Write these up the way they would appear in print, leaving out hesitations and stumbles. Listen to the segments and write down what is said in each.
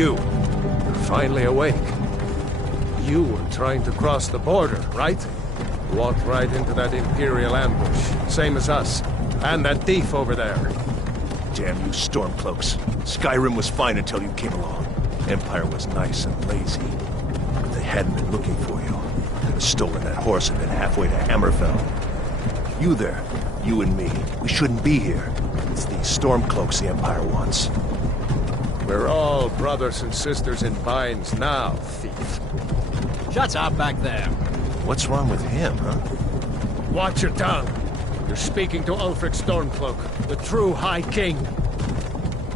You're finally awake. You were trying to cross the border, right? Walked right into that Imperial ambush, same as us. And that thief over there. Damn you Stormcloaks. Skyrim was fine until you came along. Empire was nice and lazy. If they hadn't been looking for you, they'd have stolen that horse and been halfway to Hammerfell. You there, you and me, we shouldn't be here. It's these Stormcloaks the Empire wants. We're all brothers and sisters in binds now, thief. Shut up back there. What's wrong with him, huh? Watch your tongue. You're speaking to Ulfric Stormcloak, the true High King.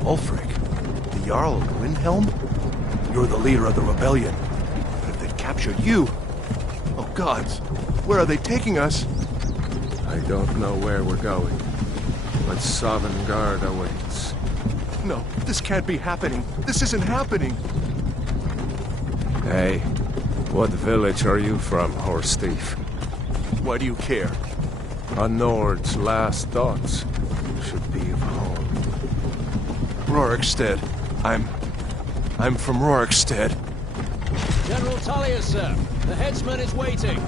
Ulfric? The Jarl of Windhelm? You're the leader of the rebellion. But if they captured you... Oh gods, where are they taking us? I don't know where we're going, but Sovngarde awaits. No, this can't be happening. This isn't happening. Hey, what village are you from, horse thief? Why do you care? A Nord's last thoughts should be of home. Rorikstead. I'm from Rorikstead. General Tullius, sir. The headsman is waiting.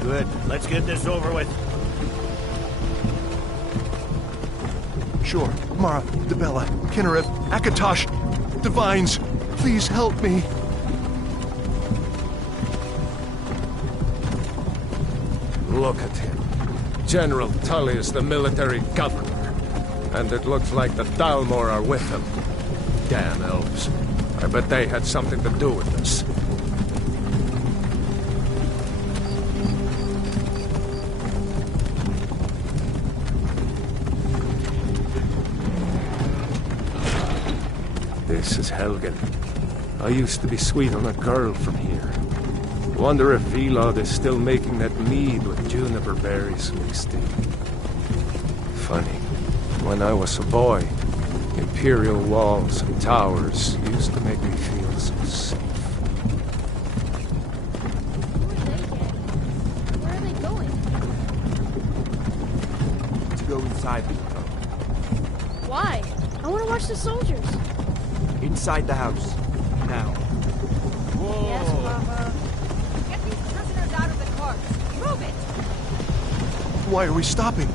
Good. Let's get this over with. Sure. Mara, Dibella, Kinnereth, Akatosh, Divines, please help me. Look at him. General Tullius, the military governor. And it looks like the Dalmor are with him. Damn elves. I bet they had something to do with this. This is Helgen. I used to be sweet on a girl from here. Wonder if Vilod is still making that mead with juniper berries mixed in. Funny. When I was a boy, Imperial walls and towers used to make me feel so safe. Where are they going? To go inside. Why? I want to watch the soldiers. Inside the house. Now. Yes, Papa. Get these prisoners out of the cart. Move it! Why are we stopping?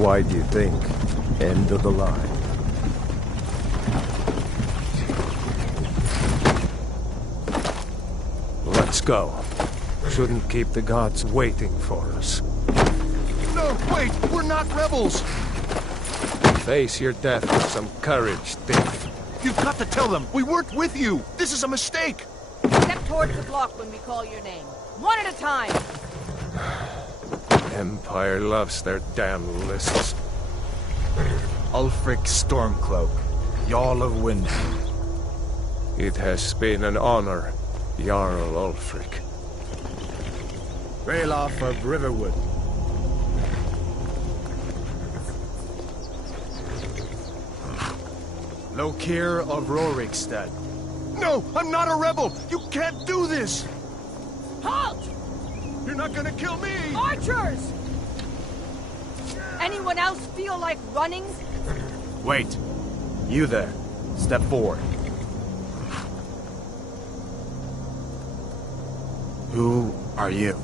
Why do you think? End of the line. Let's go. Shouldn't keep the gods waiting for us. No, wait! We're not rebels! Face your death with some courage, thief. You've got to tell them! We weren't with you! This is a mistake! Step towards the block when we call your name. One at a time! Empire loves their damn lists. Ulfric Stormcloak, Jarl of Windhelm. It has been an honor, Jarl Ulfric. Ralof of Riverwood. Lokir of Rorikstead. No! I'm not a rebel! You can't do this! Halt! You're not gonna kill me! Archers! Anyone else feel like running? Wait. You there. Step forward. Who are you?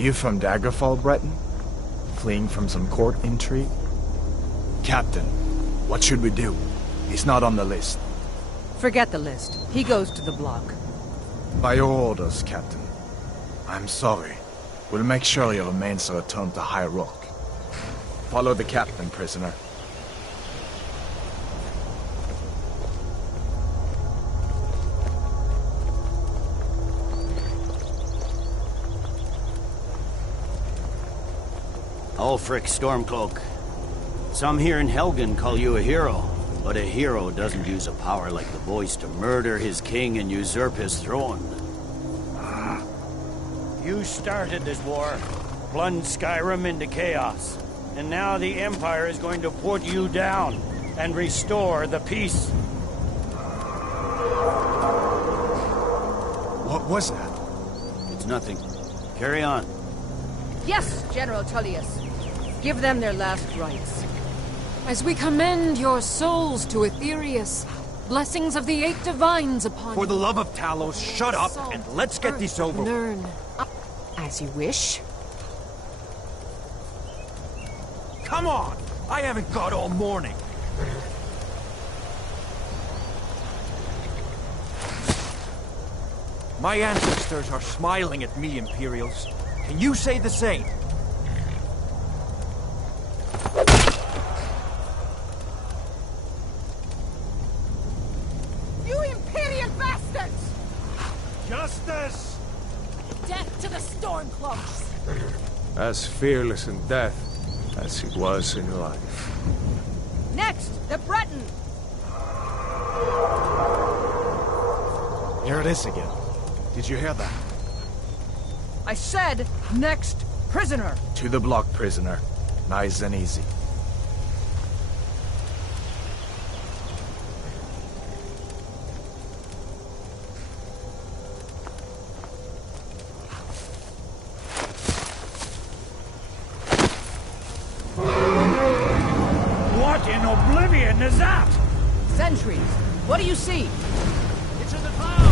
You from Daggerfall, Breton? Fleeing from some court intrigue? Captain, what should we do? He's not on the list. Forget the list. He goes to the block. By your orders, Captain. I'm sorry. We'll make sure he remains to return to High Rock. Follow the captain, prisoner. Ulfric Stormcloak. Some here in Helgen call you a hero, but a hero doesn't use a power like the voice to murder his king and usurp his throne. You started this war, plunged Skyrim into chaos, and now the Empire is going to put you down and restore the peace. What was that? It's nothing. Carry on. Yes, General Tullius. Give them their last rites. As we commend your souls to Aetherius, blessings of the eight divines upon For the you. love of Talos, shut up Salt, and let's get earth, this over with. Learn. As you wish. Come on! I haven't got all morning. My ancestors are smiling at me, Imperials. Can you say the same? You Imperial bastards! Justice! Death to the Stormcloaks! As fearless in death as he was in life. Next, the Breton! Here it is again. Did you hear that? I said, next prisoner! To the block, prisoner. Nice and easy. What in oblivion is that? Sentries, what do you see? It's in the clouds!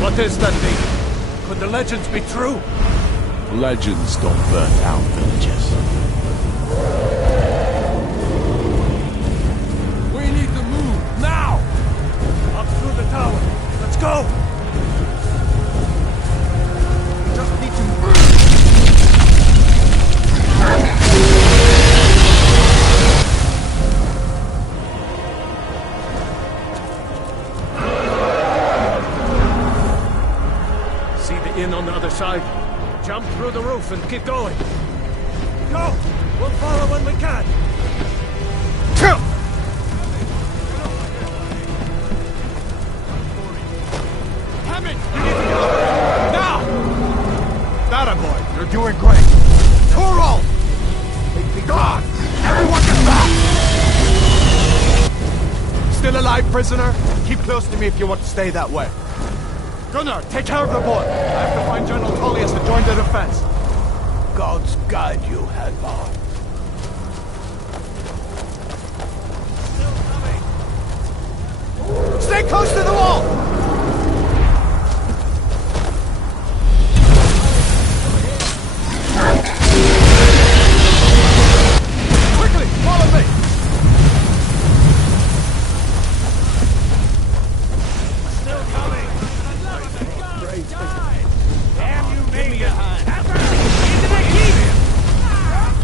What is that thing? Could the legends be true? Legends don't burn down villages. We need to move, now! Up through the tower. Let's go! Just need to... See the inn on the other side? Jump through the roof and keep going. Go! We'll follow when we can. Hammond, you need to go! Now! That boy, you're doing great. Toro! Be gone! Everyone get back! Still alive, prisoner? Keep close to me if you want to stay that way. Gunnar, take care of the boy. I have to find General Tullius to join the defense. Gods guide you, Hadvar. Stay close to the wall! Quickly, follow me! Still coming! Damn you, give me a hand! Into the keep!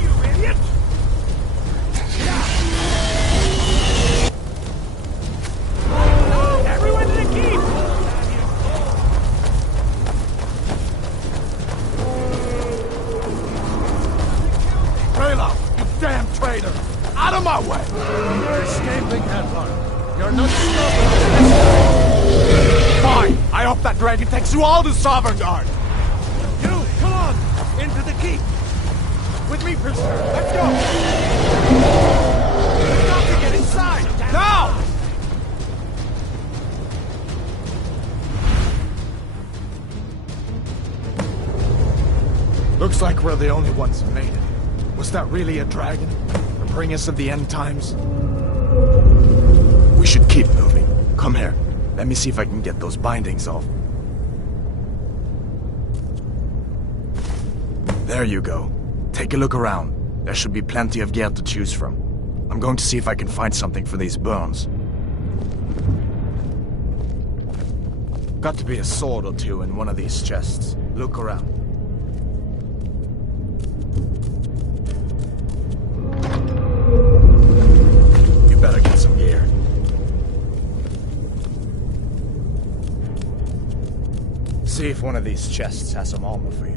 You idiot! Everyone to the keep! Trailer, you damn traitor! Out of my way! You're escaping, Hadvar. You're not stopping. Fine! I hope that dragon takes you all to Sovereign Guard! You, come on! Into the keep! With me, prisoner! Let's go! We've got to get inside! Now! Looks like we're the only ones who made it. Was that really a dragon? The bringers of the end times? We should keep moving. Come here. Let me see if I can get those bindings off. There you go. Take a look around. There should be plenty of gear to choose from. I'm going to see if I can find something for these burns. Got to be a sword or two in one of these chests. Look around. You better get some gear. See if one of these chests has some armor for you.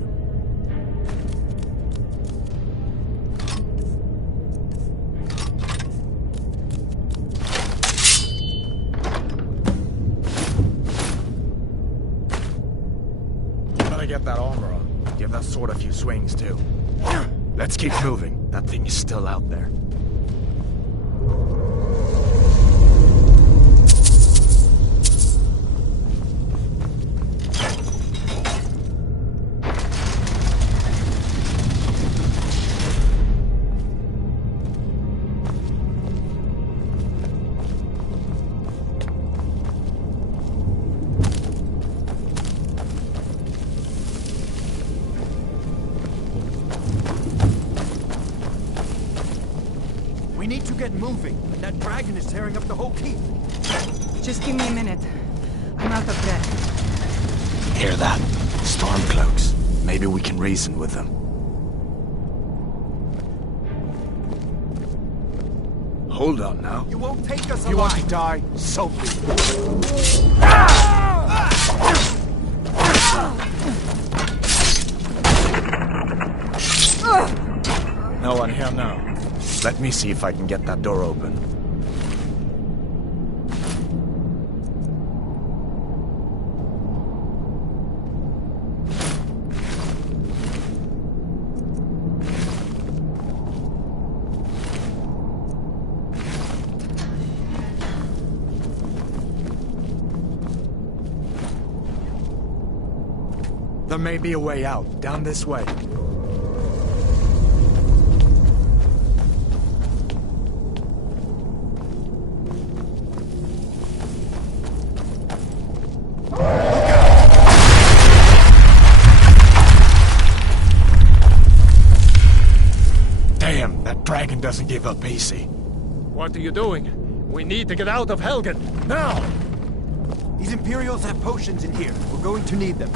Get that armor on. Give that sword a few swings, too. Let's keep moving. That thing is still out there. We need to get moving. That dragon is tearing up the whole keep. Just give me a minute. I'm out of breath. Hear that? Stormcloaks. Maybe we can reason with them. Hold on now. You won't take us alive. You want to die? So be it. No one here now. Let me see if I can get that door open. There may be a way out, down this way. Damn, that dragon doesn't give up easy. What are you doing? We need to get out of Helgen, now! These Imperials have potions in here. We're going to need them.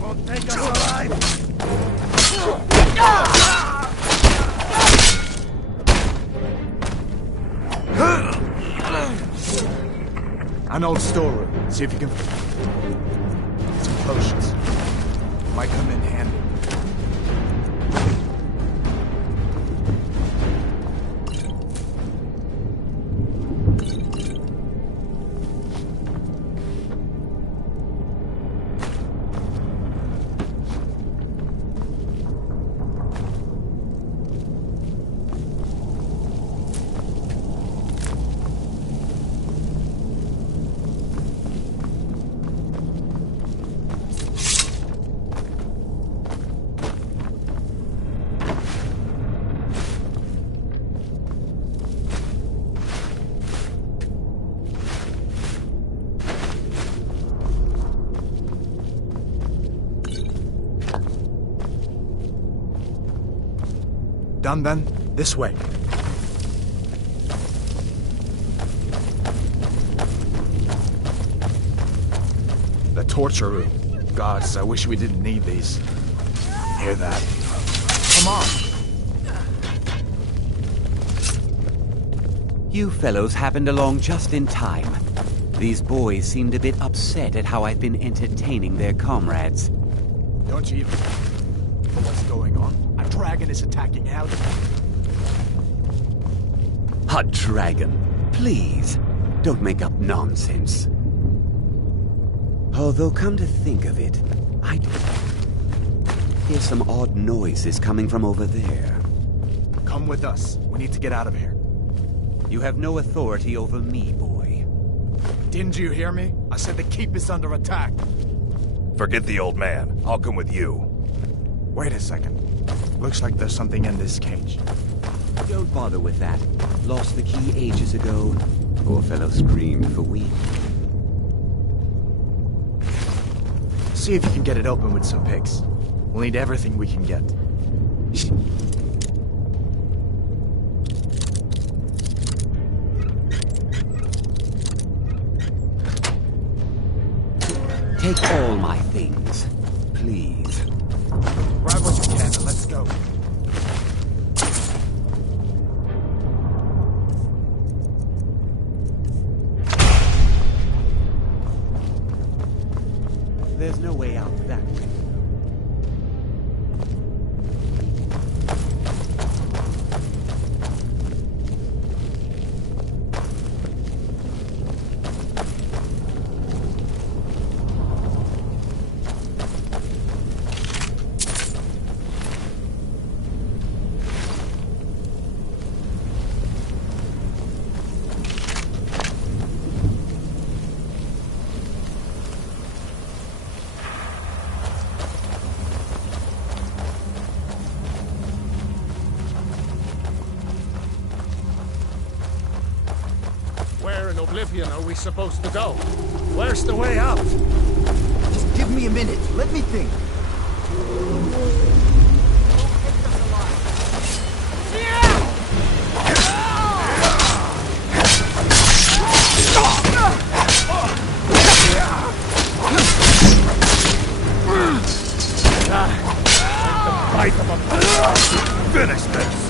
Won't take us alive! An old storeroom. See if you can... some potions. Might come in handy. Done then? This way. The torture room. Gods, I wish we didn't need these. Hear that? Come on! You fellows happened along just in time. These boys seemed a bit upset at how I've been entertaining their comrades. Don't you even know what's going on? A dragon is attacking Helgen. A dragon? Please, don't make up nonsense. Although, come to think of it, I hear some odd noises coming from over there. Come with us. We need to get out of here. You have no authority over me, boy. Didn't you hear me? I said the keep is under attack. Forget the old man. I'll come with you. Wait a second. Looks like there's something in this cage. Don't bother with that. Lost the key ages ago. Poor fellow screamed for weeks. See if you can get it open with some picks. We'll need everything we can get. Take all my things, please. Grab what you can and let's go. There's no way out that way. Where in Oblivion are we supposed to go? Where's the way out? Just give me a minute. Let me think. Finish this!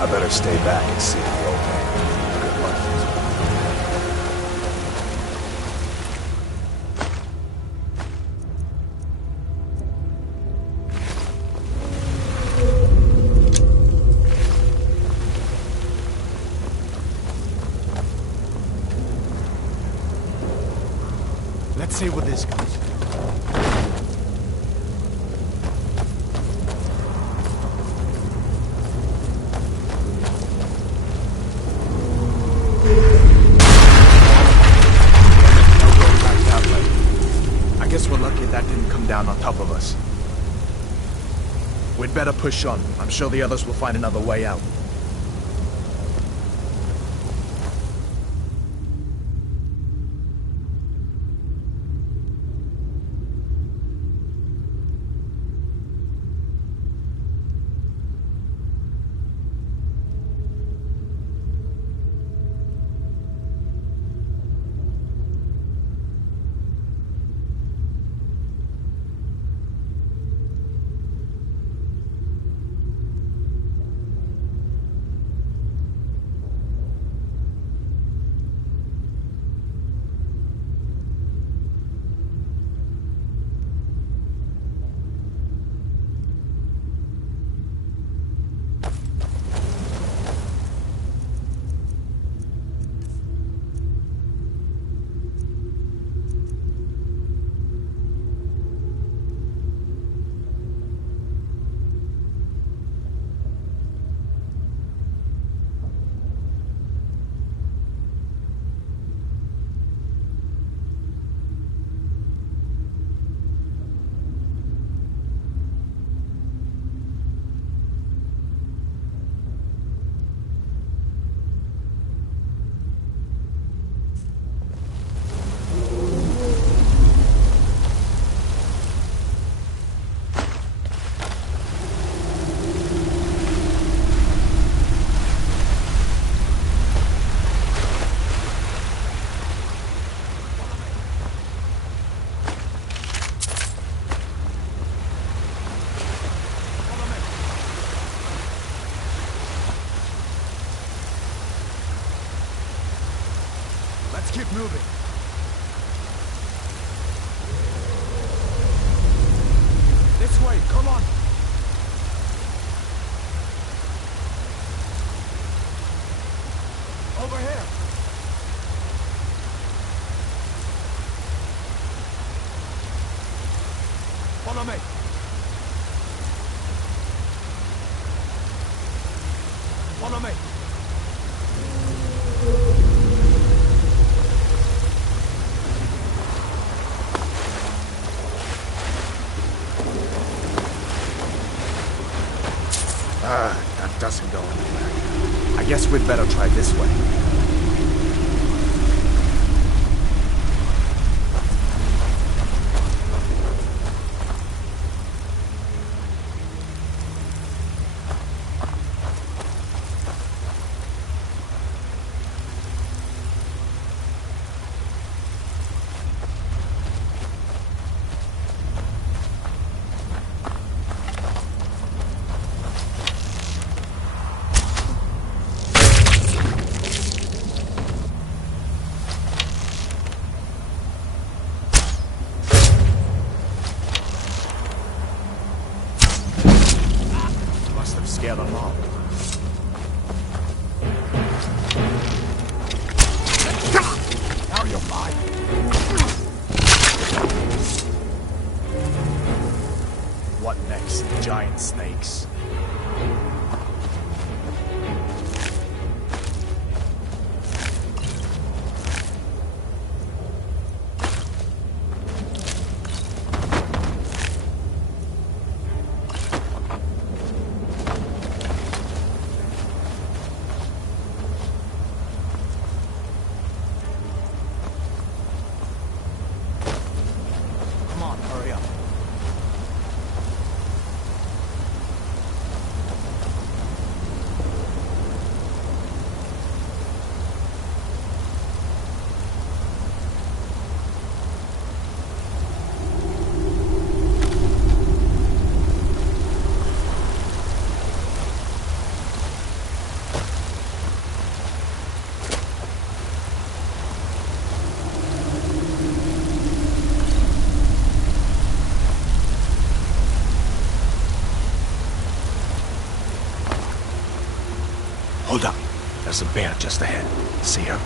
I better stay back and see the old man. Good luck. Let's see where this goes. I guess we're lucky that didn't come down on top of us. We'd better push on. I'm sure the others will find another way out. Let's keep moving. This way, come on! Over here! Follow me! Follow me! That doesn't go anywhere. I guess we'd better try this way. Scare them off. Now you're mine. What next? Giant snakes. Hurry up. Hold up. There's a bear just ahead. See her?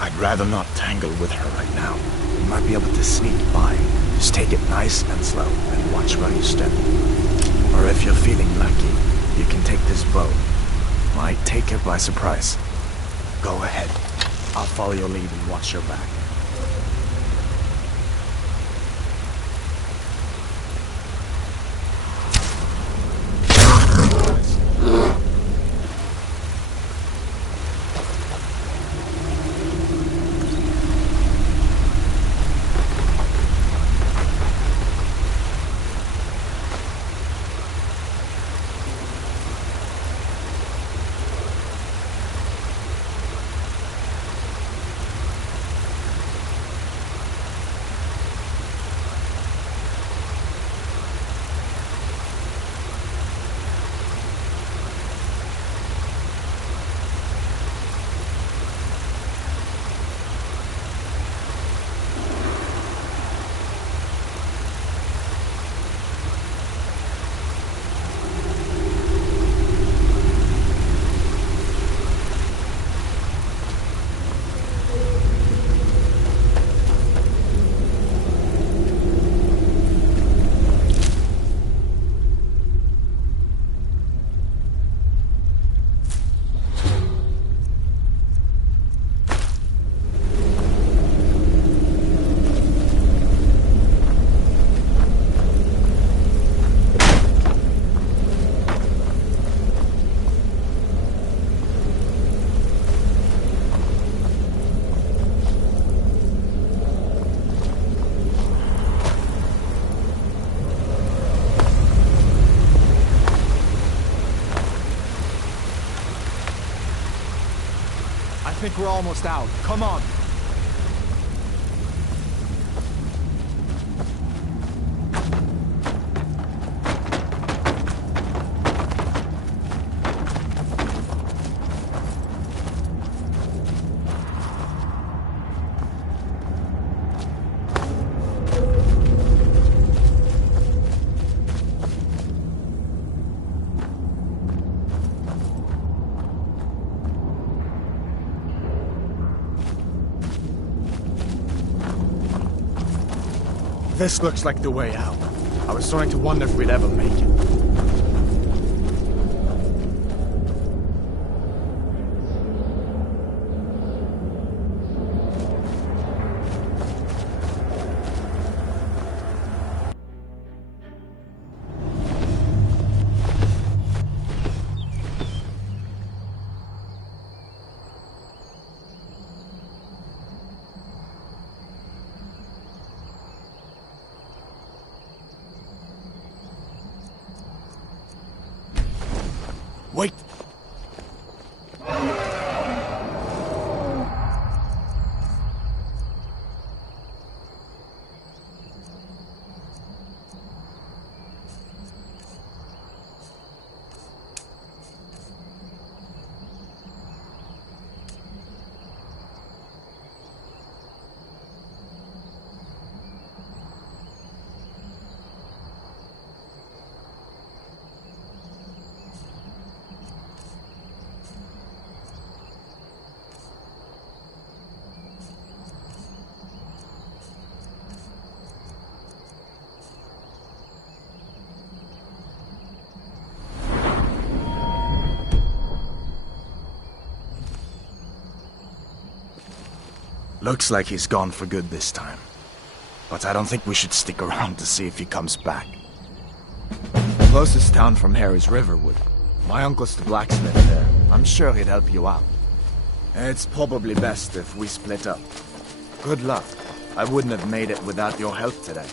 I'd rather not tangle with her right now. You might be able to sneak by. Just take it nice and slow and watch where you step. Or if you're feeling lucky, you can take this bow. Might take her by surprise. Go ahead. I'll follow your lead and watch your back. I think we're almost out. Come on. This looks like the way out. I was starting to wonder if we'd ever make it. Wait! Looks like he's gone for good this time. But I don't think we should stick around to see if he comes back. The closest town from here is Riverwood. My uncle's the blacksmith there. I'm sure he'd help you out. It's probably best if we split up. Good luck. I wouldn't have made it without your help today.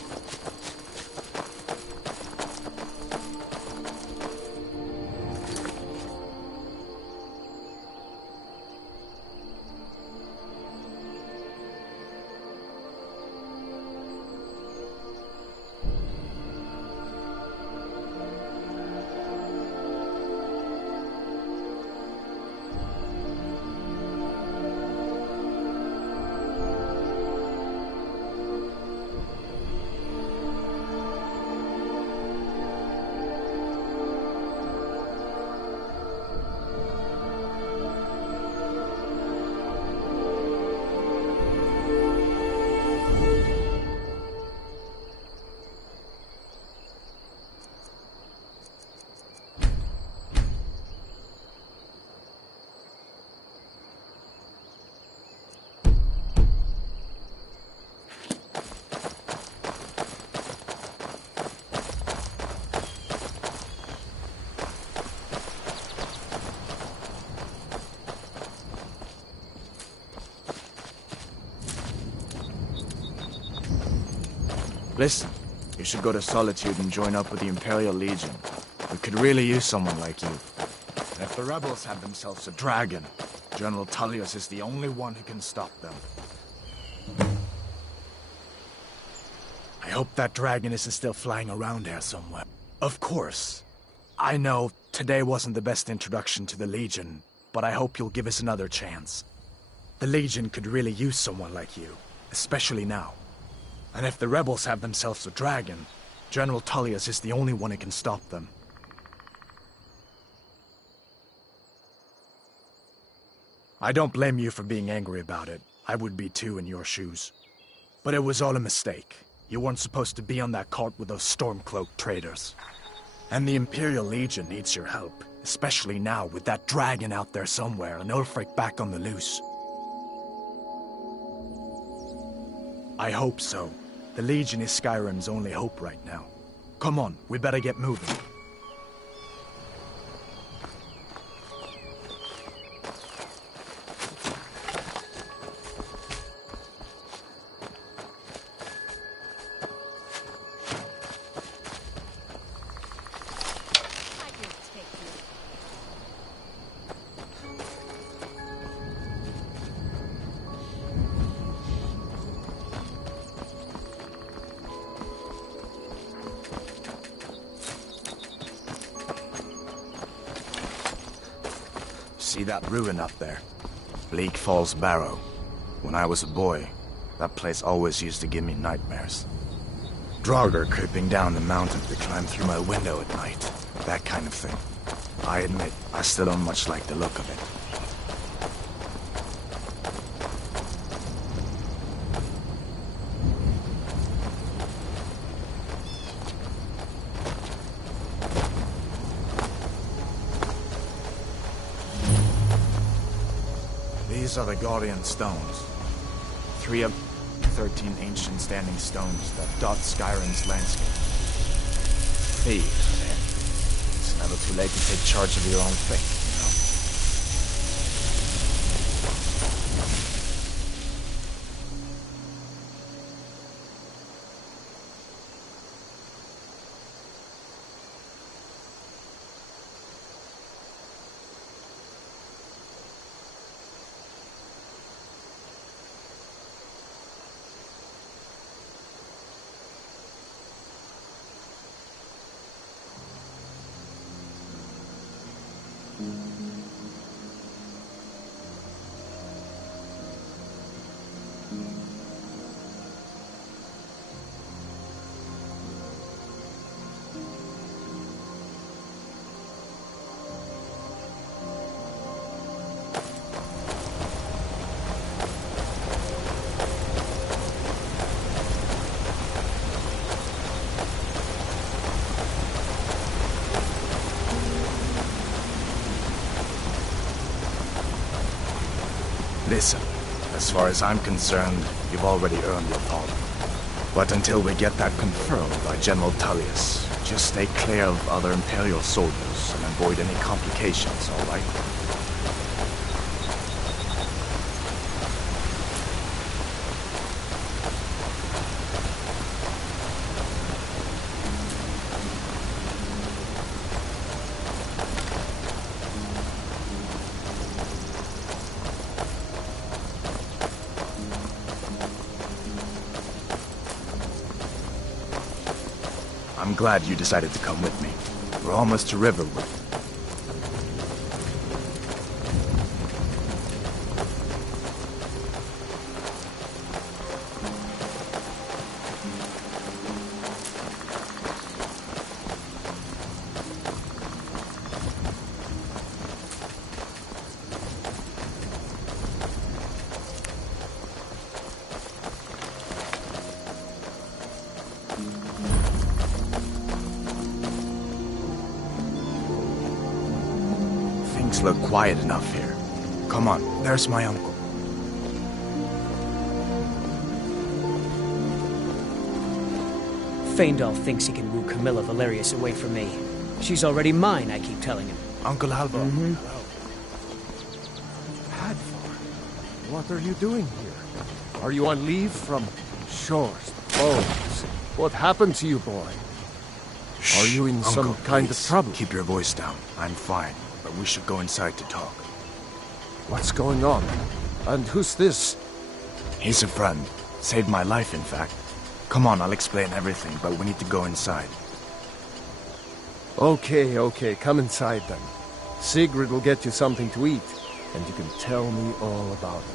Listen, you should go to Solitude and join up with the Imperial Legion. We could really use someone like you. And if the rebels have themselves a dragon, General Tullius is the only one who can stop them. I hope that dragon isn't still flying around here somewhere. Of course. I know today wasn't the best introduction to the Legion, but I hope you'll give us another chance. The Legion could really use someone like you, especially now. And if the rebels have themselves a dragon, General Tullius is the only one who can stop them. I don't blame you for being angry about it. I would be too in your shoes. But it was all a mistake. You weren't supposed to be on that cart with those Stormcloak traitors. And the Imperial Legion needs your help, especially now with that dragon out there somewhere and Ulfric back on the loose. I hope so. The Legion is Skyrim's only hope right now. Come on, we better get moving. See that ruin up there? Bleak Falls Barrow. When I was a boy, that place always used to give me nightmares. Draugr creeping down the mountain to climb through my window at night. That kind of thing. I admit, I still don't much like the look of it. These are the Guardian Stones. 3 of 13 ancient standing stones that dot Skyrim's landscape. Thieves, man. It's never too late to take charge of your own fate, you know? Listen, as far as I'm concerned, you've already earned your pardon. But until we get that confirmed by General Tullius, just stay clear of other Imperial soldiers and avoid any complications, all right? I'm glad you decided to come with me. We're almost to Riverwood. Things look quiet enough here. Come on, there's my uncle. Faendal thinks he can woo Camilla Valerius away from me. She's already mine, I keep telling him. Uncle Alvo. Hello. Hadvar, what are you doing here? Are you on leave from shores, boats? What happened to you, boy? Are you in some kind of trouble? Keep your voice down. I'm fine, but we should go inside to talk. What's going on? And who's this? He's a friend. Saved my life, in fact. Come on, I'll explain everything, but we need to go inside. Okay, come inside then. Sigrid will get you something to eat, and you can tell me all about it.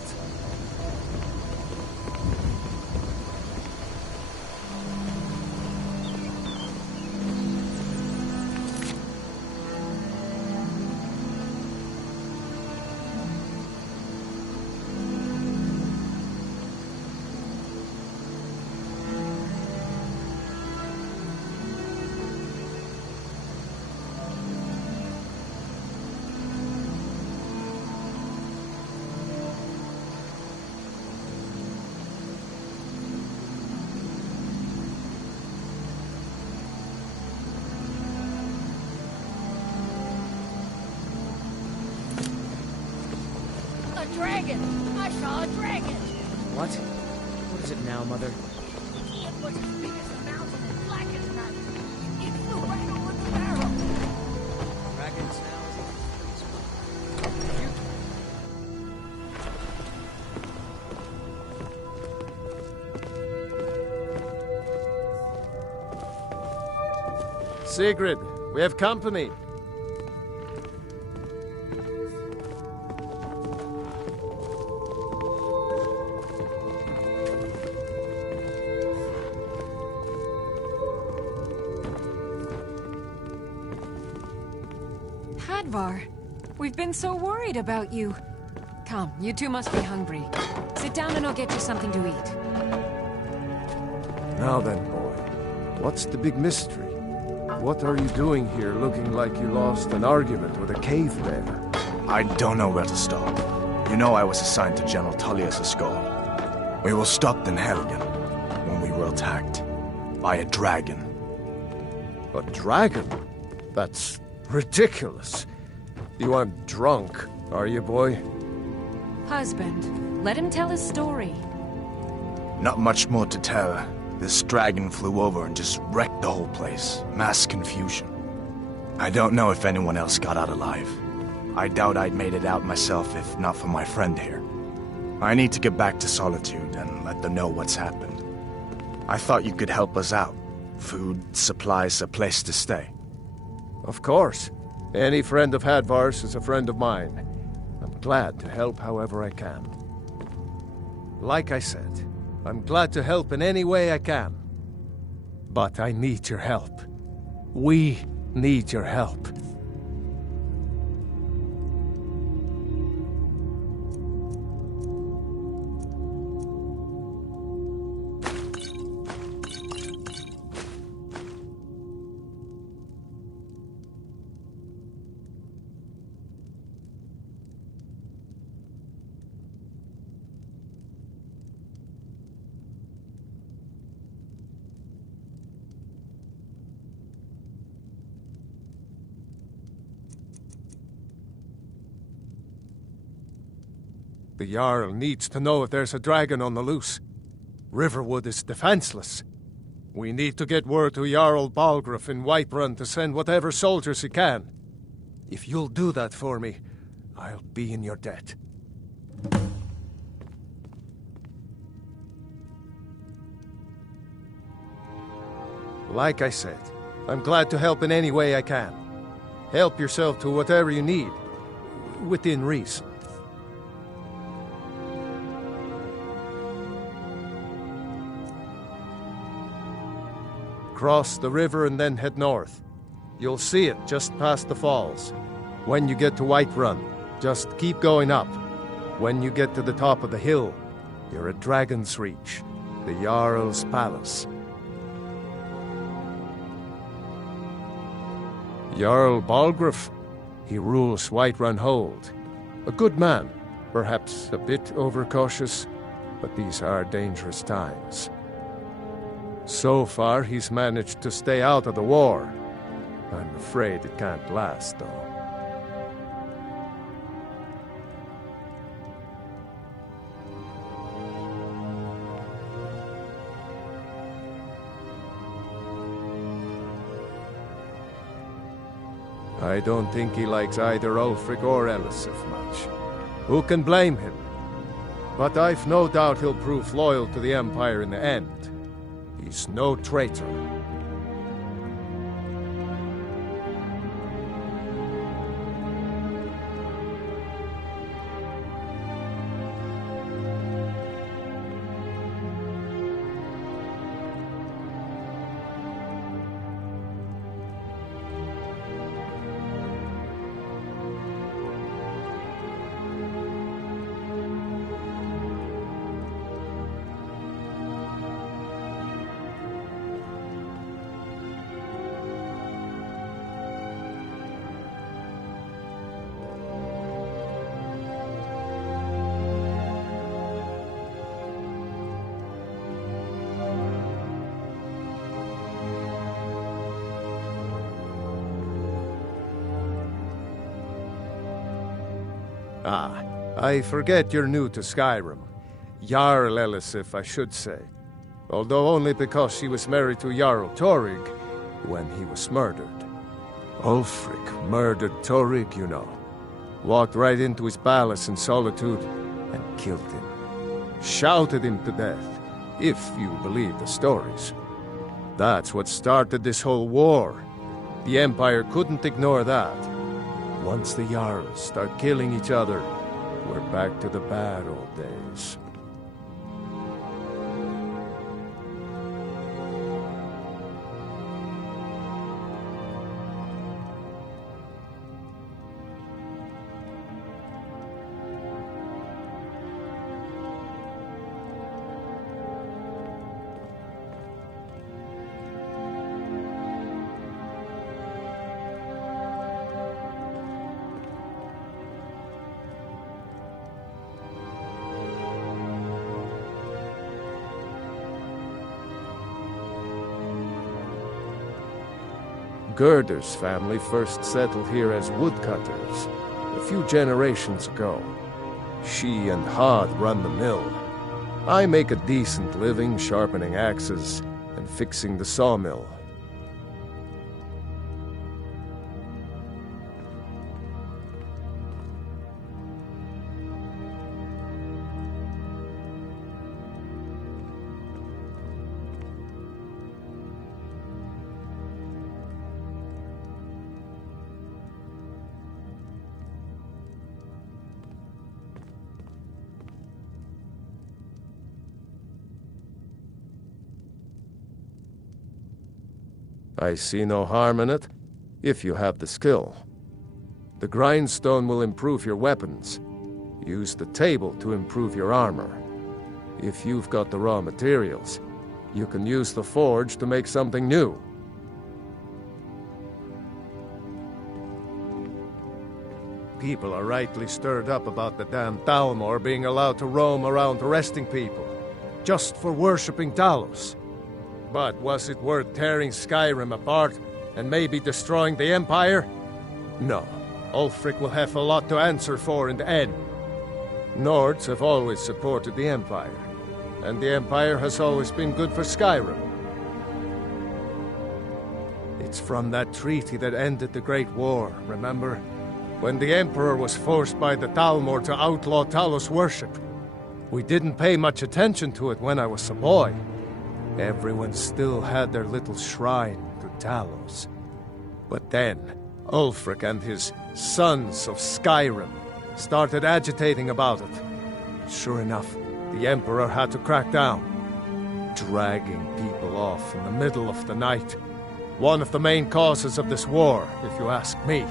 Dragon! I saw a dragon! What? What is it now, Mother? It was as big as a mountain and black as night. It flew right over the barrel. Dragons now is Sigrid, we have company. Hadvar, we've been so worried about you. Come, you two must be hungry. Sit down and I'll get you something to eat. Now then, boy, what's the big mystery? What are you doing here looking like you lost an argument with a cave bear? I don't know where to start. You know I was assigned to General Tullius' skull. We were stopped in Helgen when we were attacked by a dragon. A dragon? That's ridiculous. You aren't drunk, are you, boy? Husband, let him tell his story. Not much more to tell. This dragon flew over and just wrecked the whole place. Mass confusion. I don't know if anyone else got out alive. I doubt I'd made it out myself if not for my friend here. I need to get back to Solitude and let them know what's happened. I thought you could help us out. Food, supplies, a place to stay. Of course. Any friend of Hadvar's is a friend of mine. I'm glad to help however I can. Like I said, I'm glad to help in any way I can. But I need your help. We need your help. The Jarl needs to know if there's a dragon on the loose. Riverwood is defenseless. We need to get word to Jarl Balgruuf in Whiterun to send whatever soldiers he can. If you'll do that for me, I'll be in your debt. Like I said, I'm glad to help in any way I can. Help yourself to whatever you need, within reason. Cross the river and then head north. You'll see it just past the falls. When you get to Whiterun, just keep going up. When you get to the top of the hill, you're at Dragon's Reach, the Jarl's palace. Jarl Balgruuf, he rules Whiterun Hold. A good man, perhaps a bit overcautious, but these are dangerous times. So far, he's managed to stay out of the war. I'm afraid it can't last, though. I don't think he likes either Ulfric or Elisif much. Who can blame him? But I've no doubt he'll prove loyal to the Empire in the end. He's no traitor. Ah, I forget you're new to Skyrim. Jarl Elisif, I should say. Although only because she was married to Jarl Torrig when he was murdered. Ulfric murdered Torrig, you know. Walked right into his palace in Solitude and killed him. Shouted him to death, if you believe the stories. That's what started this whole war. The Empire couldn't ignore that. Once the Jarls start killing each other, we're back to the bad old days. Gerder's family first settled here as woodcutters a few generations ago. She and Hod run the mill. I make a decent living sharpening axes and fixing the sawmill. I see no harm in it, if you have the skill. The grindstone will improve your weapons. Use the table to improve your armor. If you've got the raw materials, you can use the forge to make something new. People are rightly stirred up about the damn Thalmor being allowed to roam around arresting people, just for worshipping Talos. But was it worth tearing Skyrim apart and maybe destroying the Empire? No. Ulfric will have a lot to answer for in the end. Nords have always supported the Empire, and the Empire has always been good for Skyrim. It's from that treaty that ended the Great War, remember? When the Emperor was forced by the Thalmor to outlaw Talos worship. We didn't pay much attention to it when I was a boy. Everyone still had their little shrine to Talos. But then, Ulfric and his Sons of Skyrim started agitating about it. Sure enough, the Emperor had to crack down, dragging people off in the middle of the night. One of the main causes of this war, if you ask me.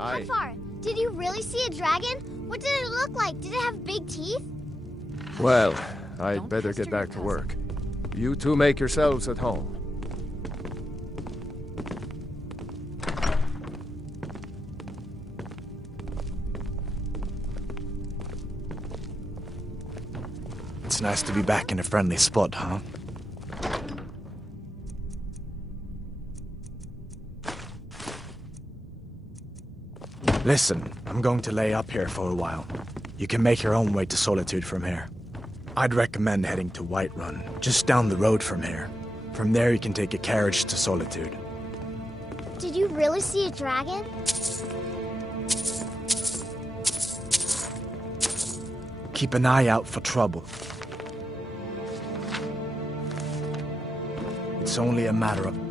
Hotfar, did you really see a dragon? What did it look like? Did it have big teeth? Well, I'd better get back to work. You two make yourselves at home. It's nice to be back in a friendly spot, huh? Listen, I'm going to lay up here for a while. You can make your own way to Solitude from here. I'd recommend heading to Whiterun, just down the road from here. From there you can take a carriage to Solitude. Did you really see a dragon? Keep an eye out for trouble. It's only a matter of time.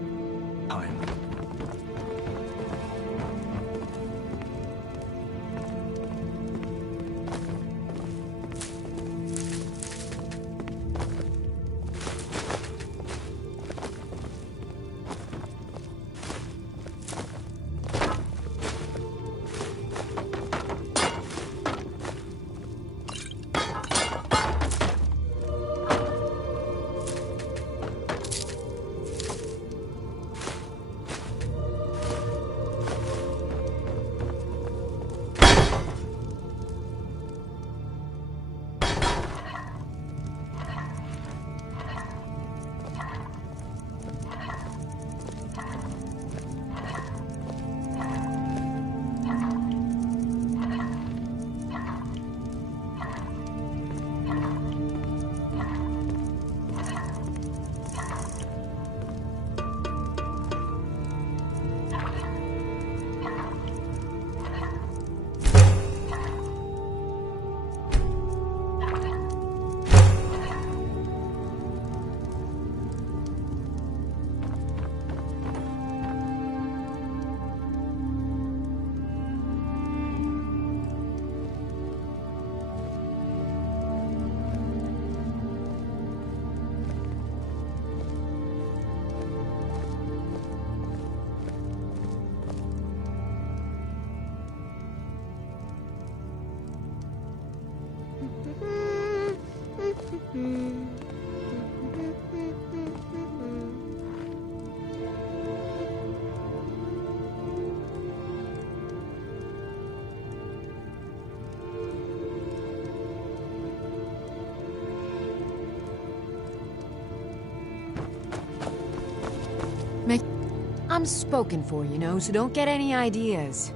I'm spoken for, you know, so don't get any ideas.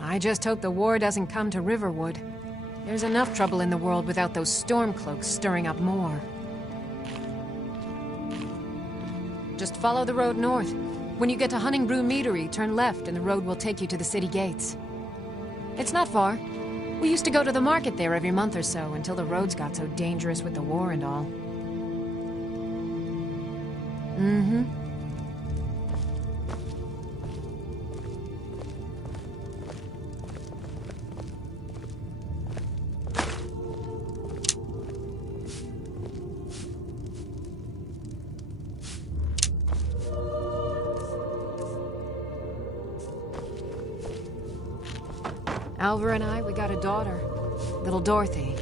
I just hope the war doesn't come to Riverwood. There's enough trouble in the world without those Stormcloaks stirring up more. Just follow the road north. When you get to Honningbrew Meadery, turn left and the road will take you to the city gates. It's not far. We used to go to the market there every month or so until the roads got so dangerous with the war and all. Mm-hmm. Alvar and I, we got a daughter. Little Dorothy.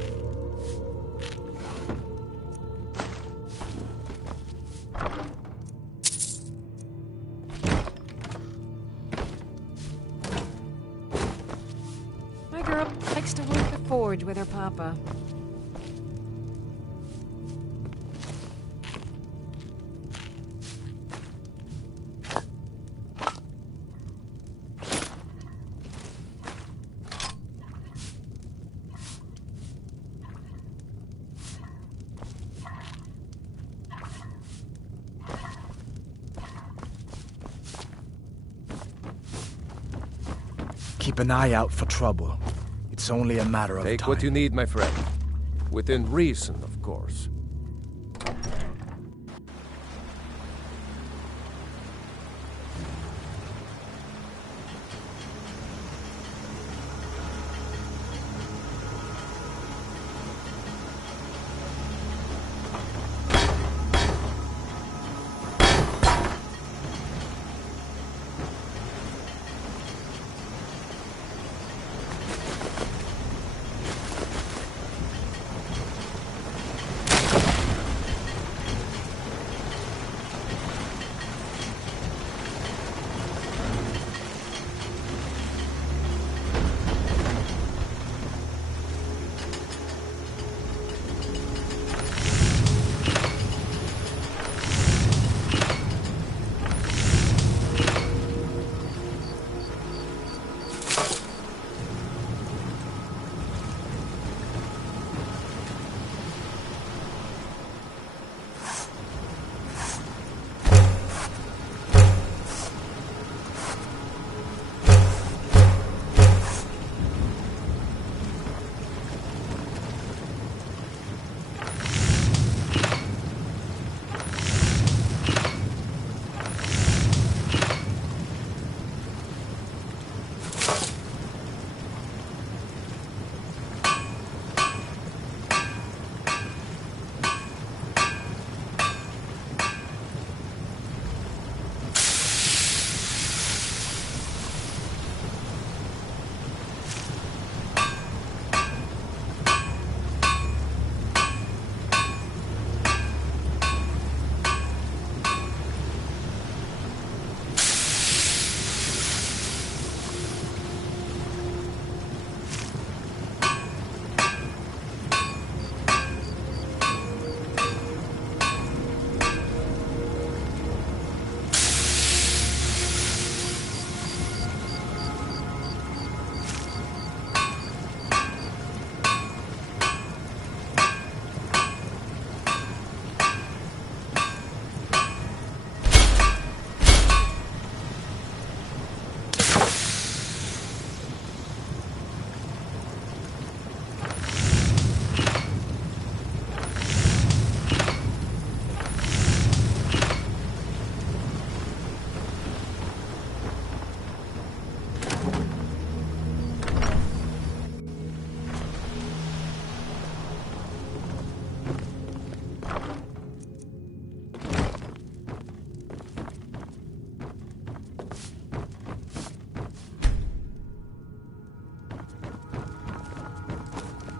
My girl likes to work the forge with her papa. Keep an eye out for trouble. It's only a matter of time. Take what you need, my friend. Within reason, of course.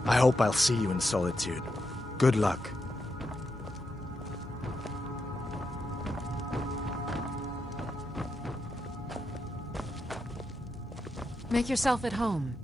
I hope I'll see you in Solitude. Good luck. Make yourself at home.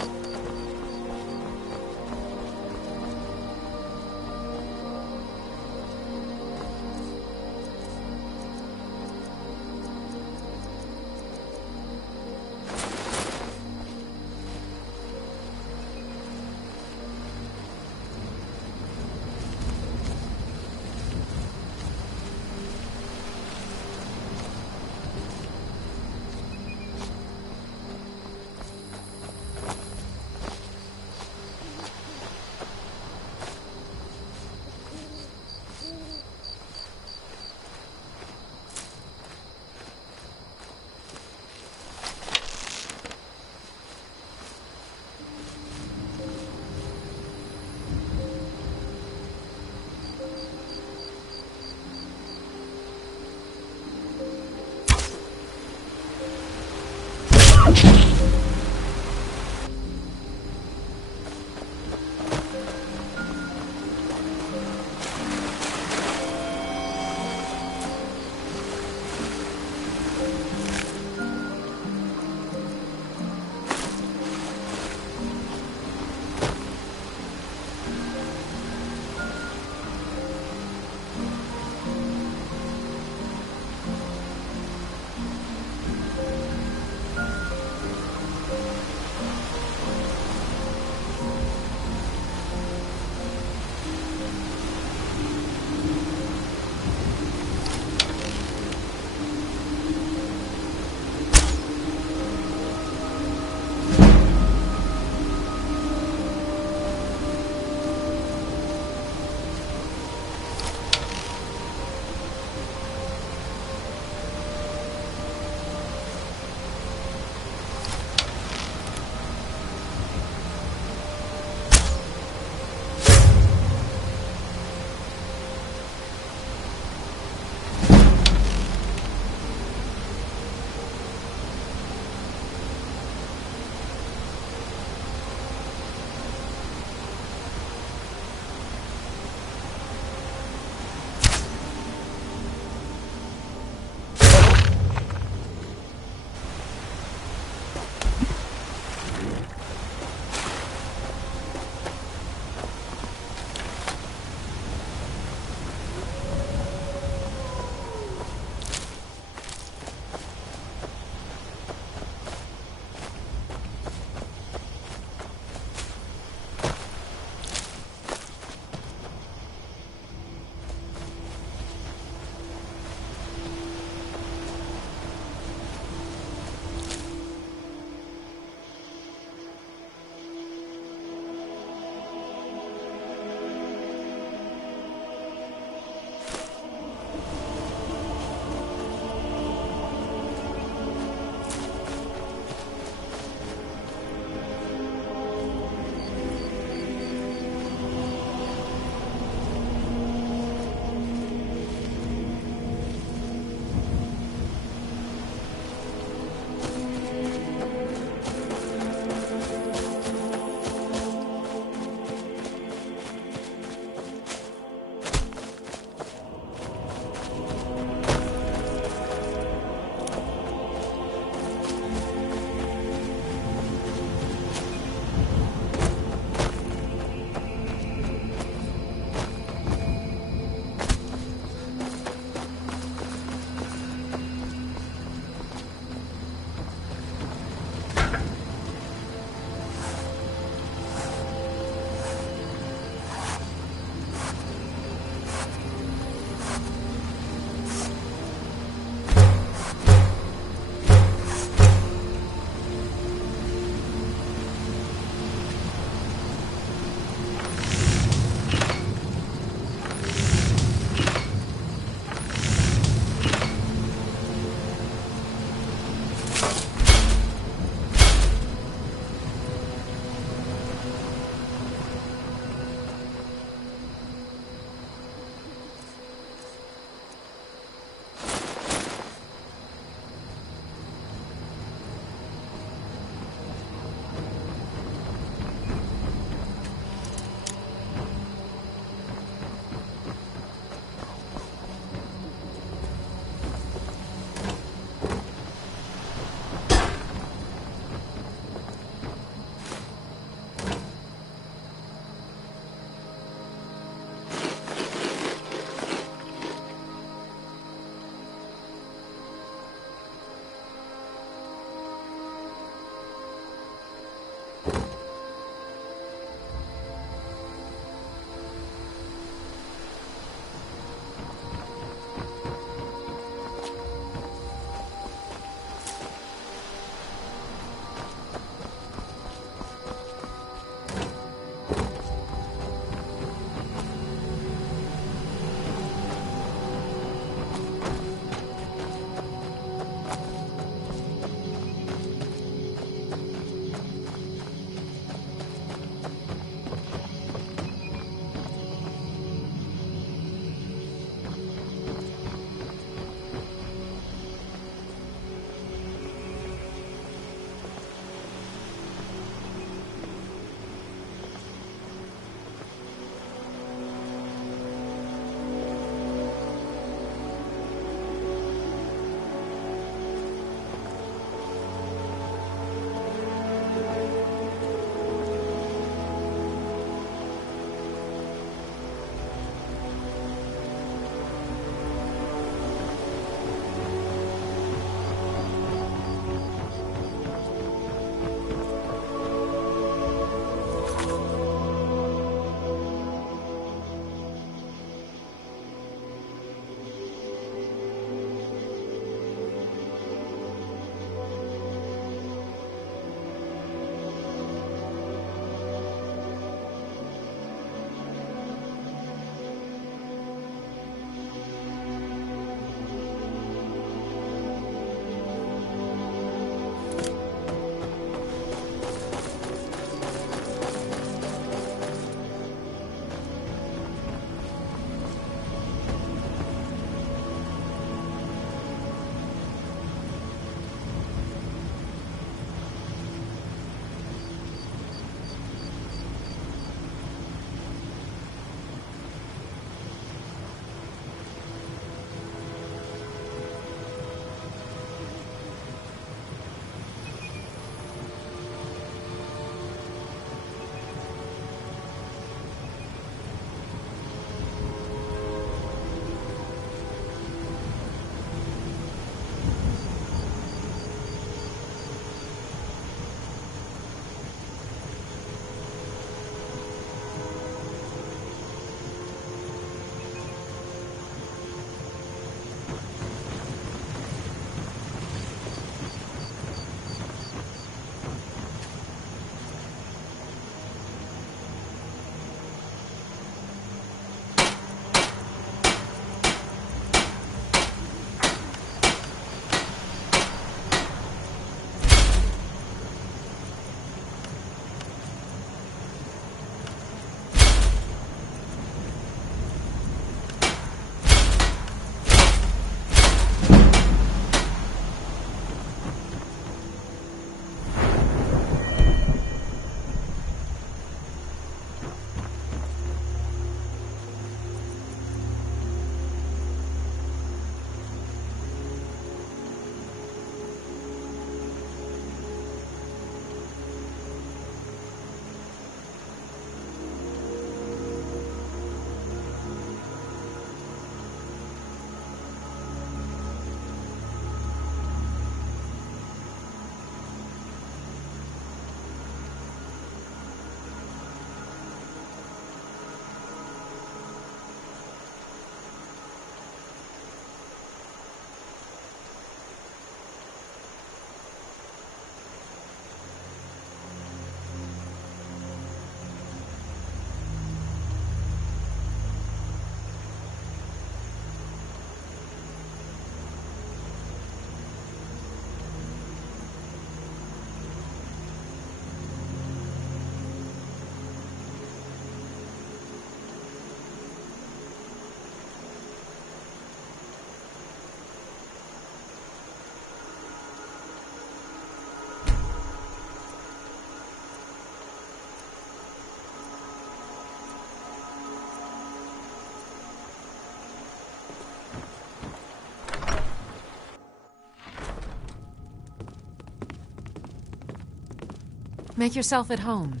Make yourself at home.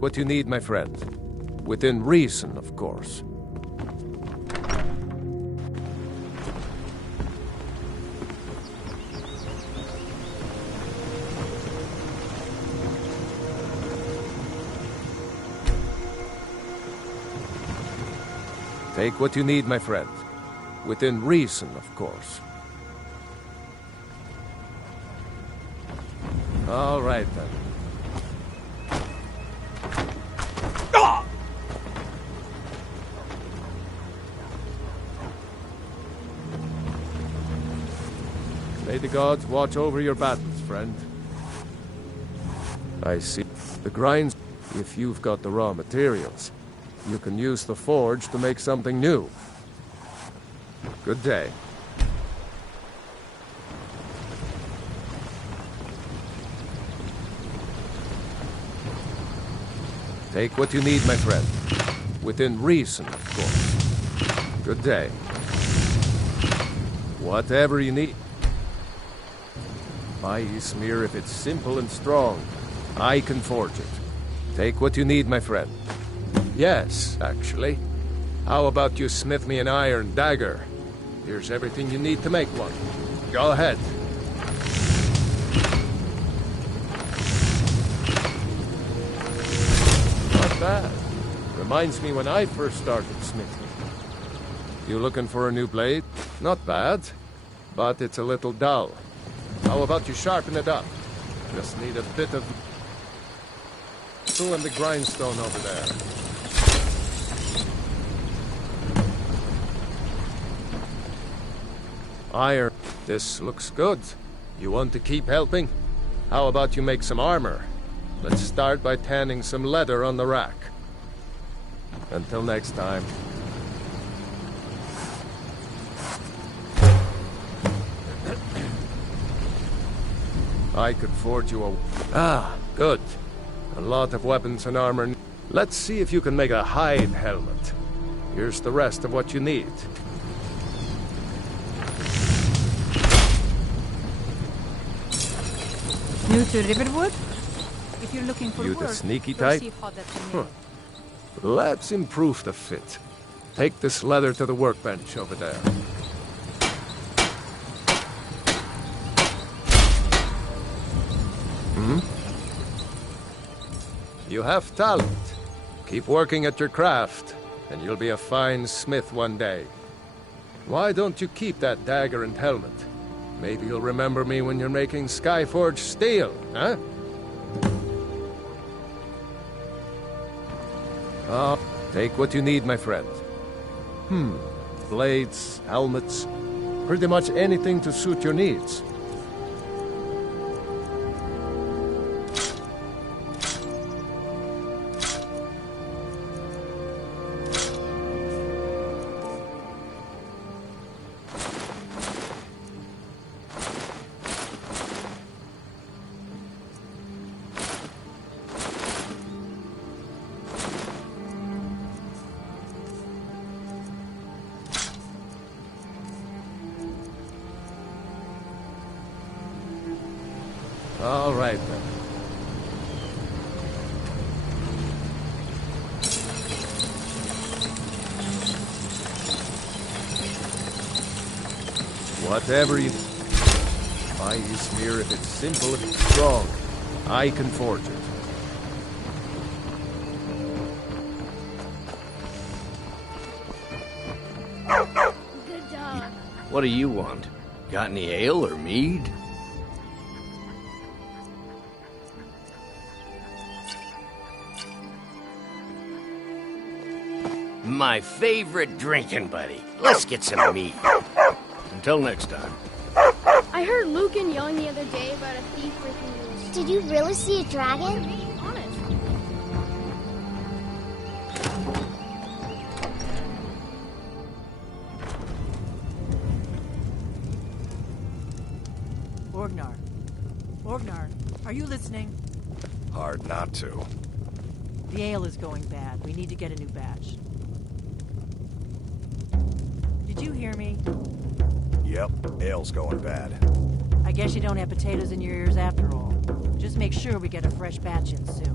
What you need, my friend. Within reason, of course. Take what you need, my friend. Within reason, of course. All right, then. May the gods watch over your battles, friend. I see. The grinds, if you've got the raw materials, you can use the forge to make something new. Good day. Take what you need, my friend. Within reason, of course. Good day. Whatever you need. My smear, if it's simple and strong, I can forge it. Take what you need, my friend. Yes, actually. How about you smith me an iron dagger? Here's everything you need to make one. Go ahead. Not bad. Reminds me when I first started smithing. You looking for a new blade? Not bad, but it's a little dull. How about you sharpen it up? Just need a bit of... tool and the grindstone over there. Iron. This looks good. You want to keep helping? How about you make some armor? Let's start by tanning some leather on the rack. Until next time. I could forge you a... Ah, good. A lot of weapons and armor. Let's see if you can make a hide helmet. Here's the rest of what you need. New to Riverwood? If you're looking for You work, the sneaky go type? see Father Huh. Let's improve the fit. Take this leather to the workbench over there. You have talent. Keep working at your craft, and you'll be a fine smith one day. Why don't you keep that dagger and helmet? Maybe you'll remember me when you're making Skyforge steel, huh? Oh, take what you need, my friend. Blades, helmets, pretty much anything to suit your needs. All right, then. Whatever you... My smear, if it's simple and strong, I can forge it. Good dog. What do you want? Got any ale or mead? My favorite drinking buddy. Let's get some mead. Until next time. I heard Lucan yelling the other day about a thief breaking loose. Did you really see a dragon? Honest. Orgnar, are you listening? Hard not to. The ale is going bad. We need to get a new batch. Did you hear me? Yep, ale's going bad. I guess you don't have potatoes in your ears after all. Just make sure we get a fresh batch in soon.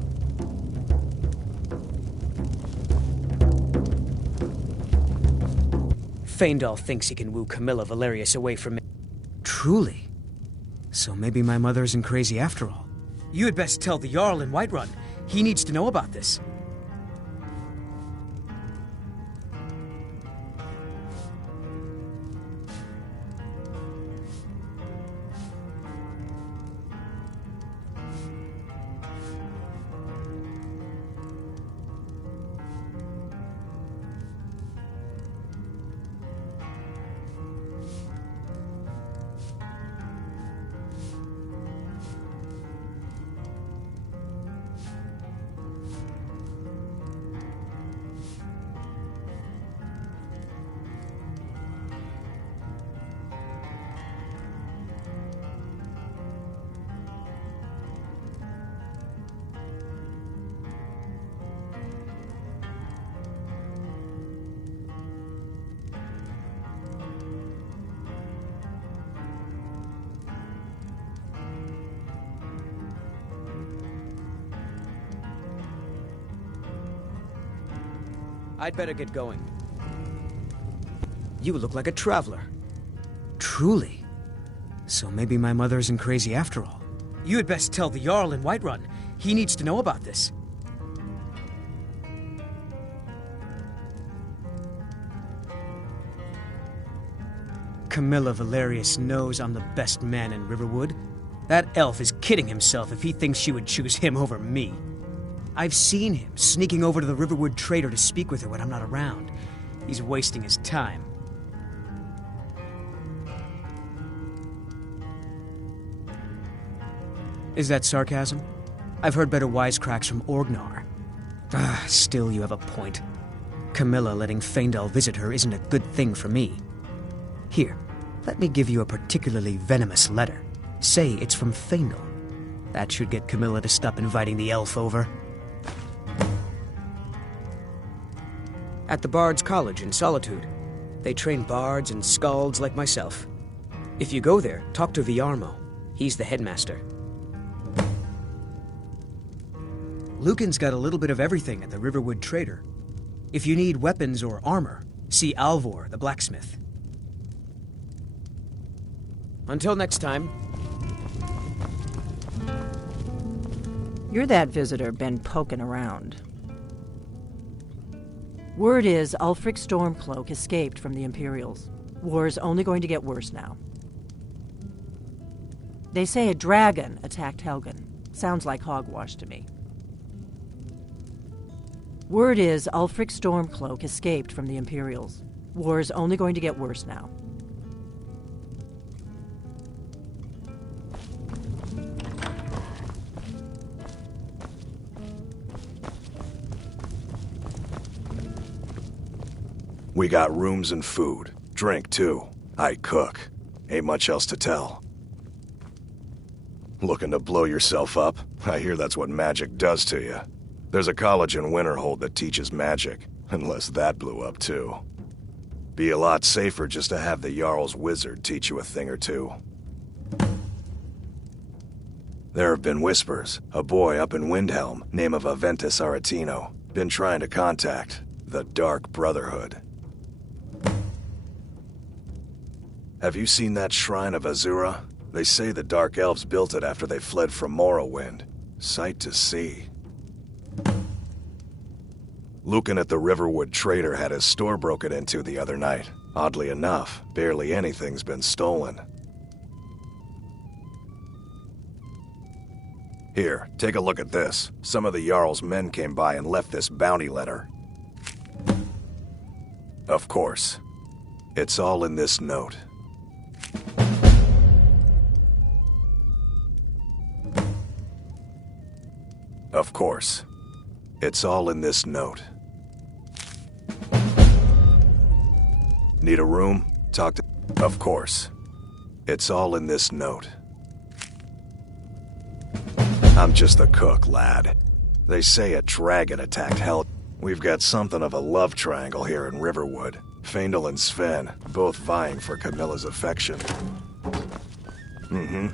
Faendal thinks he can woo Camilla Valerius away from me. Truly? So maybe my mother isn't crazy after all. You had best tell the Jarl in Whiterun. He needs to know about this. I'd better get going. You look like a traveler. Truly? So maybe my mother isn't crazy after all. You had best tell the Jarl in Whiterun. He needs to know about this. Camilla Valerius knows I'm the best man in Riverwood. That elf is kidding himself if he thinks she would choose him over me. I've seen him sneaking over to the Riverwood trader to speak with her when I'm not around. He's wasting his time. Is that sarcasm? I've heard better wisecracks from Orgnar. Still, you have a point. Camilla letting Faendal visit her isn't a good thing for me. Here, let me give you a particularly venomous letter. Say it's from Faendal. That should get Camilla to stop inviting the elf over. At the Bard's College in Solitude. They train bards and skalds like myself. If you go there, talk to Viarmo. He's the headmaster. Lucan's got a little bit of everything at the Riverwood Trader. If you need weapons or armor, see Alvor, the blacksmith. Until next time. You're that visitor been poking around. Word is Ulfric Stormcloak escaped from the Imperials. War's only going to get worse now. They say a dragon attacked Helgen. Sounds like hogwash to me. Word is Ulfric Stormcloak escaped from the Imperials. War's only going to get worse now. We got rooms and food. Drink, too. I cook. Ain't much else to tell. Looking to blow yourself up? I hear that's what magic does to you. There's a college in Winterhold that teaches magic, unless that blew up, too. Be a lot safer just to have the Jarl's wizard teach you a thing or two. There have been whispers. A boy up in Windhelm, name of Aventus Aretino, been trying to contact the Dark Brotherhood. Have you seen that shrine of Azura? They say the Dark Elves built it after they fled from Morrowind. Sight to see. Lucan at the Riverwood Trader had his store broken into the other night. Oddly enough, barely anything's been stolen. Here, take a look at this. Some of the Jarl's men came by and left this bounty letter. Of course. It's all in this note. Of course. It's all in this note. Need a room? Talk to... Of course. It's all in this note. I'm just the cook, lad. They say a dragon attacked Hell. We've got something of a love triangle here in Riverwood. Faendal and Sven, both vying for Camilla's affection. Mm-hmm.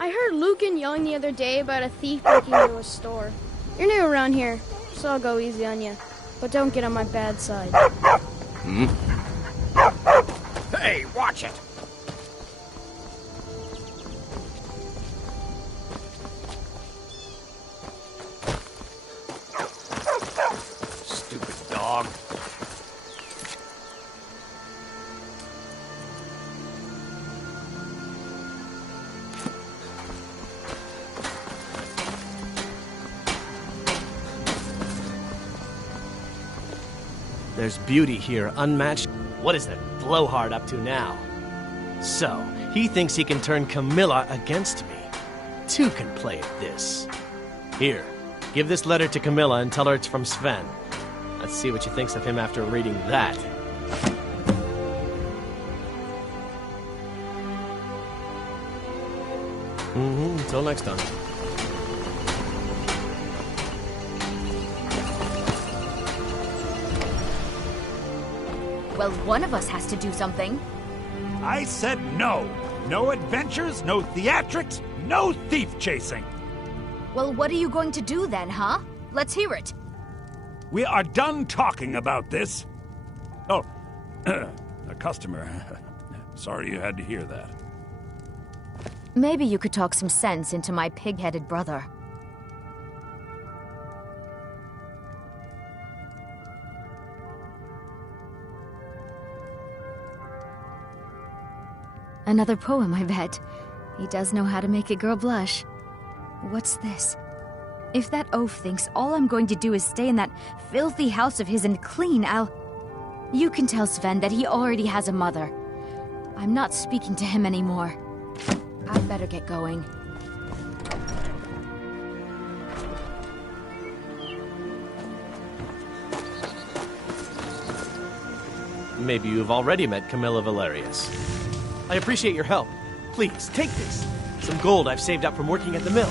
I heard Lucan yelling the other day about a thief breaking into a store. You're new around here, so I'll go easy on you. But don't get on my bad side. Hmm? Hey, watch it! Stupid dog. There's beauty here, unmatched. What is that blowhard up to now? So, he thinks he can turn Camilla against me. Two can play at this. Here, give this letter to Camilla and tell her it's from Sven. Let's see what she thinks of him after reading that. Until next time. Well, one of us has to do something. I said no. No adventures, no theatrics, no thief chasing. Well, what are you going to do then, huh? Let's hear it. We are done talking about this. Oh, a customer. Sorry you had to hear that. Maybe you could talk some sense into my pig-headed brother. Another poem, I bet. He does know how to make a girl blush. What's this? If that oaf thinks all I'm going to do is stay in that filthy house of his and clean, You can tell Sven that he already has a mother. I'm not speaking to him anymore. I'd better get going. Maybe you've already met Camilla Valerius. I appreciate your help. Please, take this. Some gold I've saved up from working at the mill.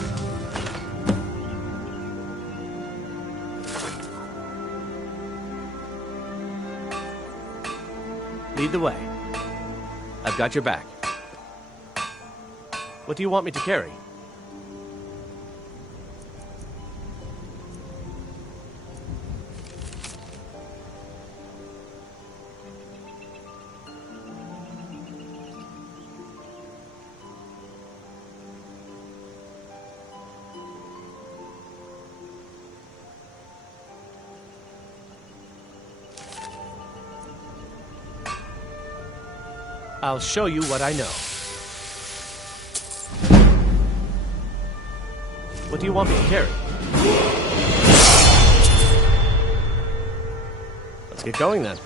Lead the way. I've got your back. What do you want me to carry? I'll show you what I know. What do you want me to carry? Let's get going then.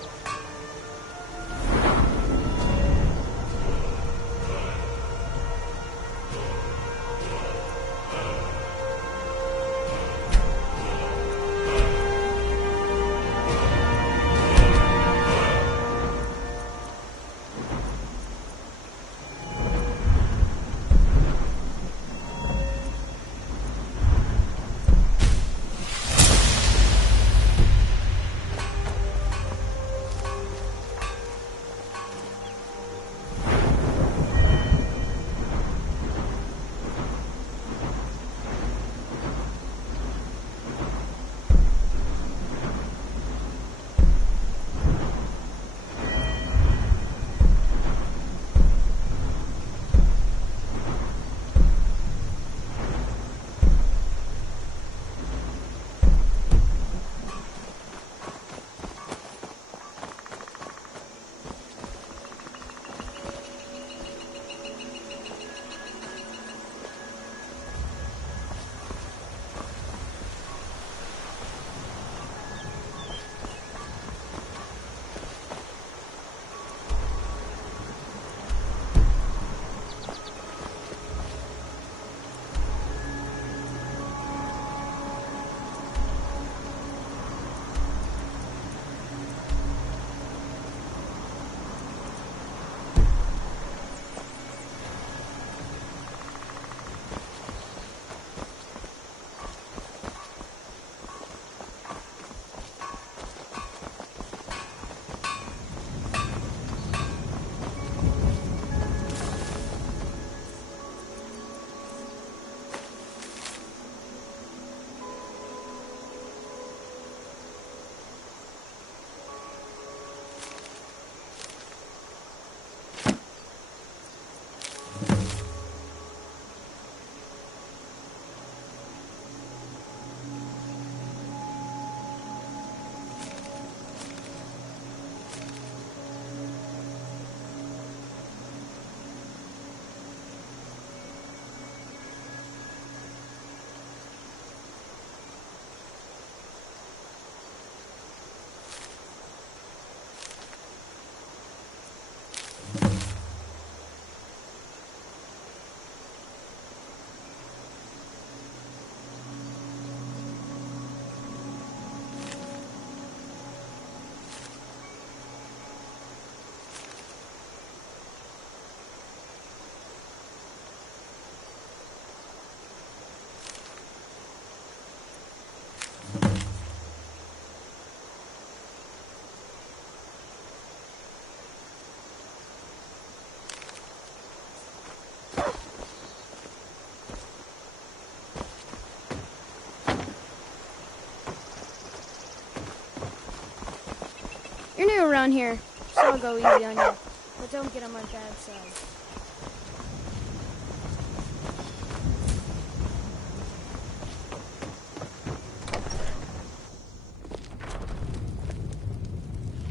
around here, so I'll go easy on you. But don't get on my bad side.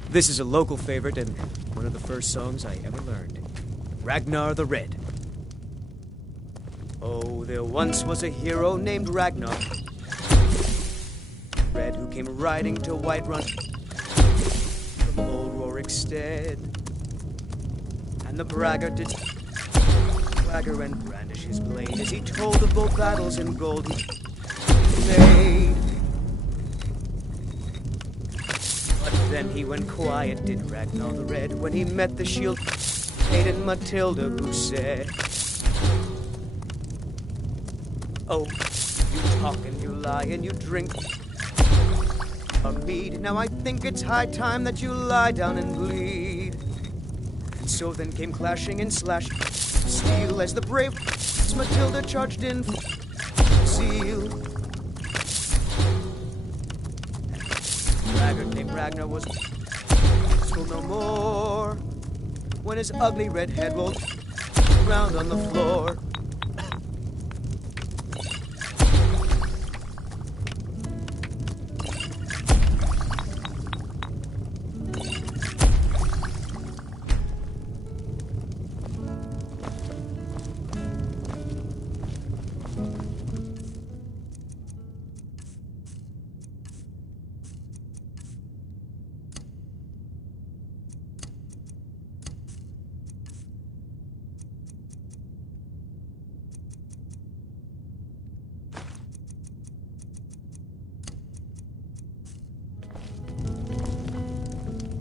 This is a local favorite and one of the first songs I ever learned. Ragnar the Red. Oh, there once was a hero named Ragnar Red who came riding to Whiterun from old Rorikstead. And the braggart did swagger and brandish his blade as he told of bold battles in gold he made. But then he went quiet, did Ragnar the Red, when he met the shield maiden Matilda, who said, "Oh, you talk and you lie and you drink our mead. Now I think it's high time that you lie down and bleed." And so then came clashing and slashing steel as the brave Matilda charged in seal. Braggart named Ragnar was no more when his ugly red head rolled round on the floor.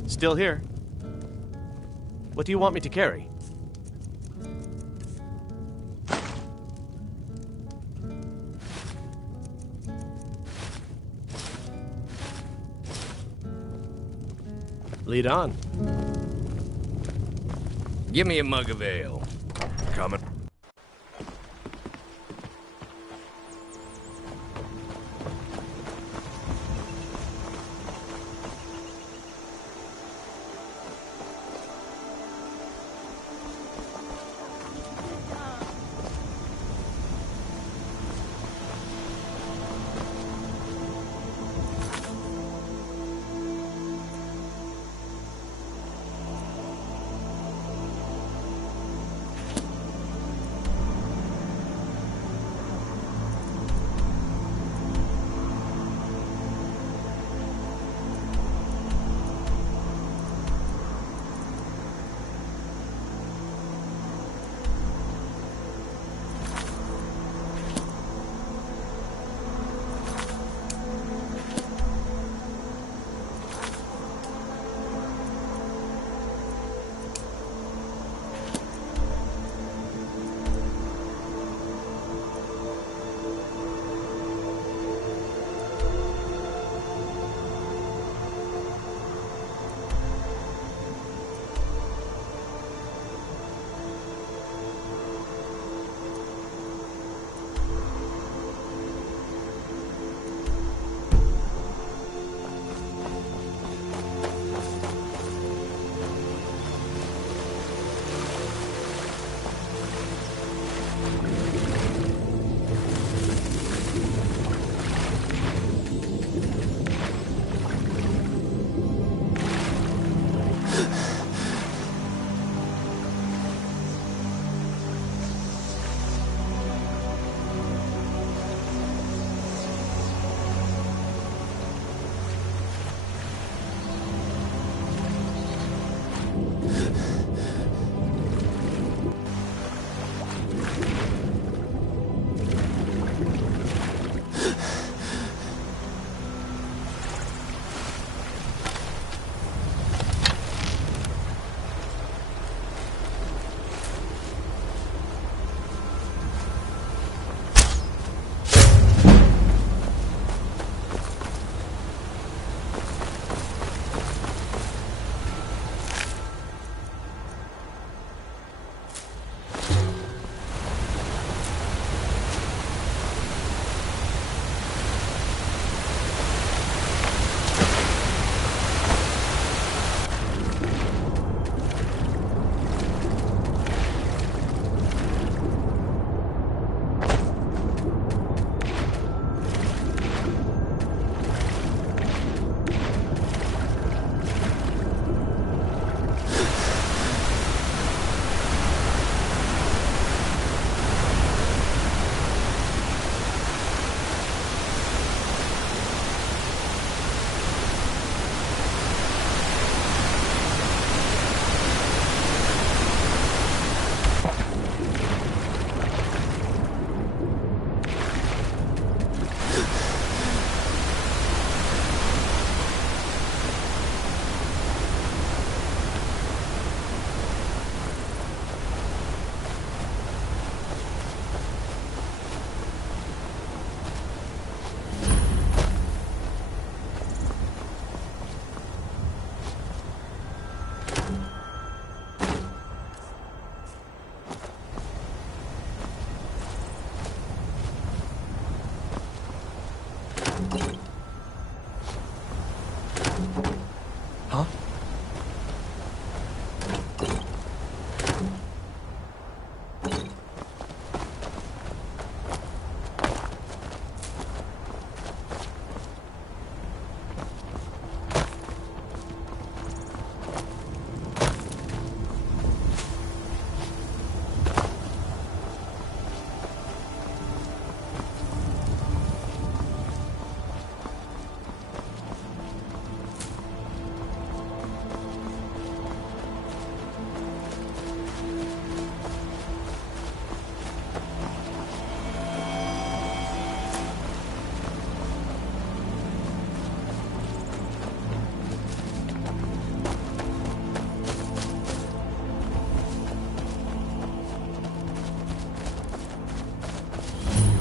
Still here. What do you want me to carry? Lead on. Give me a mug of ale. Coming.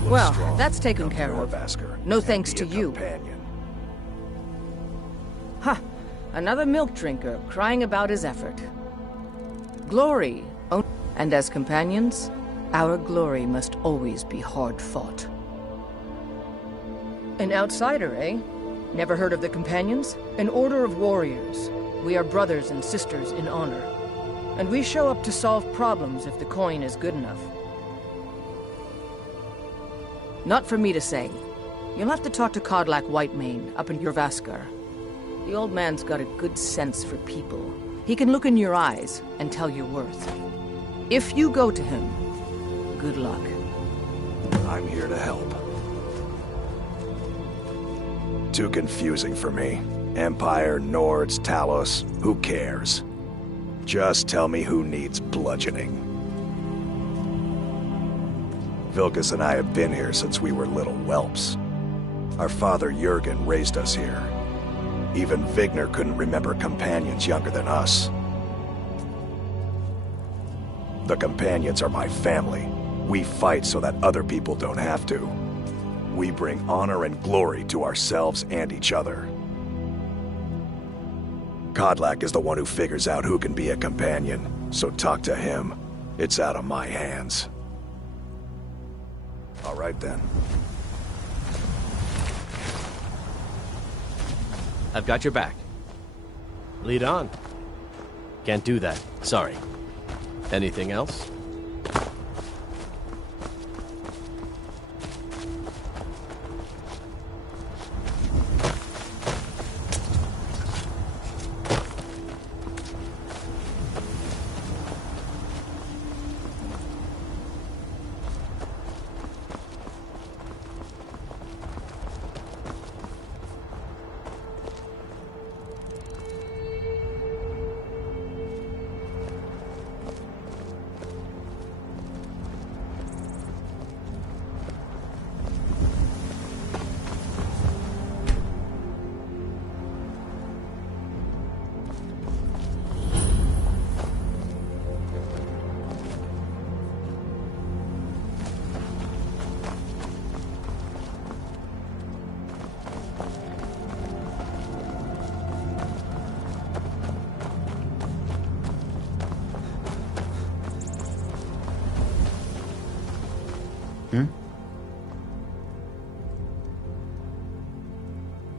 Well, strong. that's taken care of. Vasker, No thanks be to a you. companion. Ha! Another milk drinker crying about his effort. Glory. And as companions, our glory must always be hard fought. An outsider, eh? Never heard of the Companions? An order of warriors. We are brothers and sisters in honor. And we show up to solve problems if the coin is good enough. Not for me to say. You'll have to talk to Kodlak Whitemane up in Jorvaskar. The old man's got a good sense for people. He can look in your eyes and tell your worth. If you go to him, good luck. I'm here to help. Too confusing for me. Empire, Nords, Talos, who cares? Just tell me who needs bludgeoning. Vilkas and I have been here since we were little whelps. Our father Jurgen raised us here. Even Vigner couldn't remember companions younger than us. The companions are my family. We fight so that other people don't have to. We bring honor and glory to ourselves and each other. Kodlak is the one who figures out who can be a companion, so talk to him. It's out of my hands. All right then. I've got your back. Lead on. Can't do that. Sorry. Anything else?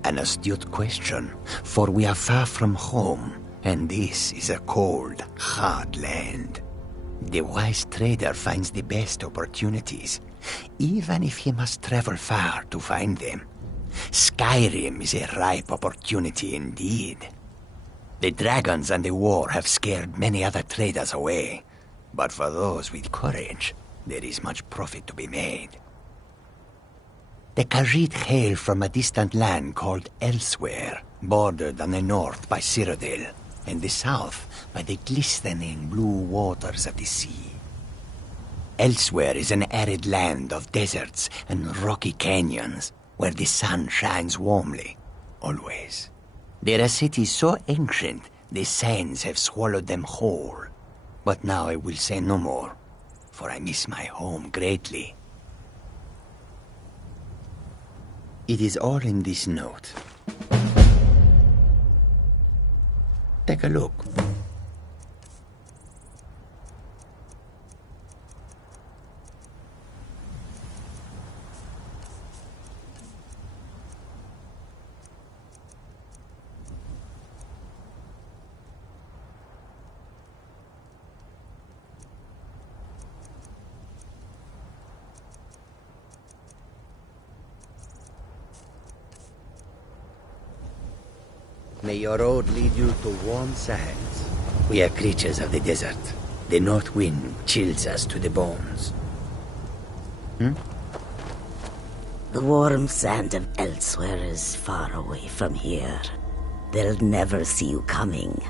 An astute question, for we are far from home, and this is a cold, hard land. The wise trader finds the best opportunities, even if he must travel far to find them. Skyrim is a ripe opportunity indeed. The dragons and the war have scared many other traders away, but for those with courage, there is much profit to be made. The Khajiit hail from a distant land called Elsewhere, bordered on the north by Cyrodiil, and the south by the glistening blue waters of the sea. Elsewhere is an arid land of deserts and rocky canyons, where the sun shines warmly, always. There are cities so ancient, the sands have swallowed them whole. But now I will say no more, for I miss my home greatly. It is all in this note. Take a look. May your road lead you to warm sands. We are creatures of the desert. The north wind chills us to the bones. The warm sand of Elsewhere is far away from here. They'll never see you coming.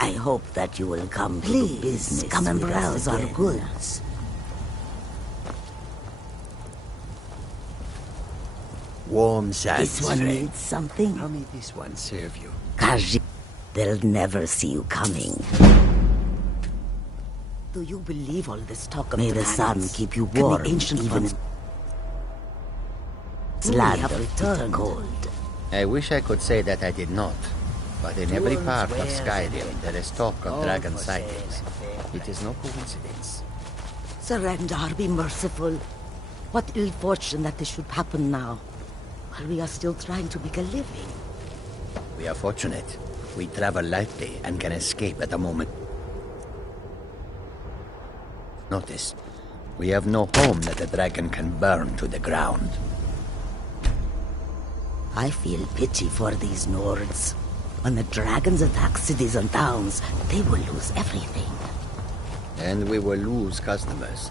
I hope that you will come to do business. Come and browse our goods. Warm sands. This one needs something. How may this one serve you? Khajiit, they'll never see you coming. Do you believe all this talk of May the sun keep you warm, the ancient even land have returned cold? I wish I could say that I did not. But in every part of Skyrim, there is talk of dragon sightings. It is no coincidence. Surrender, be merciful. What ill fortune that this should happen now, while we are still trying to make a living. We are fortunate. We travel lightly and can escape at a moment. Notice, we have no home that a dragon can burn to the ground. I feel pity for these Nords. When the dragons attack cities and towns, they will lose everything. And we will lose customers.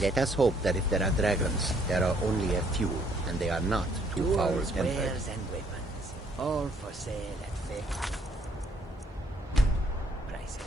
Let us hope that if there are dragons, there are only a few, and they are not too foul-tempered. Wares and weapons, all for sale at fair prices.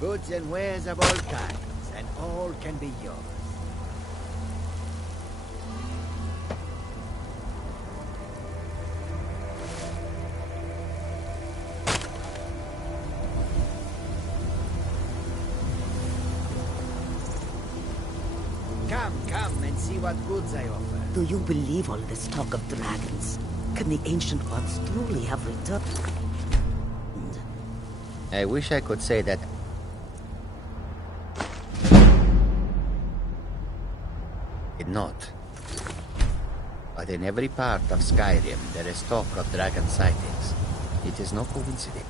Goods and wares of all kinds, and all can be yours. Come and see what goods I offer. Do you believe all this talk of dragons? Can the ancient ones truly have returned? I wish I could say that. Did not. But in every part of Skyrim, there is talk of dragon sightings. It is no coincidence.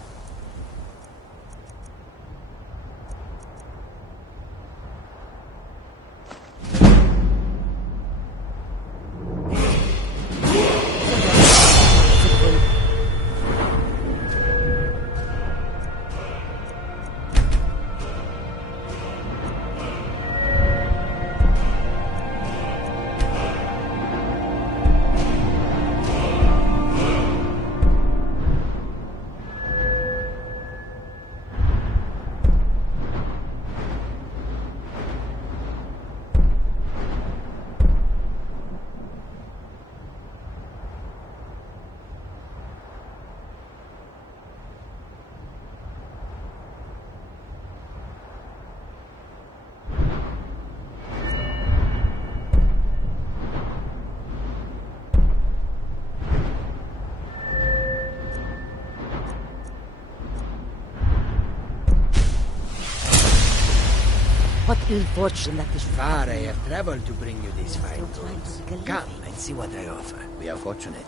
What ill fortune that this Far I have traveled to bring you these fine goods. Come and see what I offer. We are fortunate.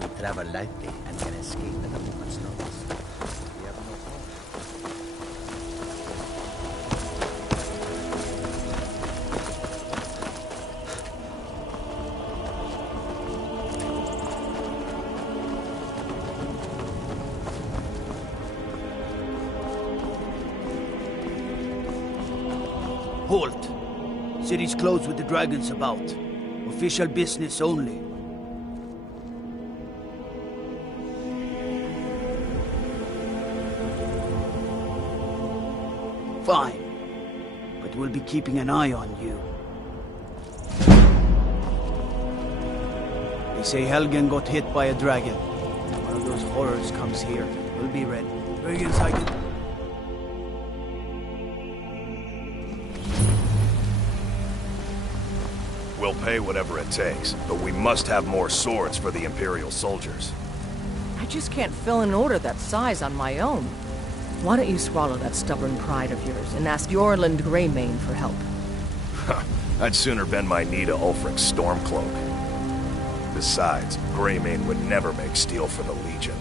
We travel lightly and can escape at a moment's notice. We have no home. Halt! City's closed with the dragons about. Official business only. Fine. But we'll be keeping an eye on you. They say Helgen got hit by a dragon. One of those horrors comes here. We'll be ready. Bring inside it. We'll pay whatever it takes, but we must have more swords for the Imperial soldiers. I just can't fill an order that size on my own. Why don't you swallow that stubborn pride of yours and ask Yorland Greymane for help? I'd sooner bend my knee to Ulfric's Stormcloak. Besides, Greymane would never make steel for the Legion.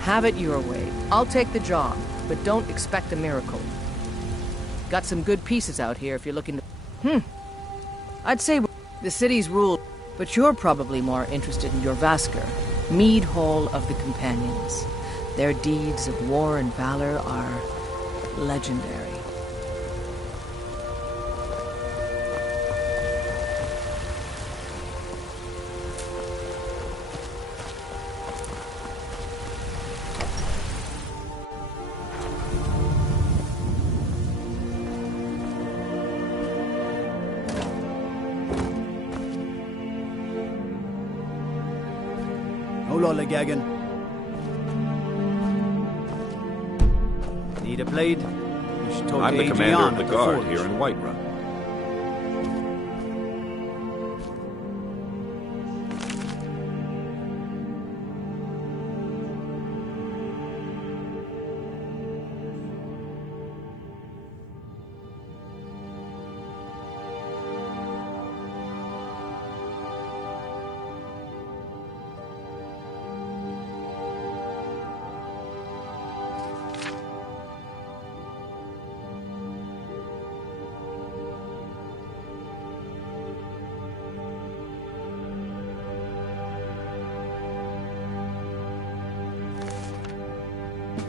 Have it your way. I'll take the job, but don't expect a miracle. Got some good pieces out here if you're looking to... I'd say the city's ruled, but you're probably more interested in your Vasker, Mead Hall of the Companions. Their deeds of war and valor are legendary. Hola, Gagan. Need a blade? You should talk I'm to the commander Adrian of the at guard forge. here in Whiterun.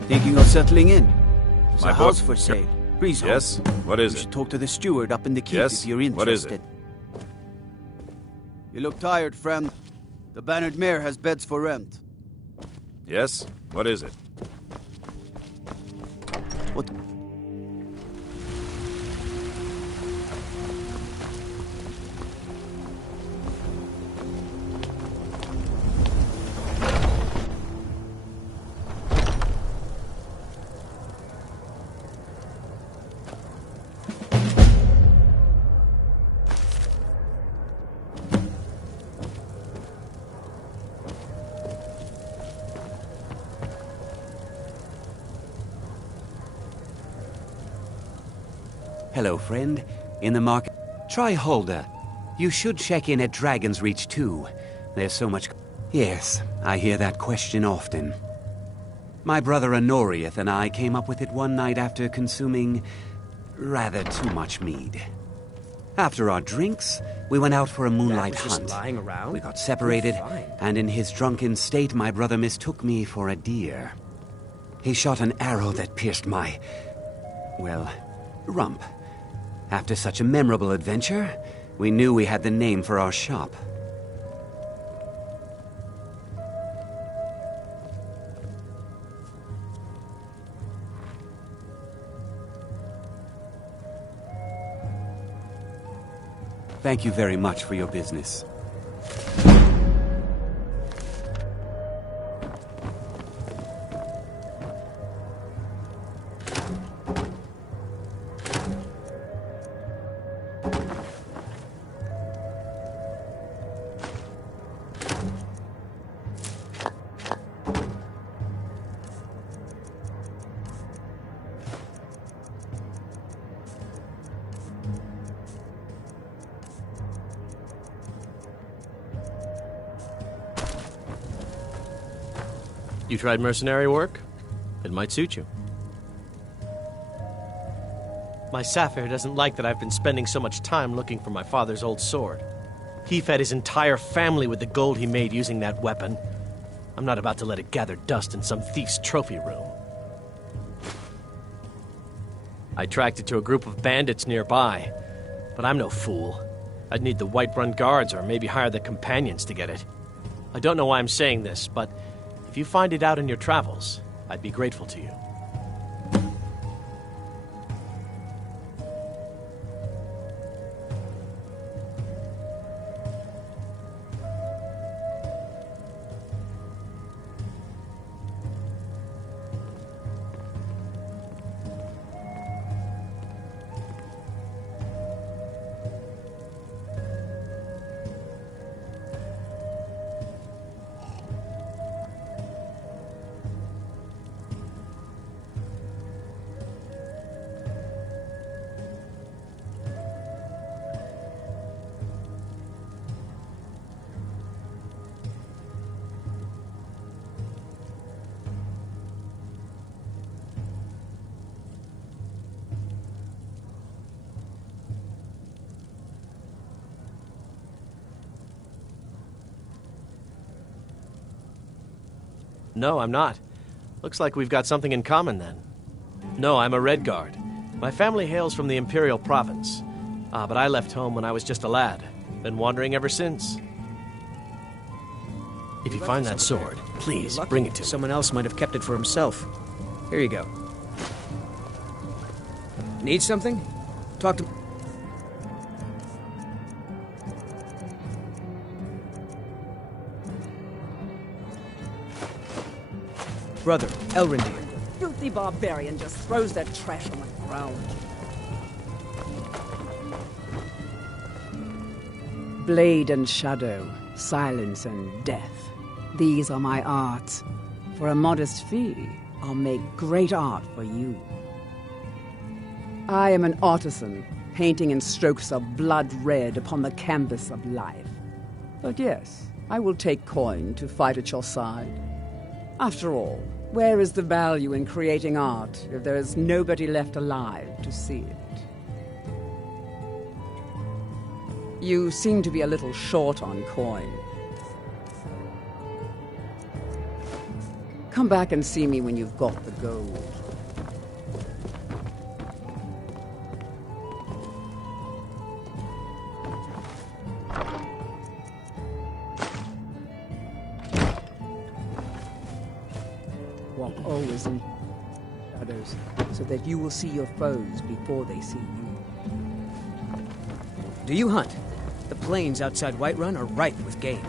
Thinking of settling in? There's My a house book- for sale. Please, Yes? What is you it? should talk to the steward up in the keep Yes? if you're interested. What is it? You look tired, friend. The Bannered Mare has beds for rent. Yes? What is it? What? Hello, friend. In the market. Try Holder. You should check in at Dragon's Reach, too. There's so much... Yes, I hear that question often. My brother Honoriath and I came up with it one night after consuming... rather too much mead. After our drinks, we went out for a moonlight That was hunt. just lying around? We got separated, You're fine. and in his drunken state, my brother mistook me for a deer. He shot an arrow that pierced my... well, rump. After such a memorable adventure, we knew we had the name for our shop. Thank you very much for your business. You tried mercenary work? It might suit you. My Sapphire doesn't like that I've been spending so much time looking for my father's old sword. He fed his entire family with the gold he made using that weapon. I'm not about to let it gather dust in some thief's trophy room. I tracked it to a group of bandits nearby, but I'm no fool. I'd need the Whiterun guards or maybe hire the companions to get it. I don't know why I'm saying this, but if you find it out in your travels, I'd be grateful to you. No, I'm not. Looks like we've got something in common then. No, I'm a Red Guard. My family hails from the Imperial Province. But I left home when I was just a lad. Been wandering ever since. If you find that sword, please bring it to me. Someone else might have kept it for himself. Here you go. Need something? Talk to... Brother, Elrond here. Filthy barbarian just throws that trash on the ground. Blade and shadow, silence and death. These are my arts. For a modest fee, I'll make great art for you. I am an artisan, painting in strokes of blood red upon the canvas of life. But yes, I will take coin to fight at your side. After all, where is the value in creating art if there is nobody left alive to see it? You seem to be a little short on coin. Come back and see me when you've got the gold. Walk always in shadows, so that you will see your foes before they see you. Do you hunt? The plains outside Whiterun are ripe with game.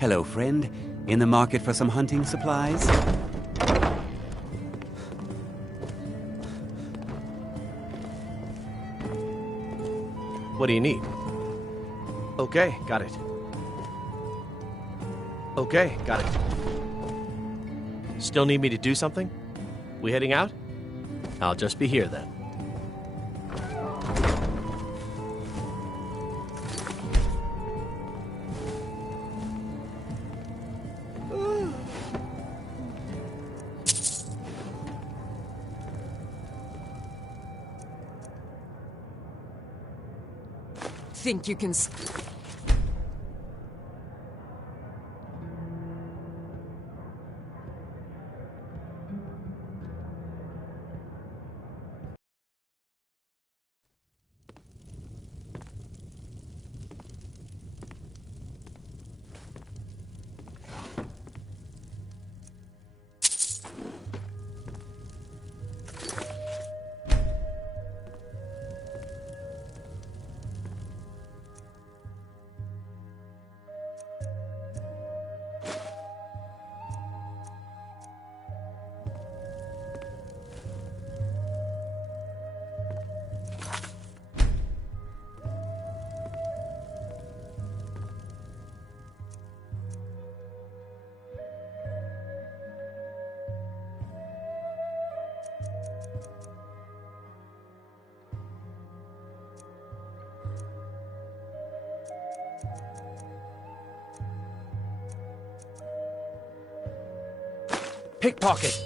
Hello, friend. In the market for some hunting supplies? What do you need? Okay, got it. Okay, got it. Still need me to do something? We heading out? I'll just be here then. Think you can... Pickpocket!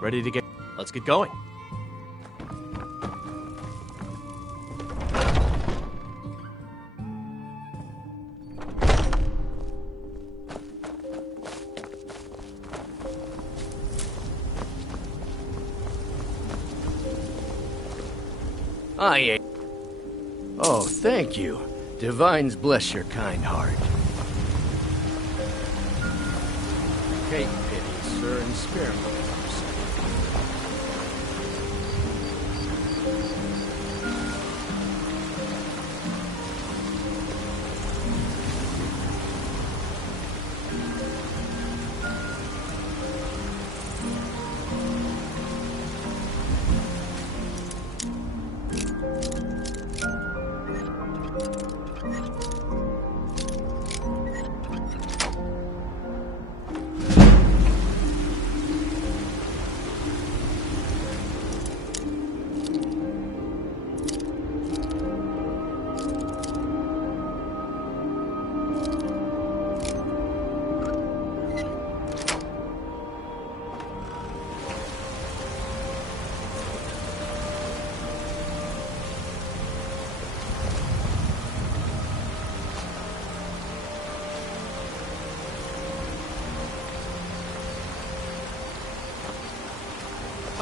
Ready to get... Let's get going. I ain't. Oh, thank you. Divines bless your kind heart. Take pity, sir, and spare me.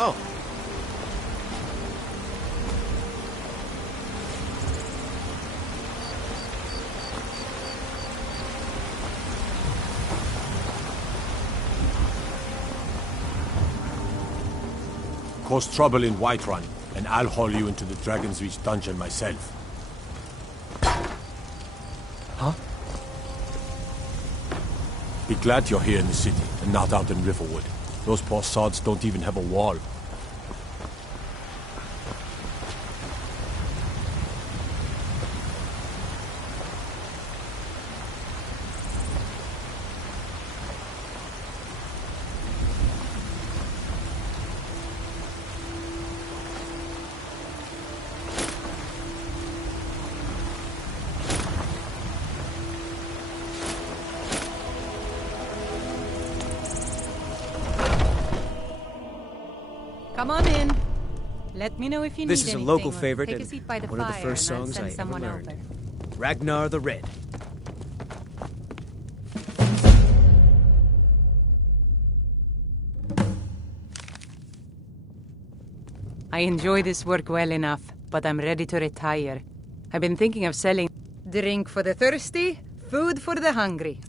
Oh. Cause trouble in Whiterun, and I'll haul you into the Dragon's Reach dungeon myself. Huh? Be glad you're here in the city, and not out in Riverwood. Those poor sods don't even have a wall. Come on in. Let me know if you This need is a anything. local or favorite take a and seat by the one of the fire first and I'll songs send I ever someone learned. over. Ragnar the Red. I enjoy this work well enough, but I'm ready to retire. I've been thinking of selling drink for the thirsty, food for the hungry.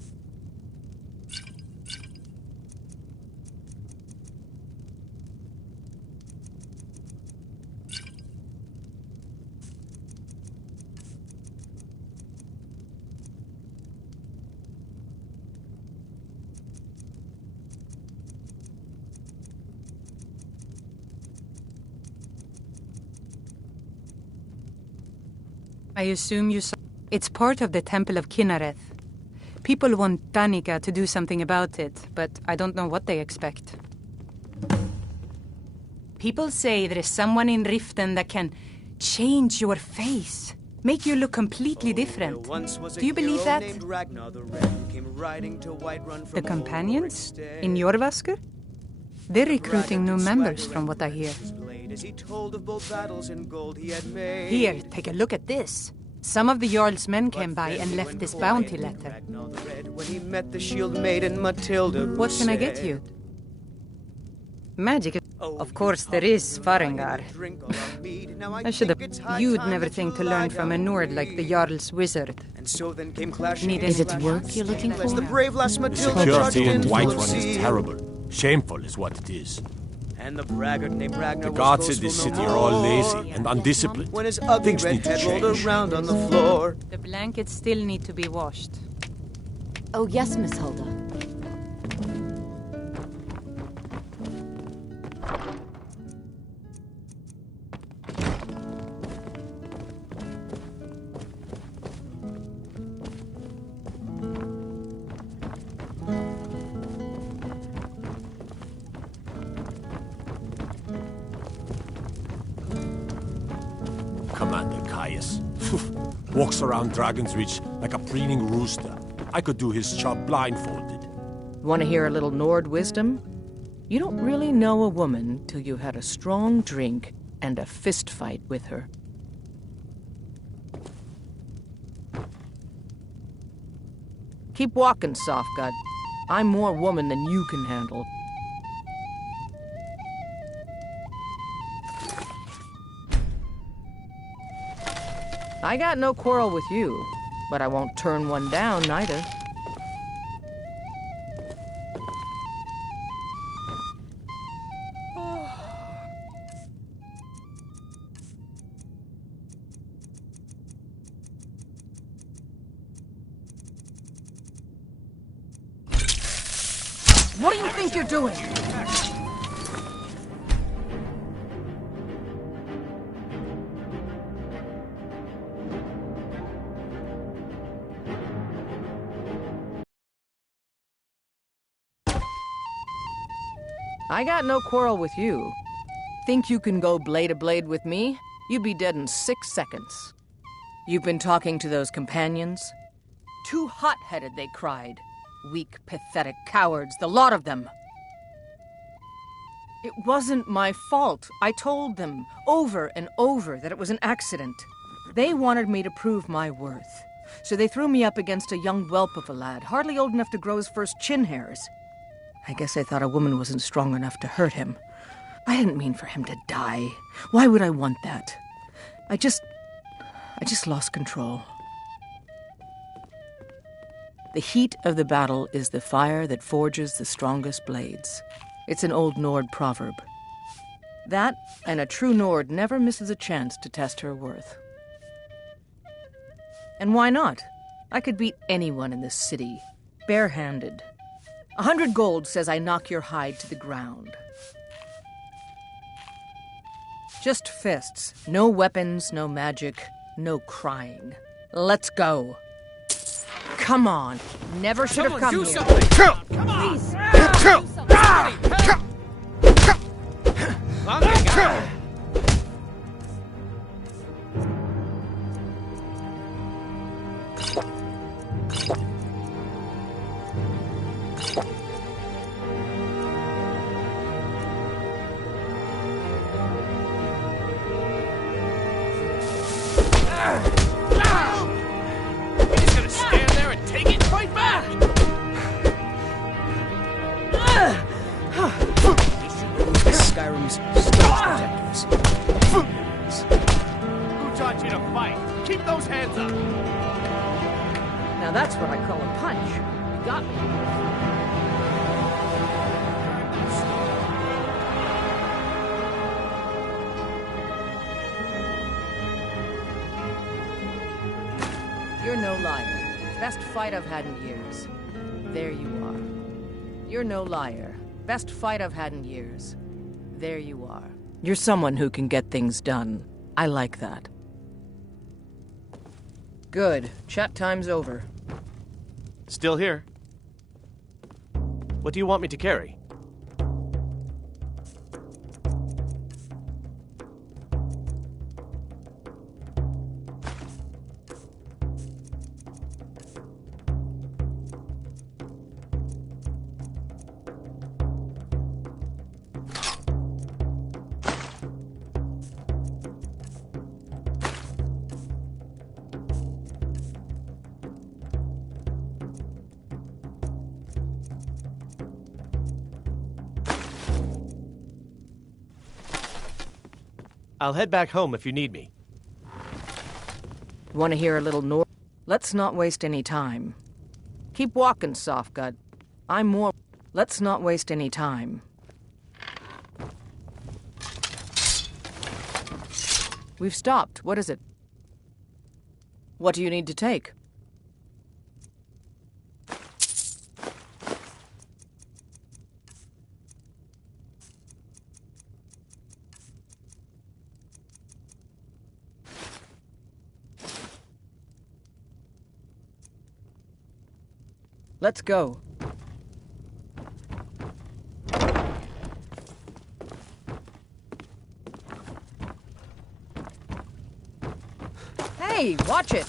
I assume you saw. It's part of the Temple of Kinnareth. People want Danica to do something about it, but I don't know what they expect. People say there is someone in Riften that can change your face, make you look completely different. Do you believe that? The companions? In Jorvaskr? They're recruiting new members from what I hear. Here, take a look at this. Some of the Jarl's men came by and left this bounty letter. What can I get you? Magic. Of course, there is Farengar. I should have. You'd never think to learn from a Nord like the Jarl's wizard. Is it work you're looking for? The security in Whiterun is terrible. Shameful is what it is. And the braggart named Ragnar. The guards in this city are all lazy and undisciplined. When his ugly Things red need to head rolled change. around on the floor. The blankets still need to be washed. Oh, yes, Miss Hulda. Commander Caius. Walks around Dragon's Reach like a preening rooster. I could do his job blindfolded. Want to hear a little Nord wisdom? You don't really know a woman till you had a strong drink and a fist fight with her. Keep walking, Softgut. I'm more woman than you can handle. I got no quarrel with you, but I won't turn one down, neither. What do you think you're doing? I got no quarrel with you. Think you can go blade to blade with me? You'd be dead in 6 seconds. You've been talking to those companions? Too hot-headed, they cried. Weak, pathetic cowards, the lot of them. It wasn't my fault. I told them over and over that it was an accident. They wanted me to prove my worth. So they threw me up against a young whelp of a lad, hardly old enough to grow his first chin hairs. I guess I thought a woman wasn't strong enough to hurt him. I didn't mean for him to die. Why would I want that? I just lost control. The heat of the battle is the fire that forges the strongest blades. It's an old Nord proverb. That, and a true Nord never misses a chance to test her worth. And why not? I could beat anyone in this city, barehanded. 100 gold says I knock your hide to the ground. Just fists. No weapons, no magic, no crying. Let's go. Come on. Never should have come here. Come on! Please! He's gonna stand there and take it? Fight back! Skyrim's protectors. Who taught you to fight? Keep those hands up! Now that's what I call a punch. You got me. You're no liar. Best fight I've had in years. There you are. You're no liar. Best fight I've had in years. There you are. You're someone who can get things done. I like that. Good. Chat time's over. Still here. What do you want me to carry? I'll head back home if you need me. Want to hear a little Nord? Let's not waste any time. Keep walking, Softgut. I'm more... Let's not waste any time. We've stopped. What is it? What do you need to take? Let's go. Hey, watch it!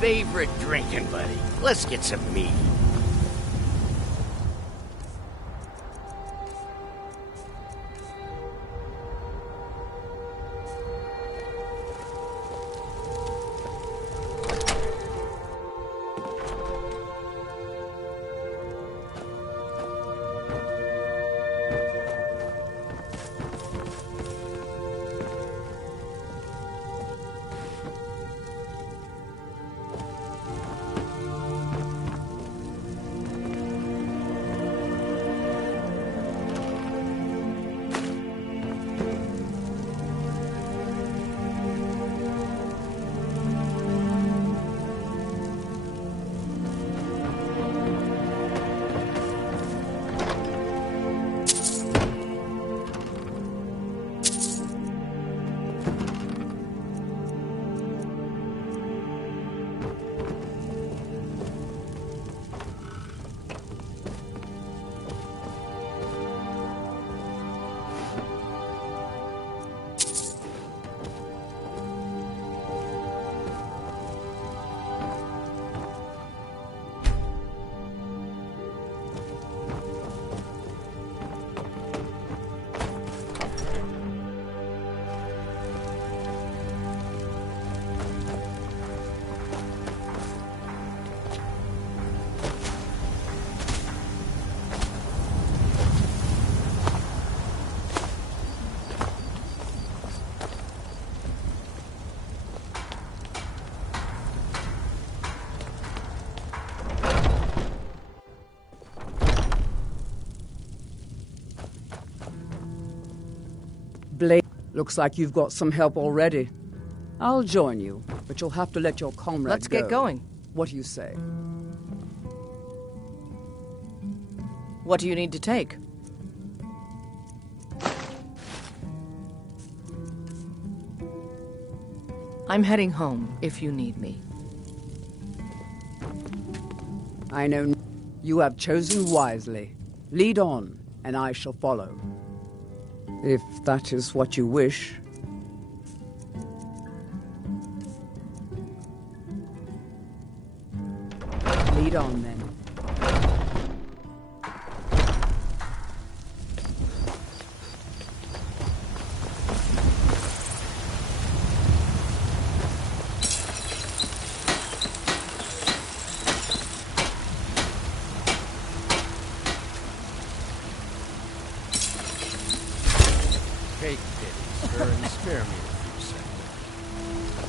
favorite drinking buddy. Let's get some meat. Blade, looks like you've got some help already. I'll join you, but you'll have to let your comrade Let's go. get going. What do you say? What do you need to take? I'm heading home if you need me. I know you have chosen wisely. Lead on, and I shall follow. If that is what you wish. Lead on, then. Take pity, sir, and spare me a few seconds.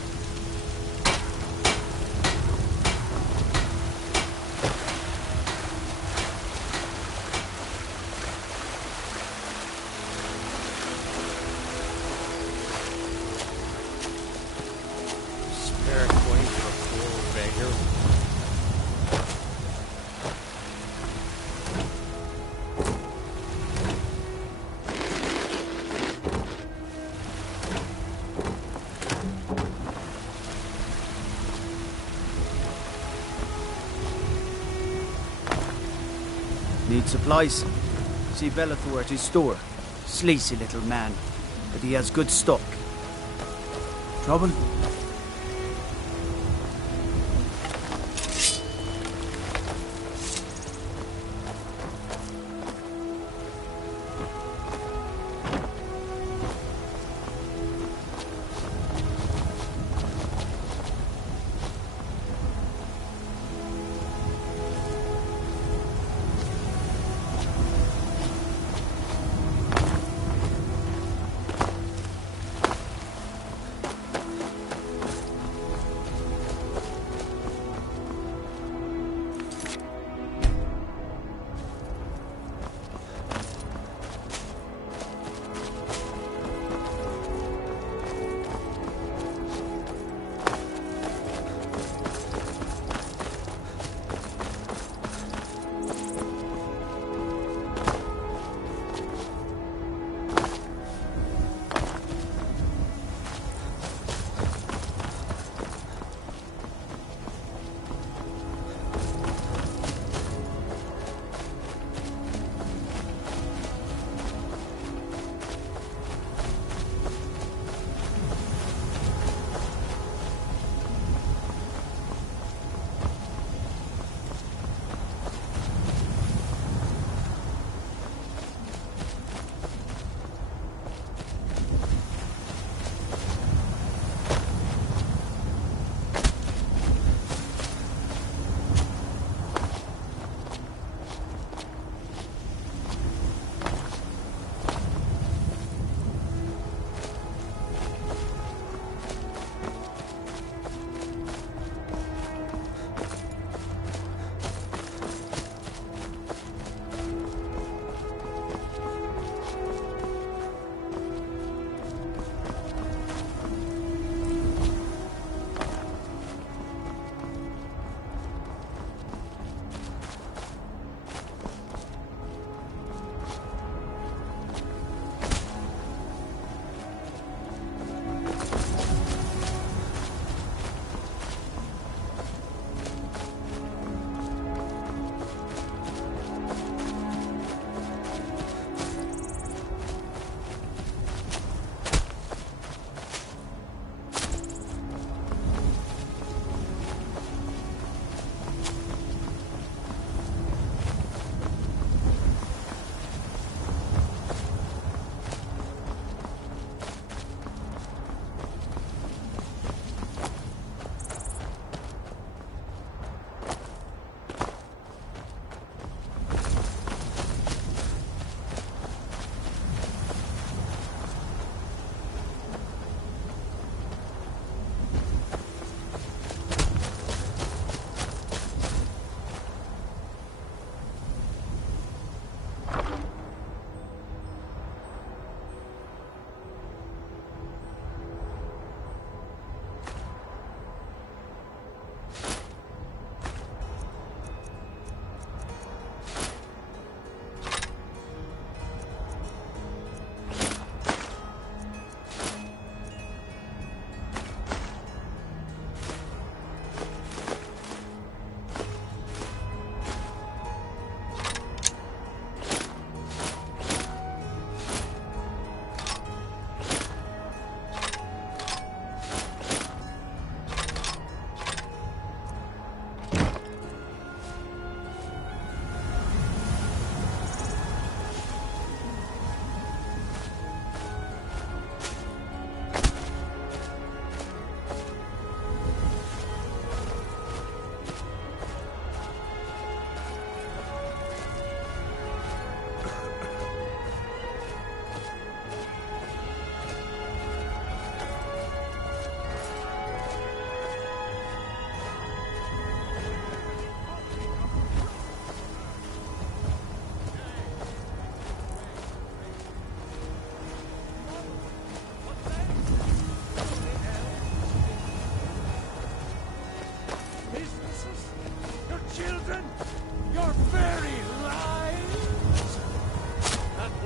Spare coin for a poor beggar. Need supplies? See Bellathor at his store. Sleazy little man, but he has good stock. Trouble?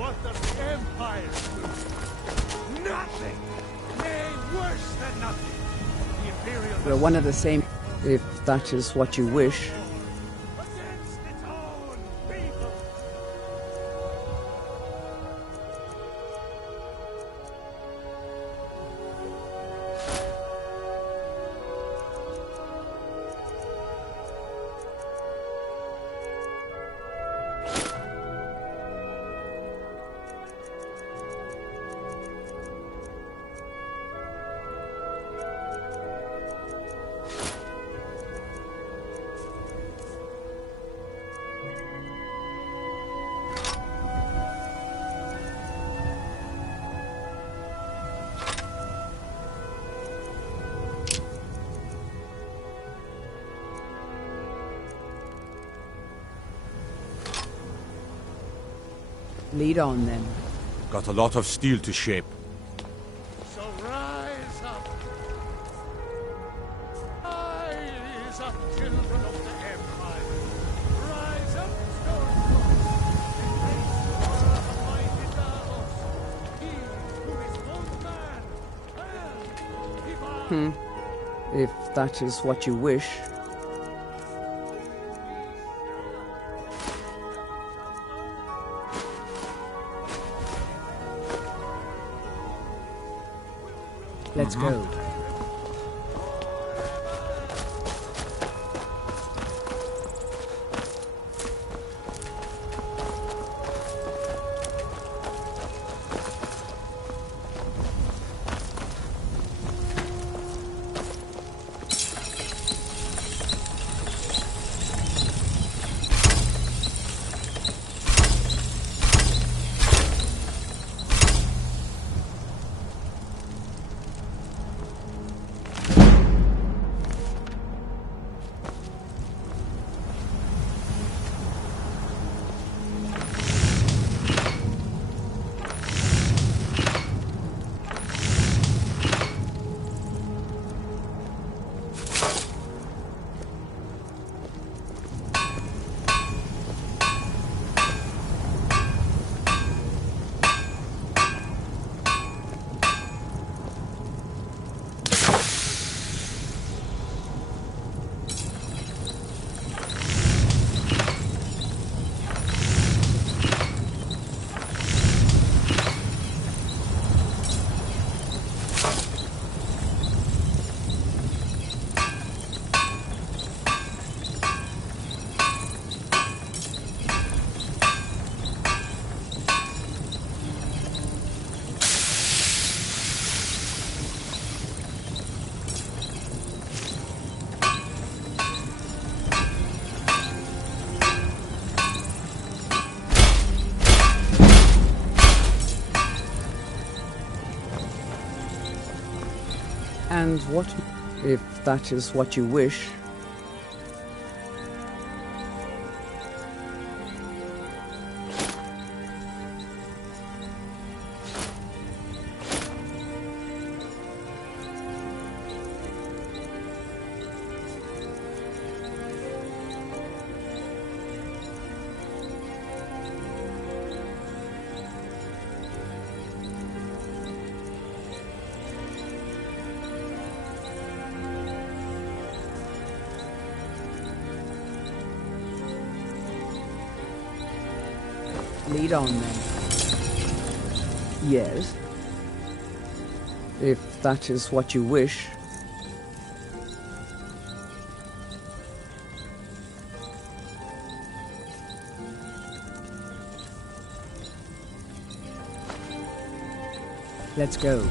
What does Empire do? Nothing! Nay, worse than nothing! The Imperial... We're one of the same, if that is what you wish. Lead on, then. Got a lot of steel to shape. So rise up. Rise up, children of the Empire. Rise up, Stormcloaks. Embrace the mighty Davos. He who is one man. And If that is what you wish. Let's go. And what, if that is what you wish? Lead on, then. Yes. If that is what you wish. Let's go.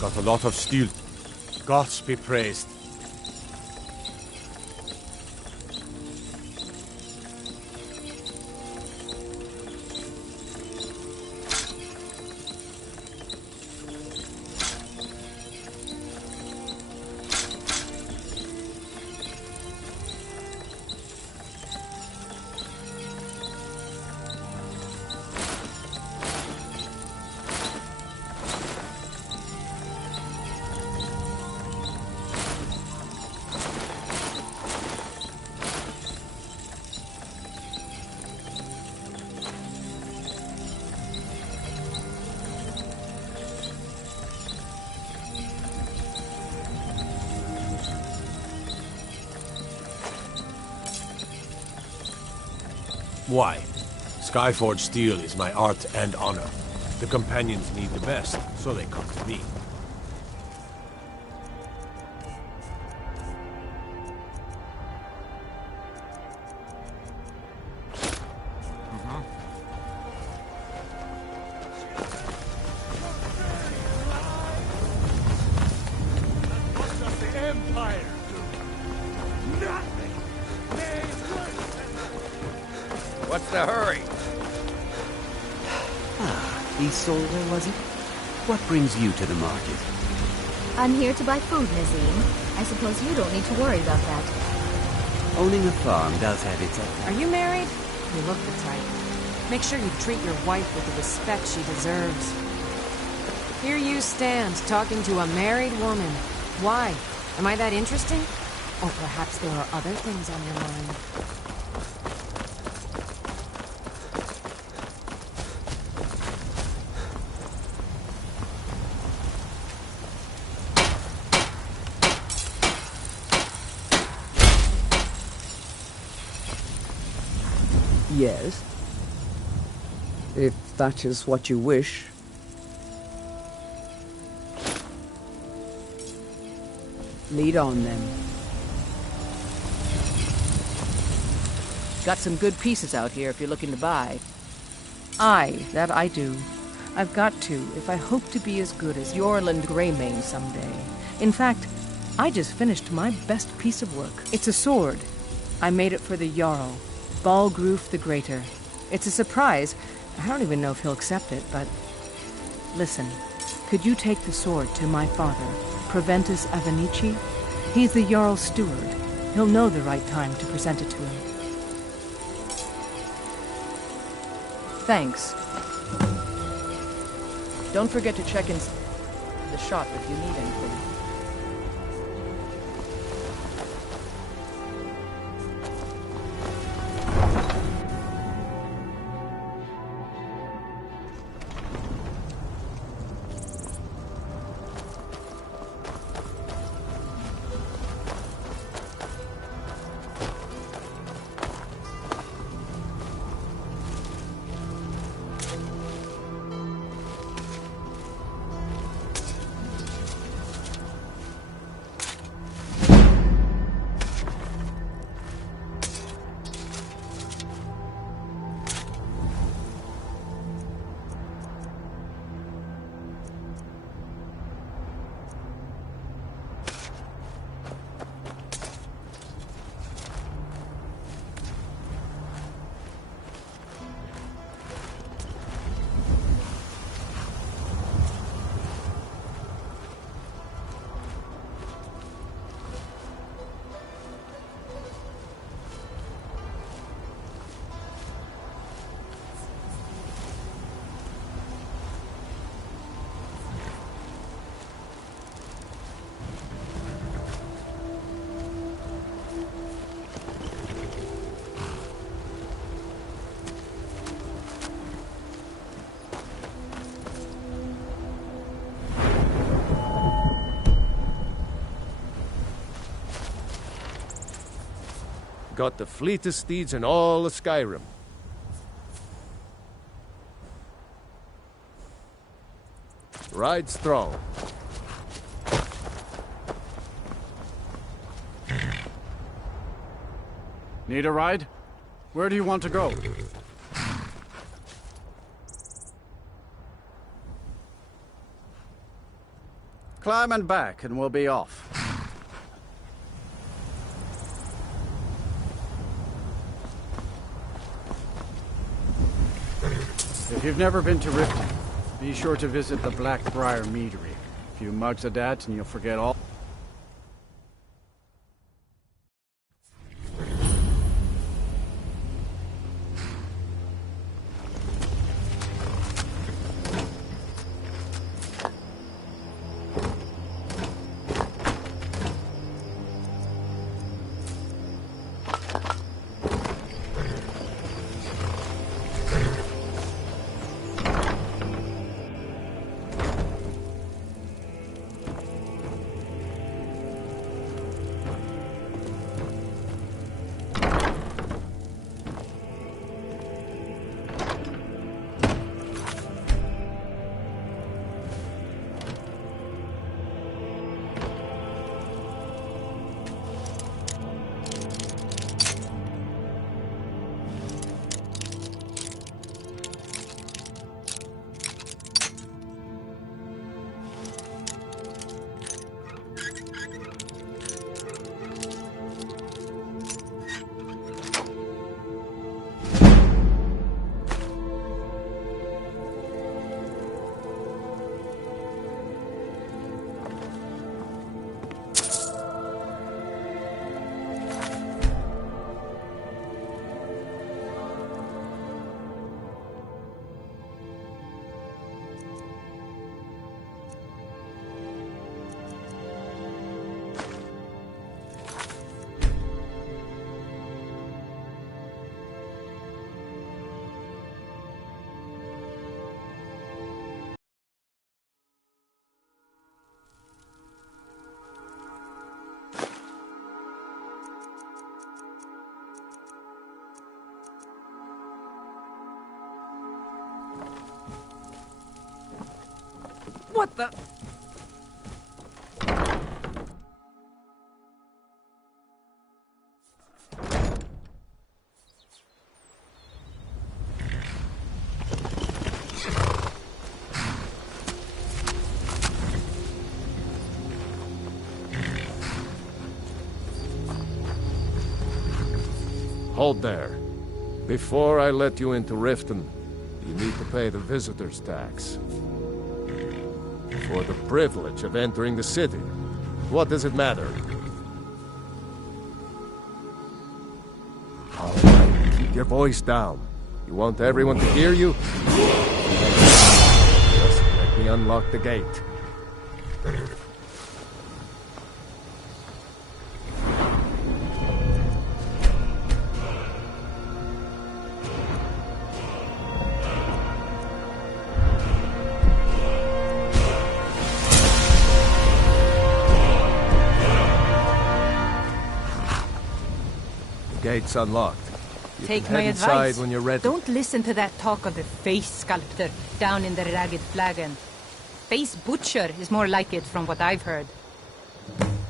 Got a lot of steel. Gods be praised. Why? Skyforge steel is my art and honor. The companions need the best, so they come to me. What's the hurry? Isolde, was it? What brings you to the market? I'm here to buy food, Nazim. I suppose you don't need to worry about that. Owning a farm does have its... Are you married? You look the type. Make sure you treat your wife with the respect she deserves. Here you stand, talking to a married woman. Why? Am I that interesting? Or perhaps there are other things on your mind. Yes. If that is what you wish. Lead on, then. Got some good pieces out here if you're looking to buy. Aye, that I do. I've got to, if I hope to be as good as Yorland Greymane someday. In fact, I just finished my best piece of work. It's a sword. I made it for the Jarl, Balgroof the Greater. It's a surprise. I don't even know if he'll accept it, but... Listen, could you take the sword to my father, Proventus Avenici? He's the Jarl's steward. He'll know the right time to present it to him. Thanks. Don't forget to check in the shop if you need anything. Got the fleetest steeds in all of Skyrim. Ride strong. Need a ride? Where do you want to go? Climb and back and we'll be off. If you've never been to Riften, be sure to visit the Blackbriar Meadery. A few mugs of that and you'll forget all... What the? Hold there. Before I let you into Riften, you need to pay the visitor's tax. For the privilege of entering the city. What does it matter? All right, keep your voice down. You want everyone to hear you? Just let me unlock the gate. Gate's unlocked. You Take can my head inside advice. when you're ready. Don't listen to that talk of the face sculptor down in the Ragged Flagon. Face butcher is more like it from what I've heard.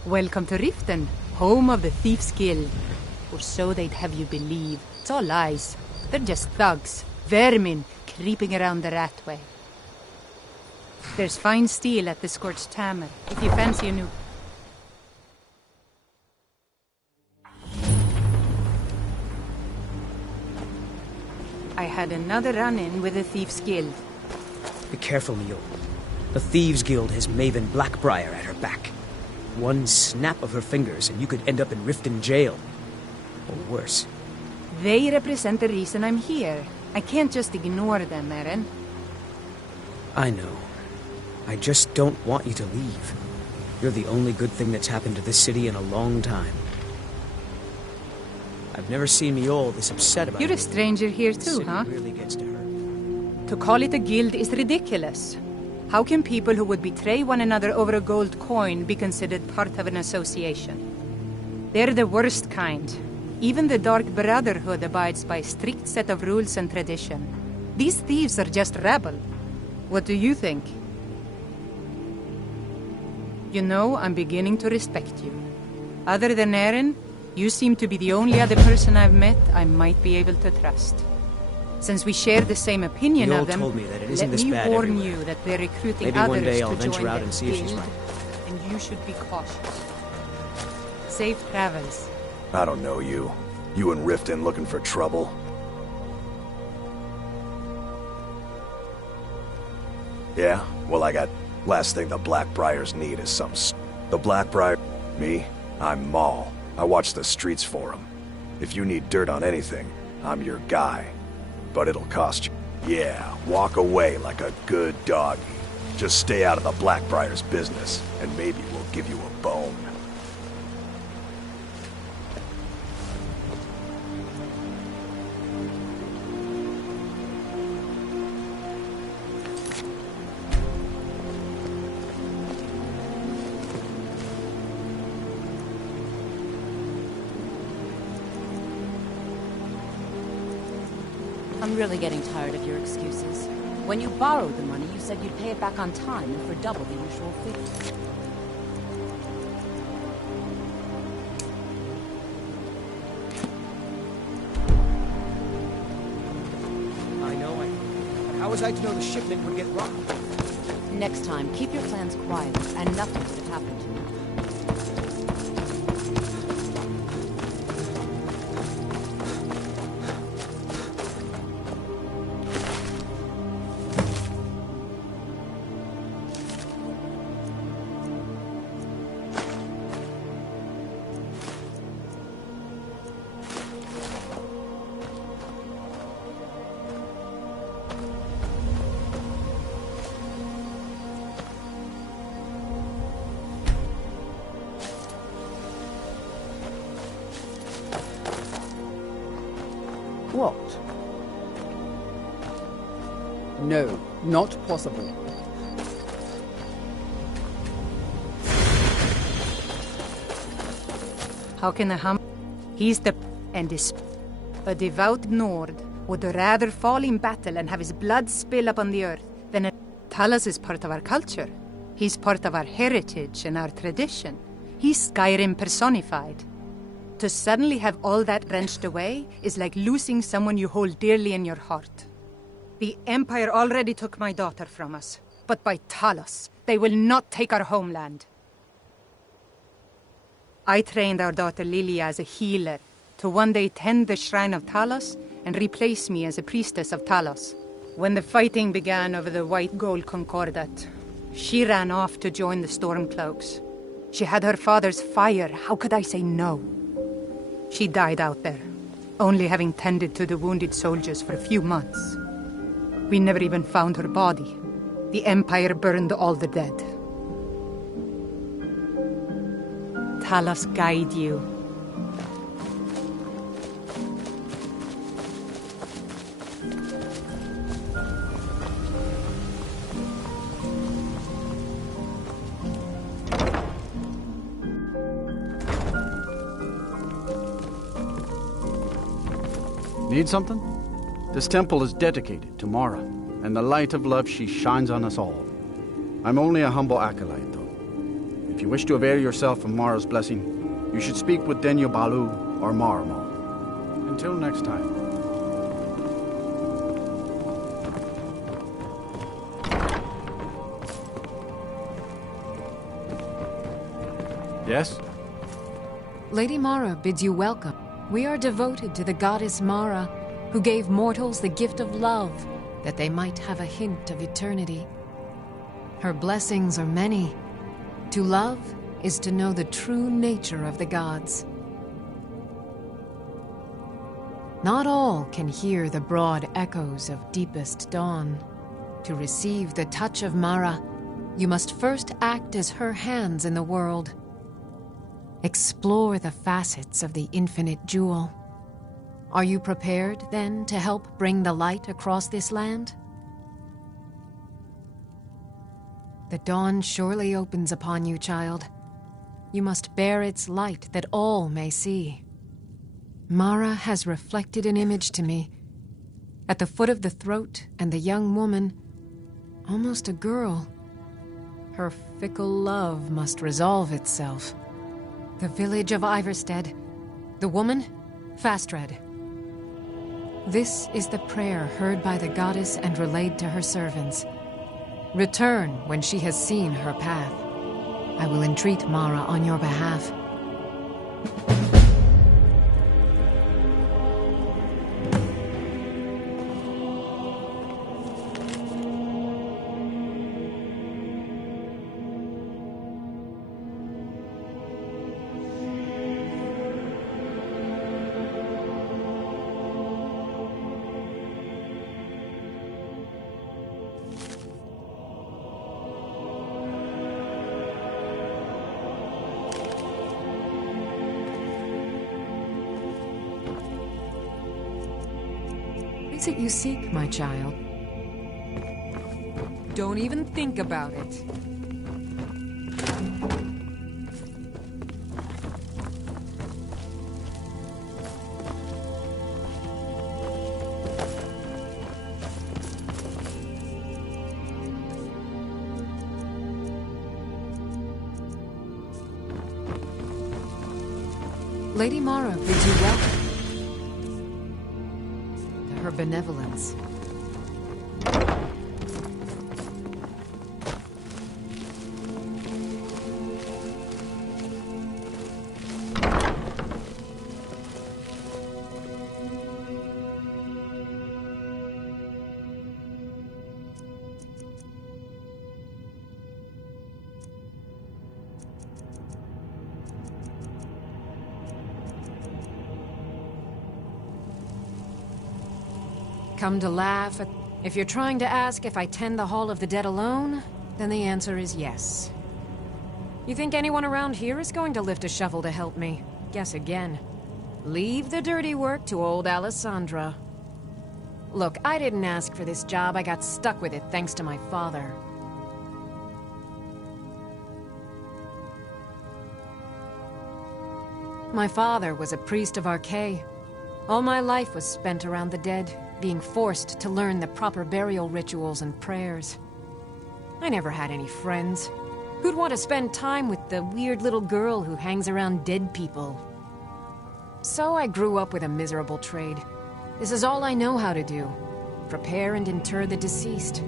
Welcome to Riften, home of the Thieves' Guild. Or so they'd have you believe. It's all lies. They're just thugs, vermin, creeping around the Ratway. There's fine steel at the Scorched Hammer, if you fancy a new... I had another run-in with the Thieves' Guild. Be careful, Mule. The Thieves' Guild has Maven Blackbriar at her back. One snap of her fingers and you could end up in Riften jail. Or worse. They represent the reason I'm here. I can't just ignore them, Eren. I know. I just don't want you to leave. You're the only good thing that's happened to this city in a long time. I've never seen Mule this upset about it. You're a stranger here too, huh? Really gets to her. To call it a guild is ridiculous. How can people who would betray one another over a gold coin be considered part of an association? They're the worst kind. Even the Dark Brotherhood abides by a strict set of rules and tradition. These thieves are just rabble. What do you think? You know, I'm beginning to respect you. Other than Eren, you seem to be the only other person I've met I might be able to trust. Since we share the same opinion of them, told me that it isn't let this me bad warn everywhere. you that they're recruiting Maybe others one day I'll to venture join out the and see if she's guild, right. and you should be cautious. Safe travels. I don't know you. You in Riften looking for trouble? Yeah? Well, I got... Last thing the Blackbriars need is some The Blackbriar... Me? I'm Maul. I watch the streets for them. If you need dirt on anything, I'm your guy. But it'll cost you. Yeah, walk away like a good doggy. Just stay out of the Blackbriars' business, and maybe we'll give you a bone. I'm really getting tired of your excuses. When you borrowed the money, you said you'd pay it back on time and for double the usual fee. I know, but how was I to know the shipment would get robbed? Next time, keep your plans quiet, and nothing should happen to you. What? No, not possible. How can a He's the... and is a devout Nord would rather fall in battle and have his blood spill upon the earth than Talos is part of our culture. He's part of our heritage and our tradition. He's Skyrim personified. To suddenly have all that wrenched away is like losing someone you hold dearly in your heart. The Empire already took my daughter from us, but by Talos, they will not take our homeland. I trained our daughter Lilia as a healer to one day tend the shrine of Talos and replace me as a priestess of Talos. When the fighting began over the white gold concordat, she ran off to join the Stormcloaks. She had her father's fire. How could I say no? She died out there, only having tended to the wounded soldiers for a few months. We never even found her body. The Empire burned all the dead. Talos guide you. Need something? This temple is dedicated to Mara, and the light of love she shines on us all. I'm only a humble acolyte, though. If you wish to avail yourself of Mara's blessing, you should speak with Denyo Balu or Maramo. Until next time. Yes? Lady Mara bids you welcome. We are devoted to the goddess Mara, who gave mortals the gift of love, that they might have a hint of eternity. Her blessings are many. To love is to know the true nature of the gods. Not all can hear the broad echoes of deepest dawn. To receive the touch of Mara, you must first act as her hands in the world. Explore the facets of the infinite jewel. Are you prepared, then, to help bring the light across this land? The dawn surely opens upon you, child. You must bear its light that all may see. Mara has reflected an image to me. At the foot of the throat and the young woman, almost a girl. Her fickle love must resolve itself. The village of Iverstead. The woman, Fastred. This is the prayer heard by the goddess and relayed to her servants. Return when she has seen her path. I will entreat Mara on your behalf. What is it you seek, my child? Don't even think about it. Lady Mara bids you welcome. Her benevolence. Come to laugh at... If you're trying to ask if I tend the Hall of the Dead alone, then the answer is yes. You think anyone around here is going to lift a shovel to help me? Guess again. Leave the dirty work to old Alessandra. Look, I didn't ask for this job. I got stuck with it thanks to my father. My father was a priest of Archay. All my life was spent around the dead. being forced to learn the proper burial rituals and prayers. I never had any friends. Who'd want to spend time with the weird little girl who hangs around dead people? So I grew up with a miserable trade. This is all I know how to do. Prepare and inter the deceased.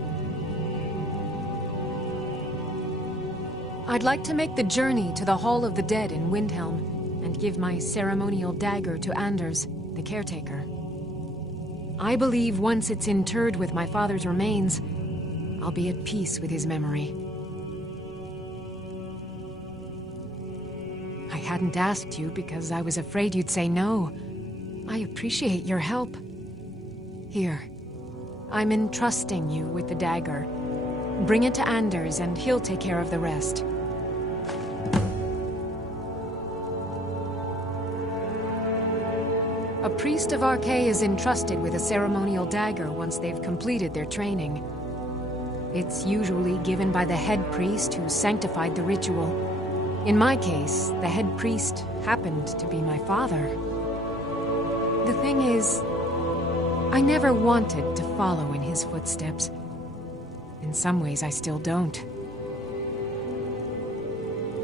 I'd like to make the journey to the Hall of the Dead in Windhelm and give my ceremonial dagger to Anders, the caretaker. I believe once it's interred with my father's remains, I'll be at peace with his memory. I hadn't asked you because I was afraid you'd say no. I appreciate your help. Here, I'm entrusting you with the dagger. Bring it to Anders and he'll take care of the rest. A priest of Arkay is entrusted with a ceremonial dagger once they've completed their training. It's usually given by the head priest who sanctified the ritual. In my case, the head priest happened to be my father. The thing is, I never wanted to follow in his footsteps. In some ways, I still don't.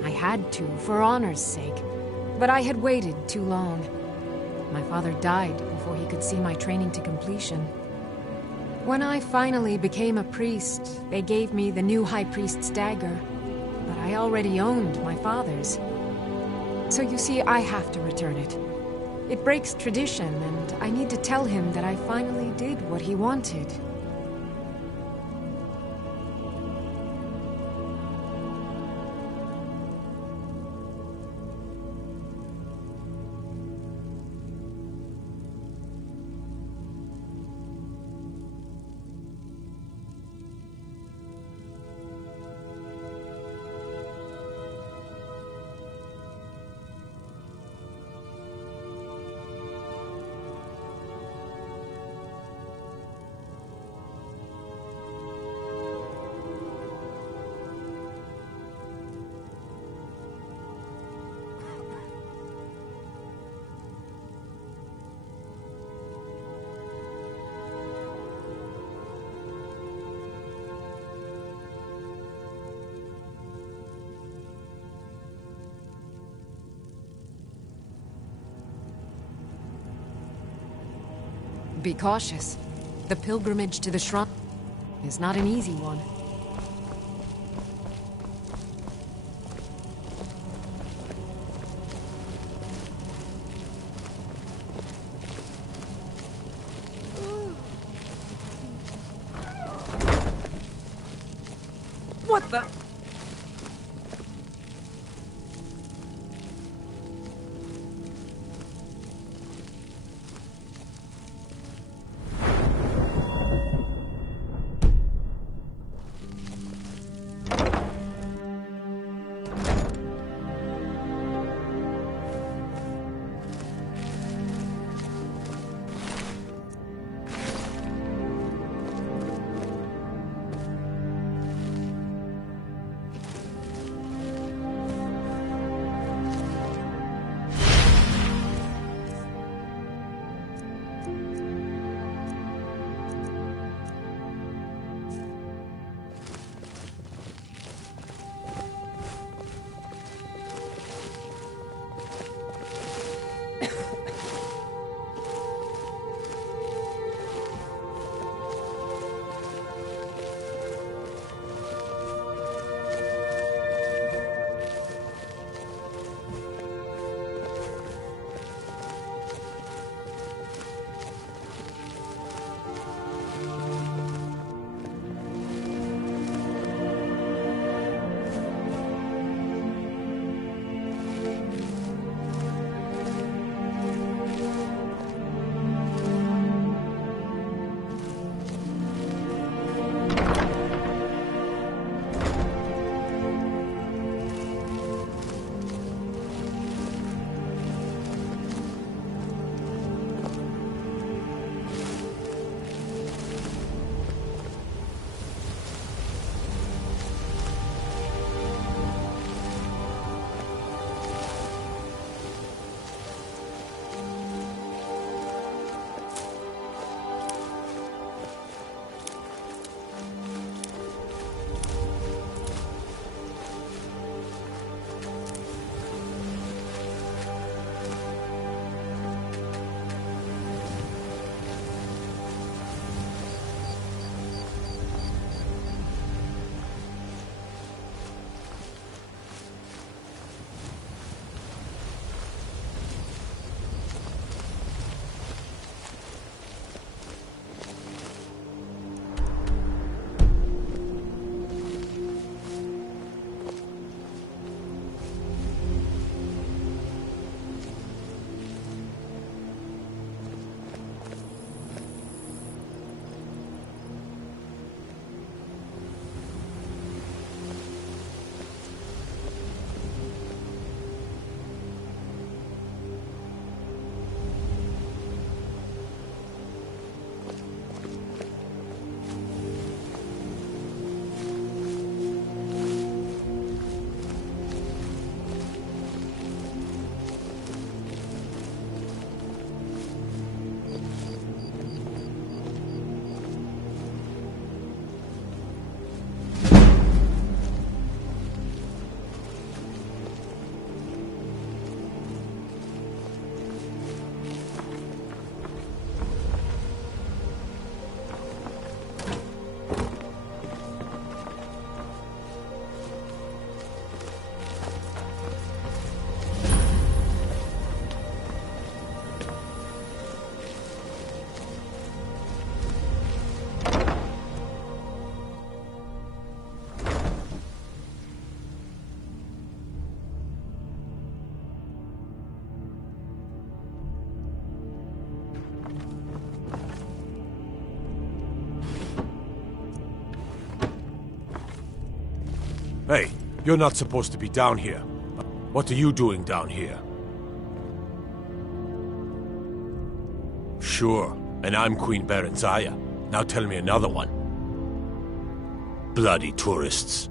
I had to, for honor's sake, but I had waited too long. My father died before he could see my training to completion. When I finally became a priest, they gave me the new High Priest's dagger, but I already owned my father's. So you see, I have to return it. It breaks tradition, and I need to tell him that I finally did what he wanted. Be cautious. The pilgrimage to the shrine is not an easy one. What the? Hey, you're not supposed to be down here. What are you doing down here? Sure, and I'm Queen Berenzaya. Now tell me another one. Bloody tourists.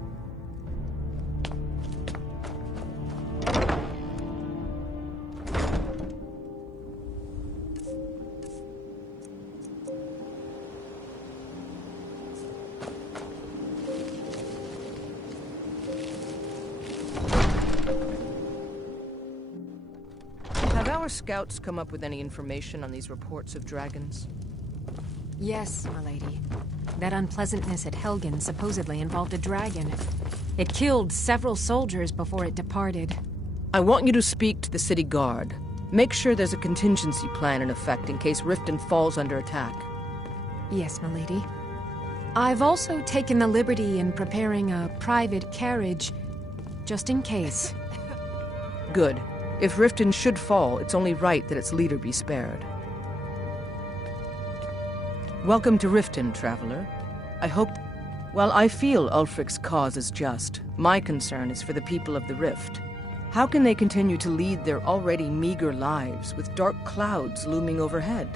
Have our scouts come up with any information on these reports of dragons? Yes, my lady. That unpleasantness at Helgen supposedly involved a dragon. It killed several soldiers before it departed. I want you to speak to the city guard. Make sure there's a contingency plan in effect in case Riften falls under attack. Yes, my lady. I've also taken the liberty in preparing a private carriage, just in case. Good. If Riften should fall, it's only right that its leader be spared. Welcome to Riften, traveler. I hope... While I feel Ulfric's cause is just, my concern is for the people of the Rift. How can they continue to lead their already meager lives with dark clouds looming overhead?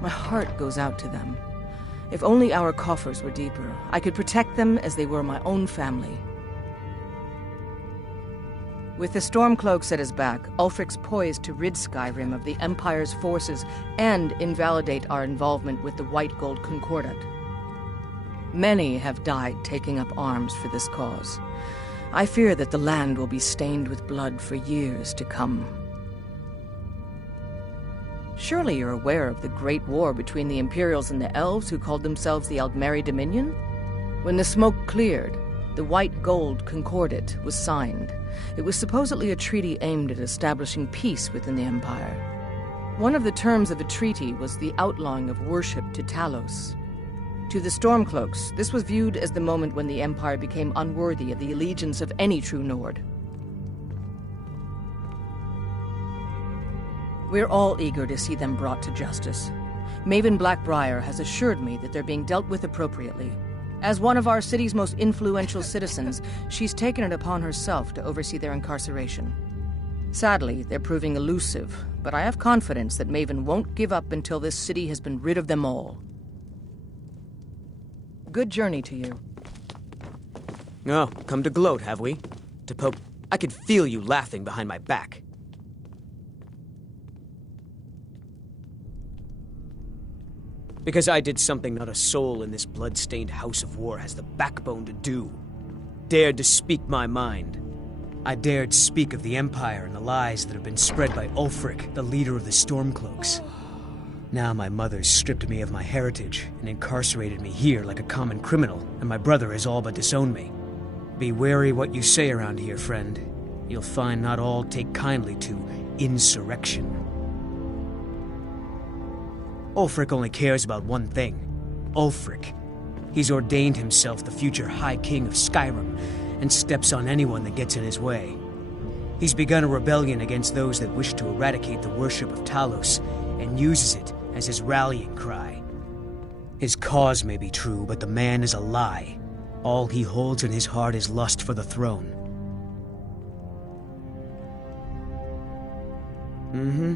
My heart goes out to them. If only our coffers were deeper, I could protect them as they were my own family. With the Stormcloaks at his back, Ulfric's poised to rid Skyrim of the Empire's forces and invalidate our involvement with the White Gold Concordat. Many have died taking up arms for this cause. I fear that the land will be stained with blood for years to come. Surely you're aware of the Great War between the Imperials and the Elves who called themselves the Aldmeri Dominion? When the smoke cleared, the White Gold Concordat was signed. It was supposedly a treaty aimed at establishing peace within the Empire. One of the terms of the treaty was the outlawing of worship to Talos. To the Stormcloaks, this was viewed as the moment when the Empire became unworthy of the allegiance of any true Nord. We're all eager to see them brought to justice. Maven Blackbriar has assured me that they're being dealt with appropriately. As one of our city's most influential citizens, she's taken it upon herself to oversee their incarceration. Sadly, they're proving elusive, but I have confidence that Maven won't give up until this city has been rid of them all. Good journey to you. Oh, come to gloat, have we? To poke... I could feel you laughing behind my back. Because I did something not a soul in this blood-stained house of war has the backbone to do. Dared to speak my mind. I dared speak of the Empire and the lies that have been spread by Ulfric, the leader of the Stormcloaks. Now my mother's stripped me of my heritage and incarcerated me here like a common criminal, and my brother has all but disowned me. Be wary what you say around here, friend. You'll find not all take kindly to insurrection. Ulfric only cares about one thing. Ulfric. He's ordained himself the future High King of Skyrim, and steps on anyone that gets in his way. He's begun a rebellion against those that wish to eradicate the worship of Talos, and uses it as his rallying cry. His cause may be true, but the man is a lie. All he holds in his heart is lust for the throne. Mm-hmm.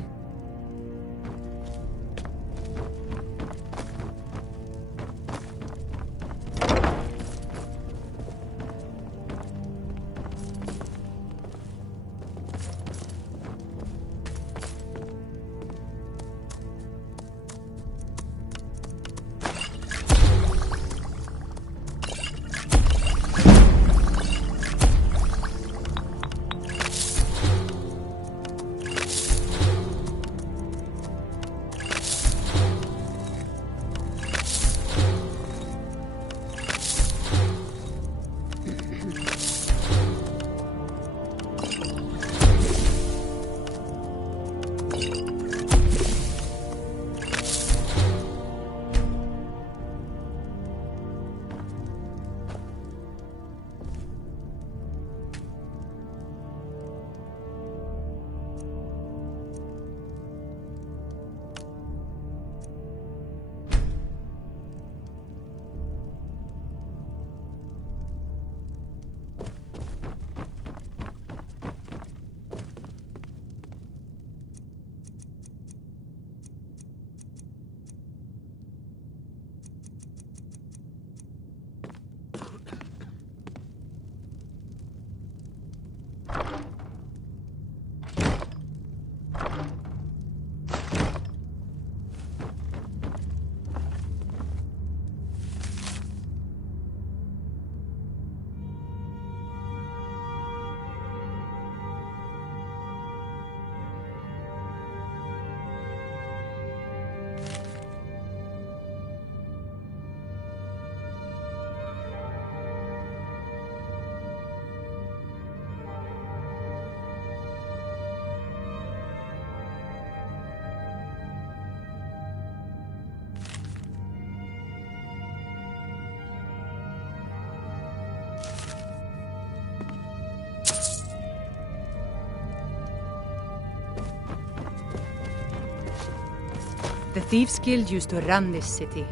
Thieves Guild used to run this city.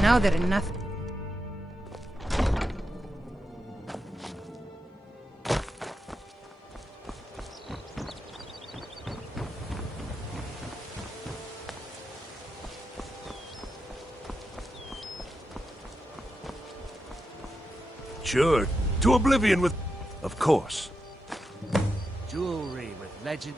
Now they're nothing. Sure, to oblivion with... Of course. Jewelry with legend.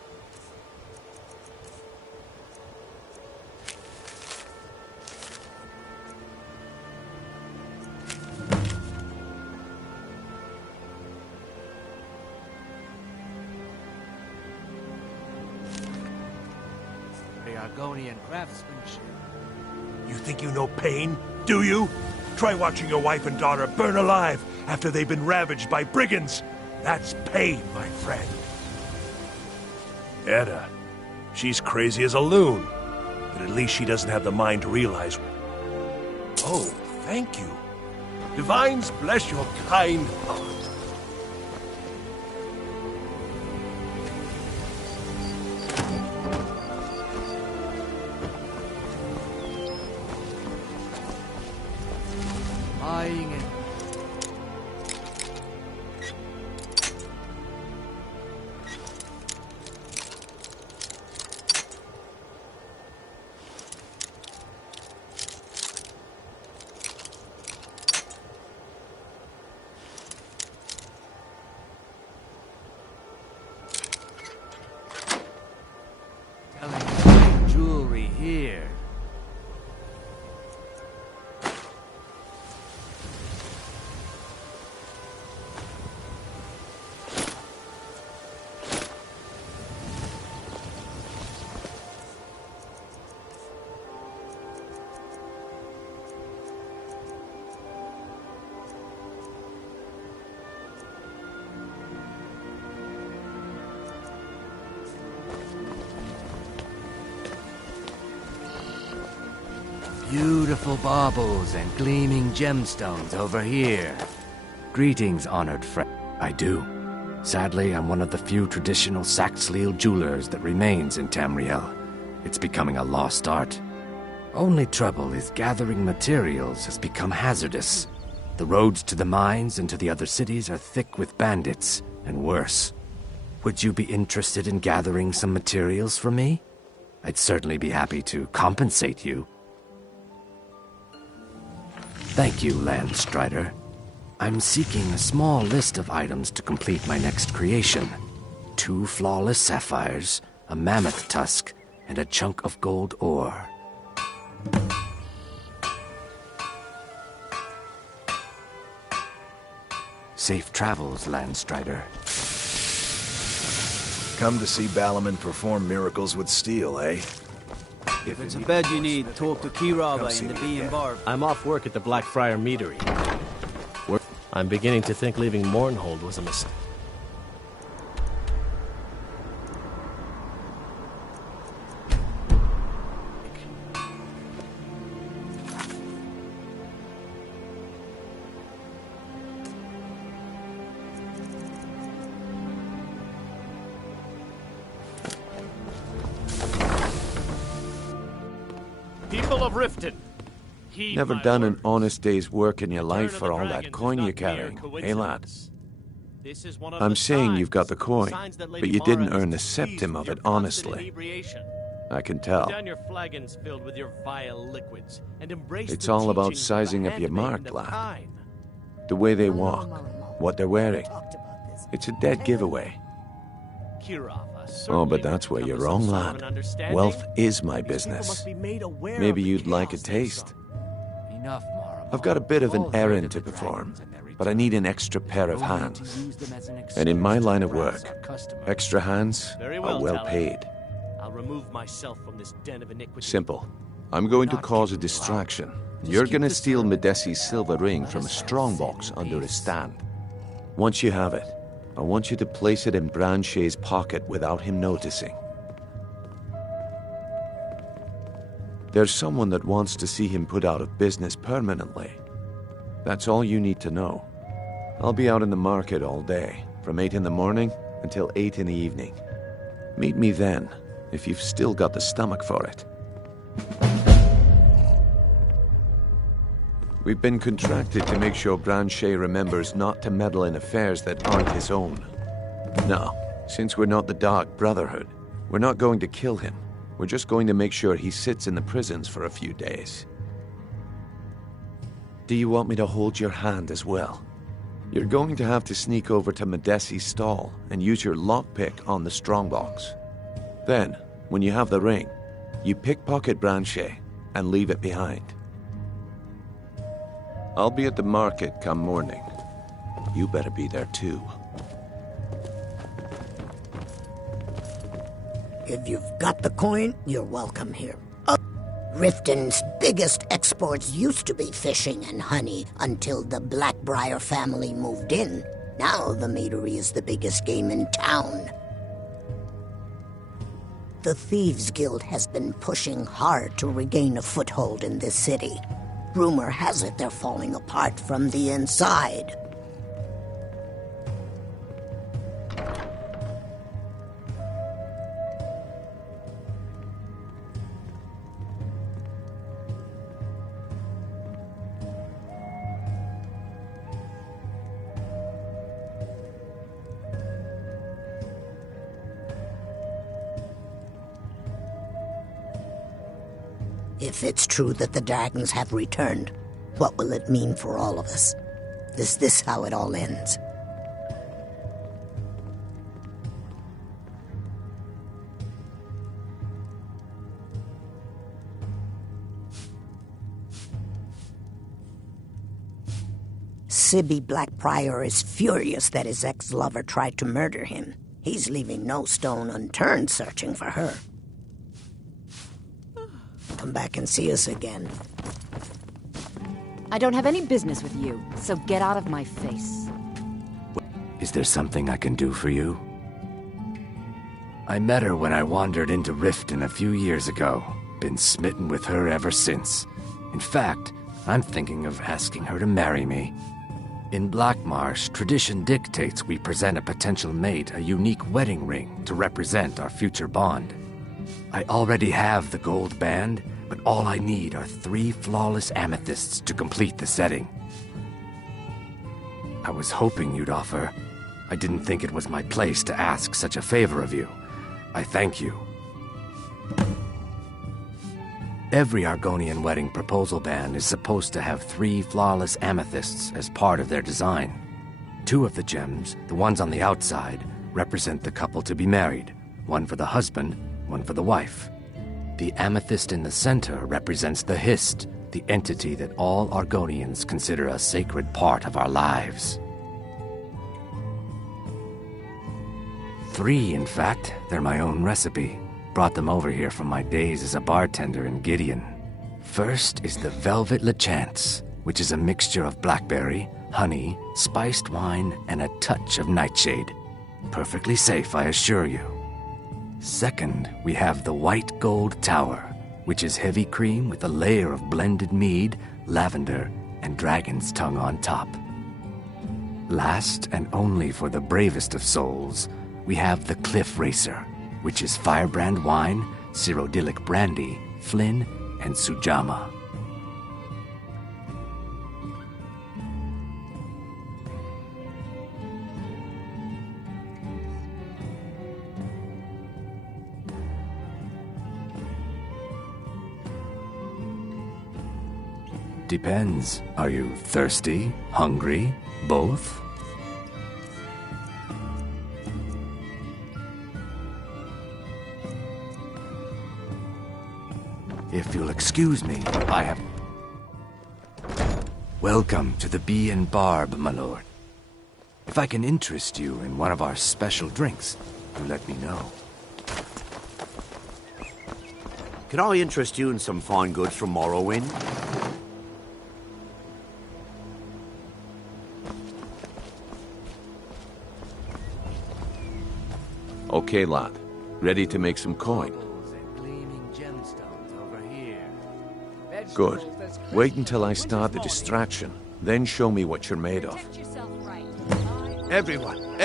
The Argonian craftsmanship. You think you know pain, do you? Try watching your wife and daughter burn alive after they've been ravaged by brigands. That's pain, my friend. Edda, she's crazy as a loon, but at least she doesn't have the mind to realize... Oh, thank you. Divines bless your kind heart. Lying and... Telling jewelry here. Beautiful baubles and gleaming gemstones over here. Greetings, honored friend. I do. Sadly, I'm one of the few traditional Saxhleel jewelers that remains in Tamriel. It's becoming a lost art. Only trouble is gathering materials has become hazardous. The roads to the mines and to the other cities are thick with bandits, and worse. Would you be interested in gathering some materials for me? I'd certainly be happy to compensate you. Thank you, Landstrider. I'm seeking a small list of items to complete my next creation. 2 flawless sapphires, a mammoth tusk, and a chunk of gold ore. Safe travels, Landstrider. Come to see Balaman perform miracles with steel, eh? If it's a bed you need, talk to Kiraba in the Bee and Barb. I'm off work at the Blackfriar Meadery. I'm beginning to think leaving Mournhold was a mistake. People of Riften, Never done an honest day's work in your life for all that coin you're carrying, eh, lad? I'm saying you've got the coin, but you didn't earn a septim of it honestly. I can tell. It's all about sizing up your mark, lad. The way they walk, what they're wearing. It's a dead giveaway. Oh, but that's where you're wrong, lad. Wealth is my business. Maybe you'd like a taste. I've got a bit of an errand to perform, but I need an extra pair of hands. And in my line of work, extra hands are well paid. I'll remove myself from this den of iniquity. Simple. I'm going to cause a distraction. You're going to steal Medesi's silver ring from a strongbox under his stand. Once you have it, I want you to place it in Branche's pocket without him noticing. There's someone that wants to see him put out of business permanently. That's all you need to know. I'll be out in the market all day, from 8 in the morning until 8 in the evening. Meet me then, if you've still got the stomach for it. We've been contracted to make sure Branche remembers not to meddle in affairs that aren't his own. Now, since we're not the Dark Brotherhood, we're not going to kill him. We're just going to make sure he sits in the prisons for a few days. Do you want me to hold your hand as well? You're going to have to sneak over to Medesi's stall and use your lockpick on the strongbox. Then, when you have the ring, you pickpocket Branche and leave it behind. I'll be at the market come morning. You better be there too. If you've got the coin, you're welcome here. Riften's biggest exports used to be fishing and honey until the Blackbriar family moved in. Now the meadery is the biggest game in town. The Thieves Guild has been pushing hard to regain a foothold in this city. Rumor has it they're falling apart from the inside. If it's true that the dragons have returned, what will it mean for all of us? Is this how it all ends? Sibby Blackbriar is furious that his ex-lover tried to murder him. He's leaving no stone unturned searching for her. Come back and see us again. I don't have any business with you, so get out of my face. Is there something I can do for you? I met her when I wandered into Riften a few years ago. Been smitten with her ever since. In fact, I'm thinking of asking her to marry me. In Blackmarsh, tradition dictates we present a potential mate a unique wedding ring to represent our future bond. I already have the gold band, but all I need are 3 flawless amethysts to complete the setting. I was hoping you'd offer. I didn't think it was my place to ask such a favor of you. I thank you. Every Argonian wedding proposal band is supposed to have 3 flawless amethysts as part of their design. 2 of the gems, the ones on the outside, represent the couple to be married. One for the husband, one for the wife. The amethyst in the center represents the Hist, the entity that all Argonians consider a sacred part of our lives. 3, in fact. They're my own recipe. Brought them over here from my days as a bartender in Gideon. First is the Velvet Lechance, which is a mixture of blackberry, honey, spiced wine, and a touch of nightshade. Perfectly safe, I assure you. Second, we have the White Gold Tower, which is heavy cream with a layer of blended mead, lavender, and dragon's tongue on top. Last, and only for the bravest of souls, we have the Cliff Racer, which is firebrand wine, Cyrodiilic brandy, Flynn, and Sujama. Depends. Are you thirsty? Hungry? Both? If you'll excuse me, I have... Welcome to the Bee and Barb, my lord. If I can interest you in one of our special drinks, do let me know. Can I interest you in some fine goods from Morrowind? Okay, lad. Ready to make some coin? Good. Wait until I start the distraction, then show me what you're made of. Everyone!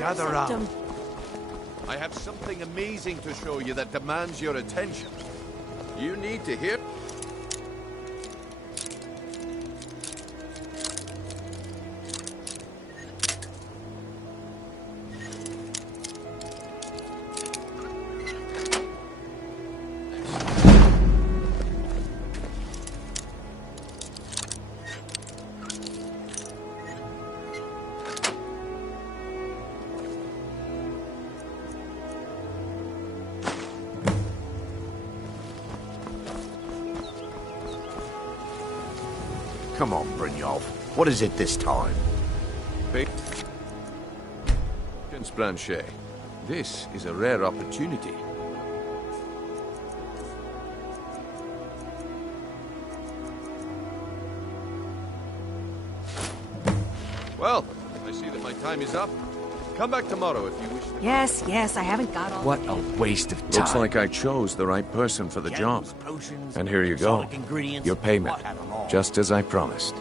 Gather round. I have something amazing to show you that demands your attention. You need to hear... Come on, Brynjolf. What is it this time? Patience, Blanchet. This is a rare opportunity. Well, I see that my time is up. Come back tomorrow if you wish to... Yes, I haven't got all What a waste of time. Looks like I chose the right person for the job. And here you go. Your payment. Just as I promised.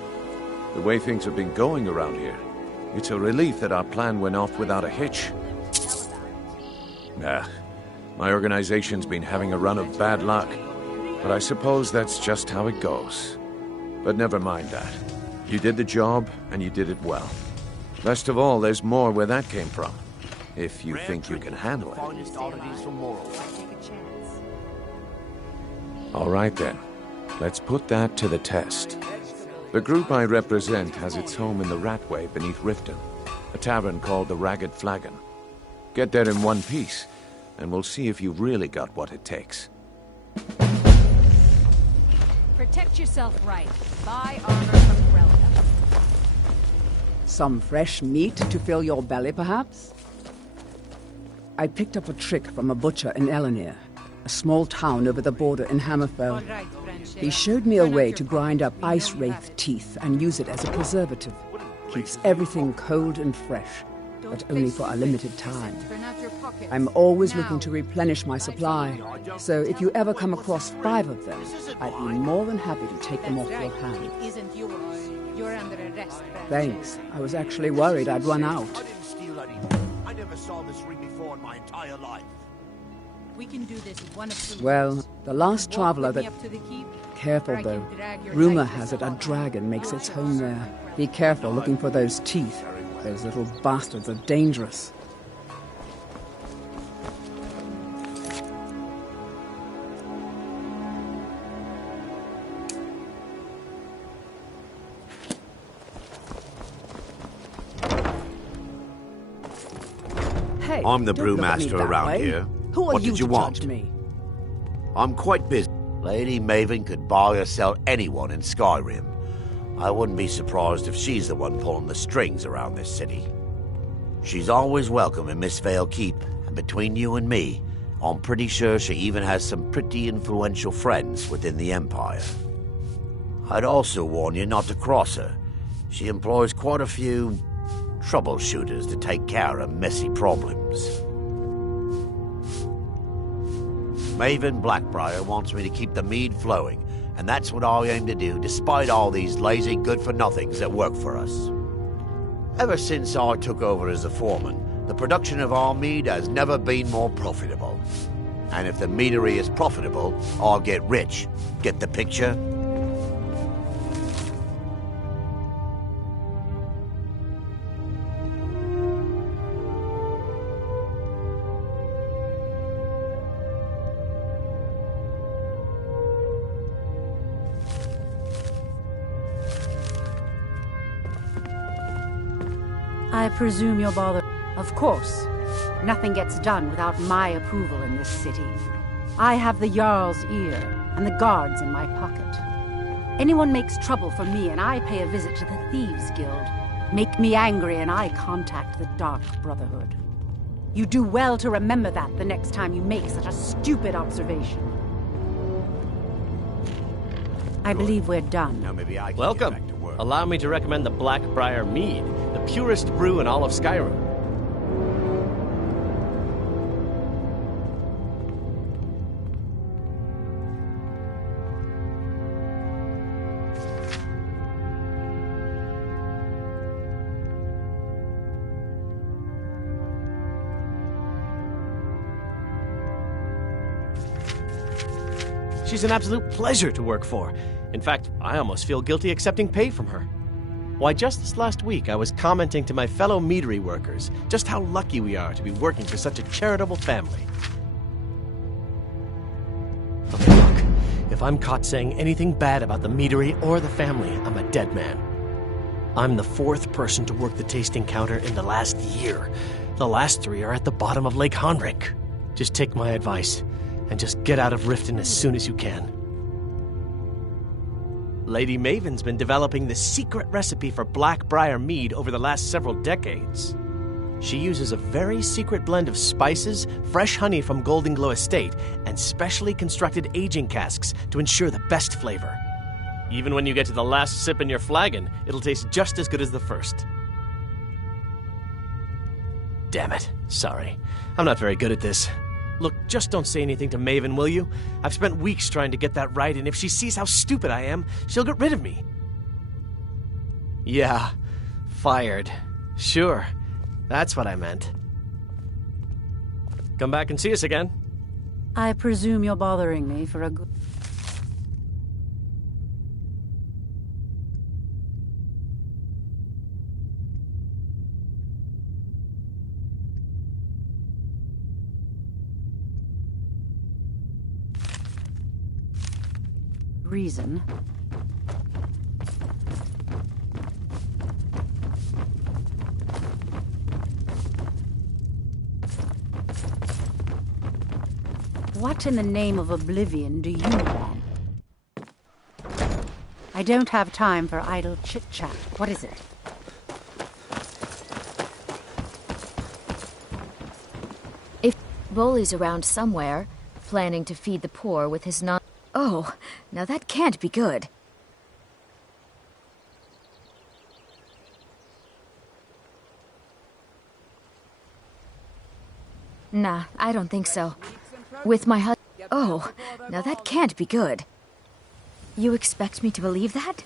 The way things have been going around here, it's a relief that our plan went off without a hitch. Nah, my organization's been having a run of bad luck. But I suppose that's just how it goes. But never mind that. You did the job, and you did it well. Best of all, there's more where that came from. If you think you can handle it. All right then. Let's put that to the test. The group I represent has its home in the Ratway beneath Riften, a tavern called the Ragged Flagon. Get there in one piece, and we'll see if you've really got what it takes. Protect yourself right. Buy armor from Grelka. Some fresh meat to fill your belly, perhaps? I picked up a trick from a butcher in Elenir, a small town over the border in Hammerfell. He showed me a way to grind up ice wraith teeth and use it as a preservative. Keeps everything cold and fresh, but only for a limited time. I'm always looking to replenish my supply, so if you ever come across 5 of them, I'd be more than happy to take them off your hand. You're under arrest. Thanks. I was actually worried I'd run out. I didn't steal anything. I never saw this ring before in my entire life. We can do this one of two. Well, the last traveler that... Up to the keep. Careful, though. Rumor has it a dragon makes its home there. Be careful looking for those teeth. Those little bastards are dangerous. Hey, I'm the don't look at me brewmaster that around way. here. Who are What you did you to want? judge me? I'm quite busy. Lady Maven could buy or sell anyone in Skyrim. I wouldn't be surprised if she's the one pulling the strings around this city. She's always welcome in Mistveil Keep, and between you and me, I'm pretty sure she even has some pretty influential friends within the Empire. I'd also warn you not to cross her. She employs quite a few troubleshooters to take care of messy problems. Maven Blackbriar wants me to keep the mead flowing, and that's what I aim to do despite all these lazy good-for-nothings that work for us. Ever since I took over as the foreman, the production of our mead has never been more profitable. And if the meadery is profitable, I'll get rich. Get the picture? I presume you're bothered. Of course. Nothing gets done without my approval in this city. I have the Jarl's ear and the guards in my pocket. Anyone makes trouble for me and I pay a visit to the Thieves Guild. Make me angry and I contact the Dark Brotherhood. You do well to remember that the next time you make such a stupid observation. I believe we're done. Now maybe I can Welcome. Get back to work. Allow me to recommend the Blackbriar Mead, the purest brew in all of Skyrim. She's an absolute pleasure to work for. In fact, I almost feel guilty accepting pay from her. Why, just this last week, I was commenting to my fellow meadery workers just how lucky we are to be working for such a charitable family. Okay, look, if I'm caught saying anything bad about the meadery or the family, I'm a dead man. I'm the 4th person to work the tasting counter in the last year. The last 3 are at the bottom of Lake Honrick. Just take my advice, and just get out of Riften as soon as you can. Lady Maven's been developing the secret recipe for Blackbriar mead over the last several decades. She uses a very secret blend of spices, fresh honey from Golden Glow Estate, and specially constructed aging casks to ensure the best flavor. Even when you get to the last sip in your flagon, it'll taste just as good as the first. Damn it. Sorry. I'm not very good at this. Look, just don't say anything to Maven, will you? I've spent weeks trying to get that right, and if she sees how stupid I am, she'll get rid of me. Yeah, fired. Sure, that's what I meant. Come back and see us again. I presume you're bothering me for a good... reason. What in the name of oblivion do you want? I don't have time for idle chit-chat. What is it? If Bully's around somewhere, planning to feed the poor with his non... Oh, now that can't be good. Nah, I don't think so. With my husband... Oh, now that can't be good. You expect me to believe that?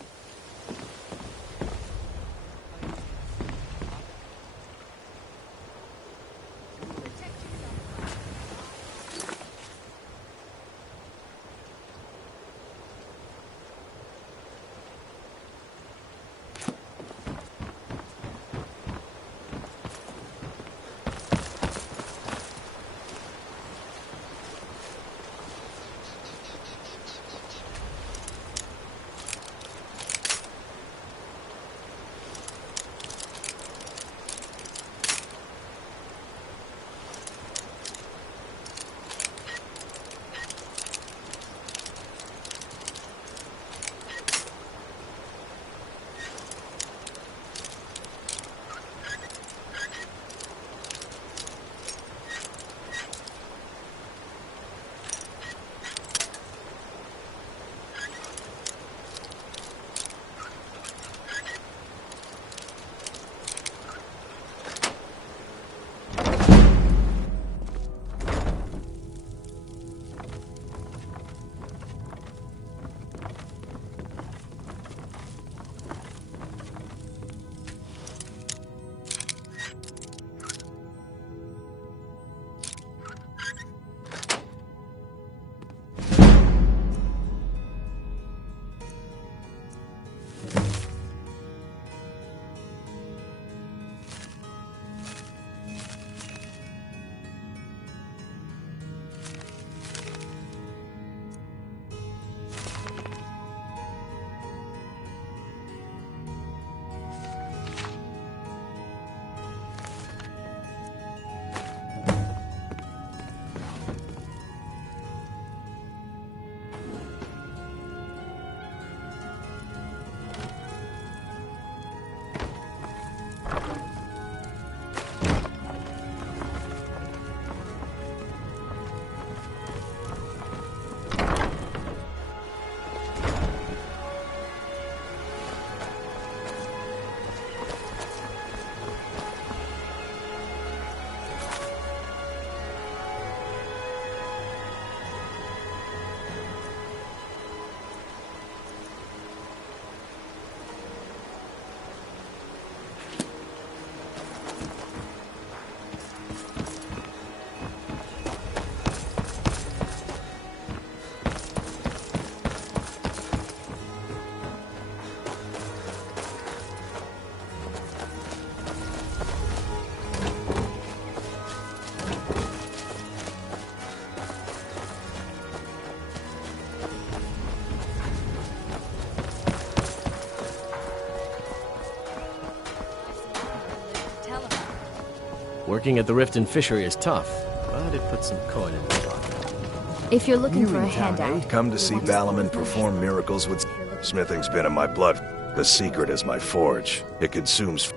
Working at the Riften fishery is tough, but it puts some coin in the pocket. If you're looking for a handout... Come to see Valaman perform miracles with... Smithing's been in my blood. The secret is my forge. It consumes...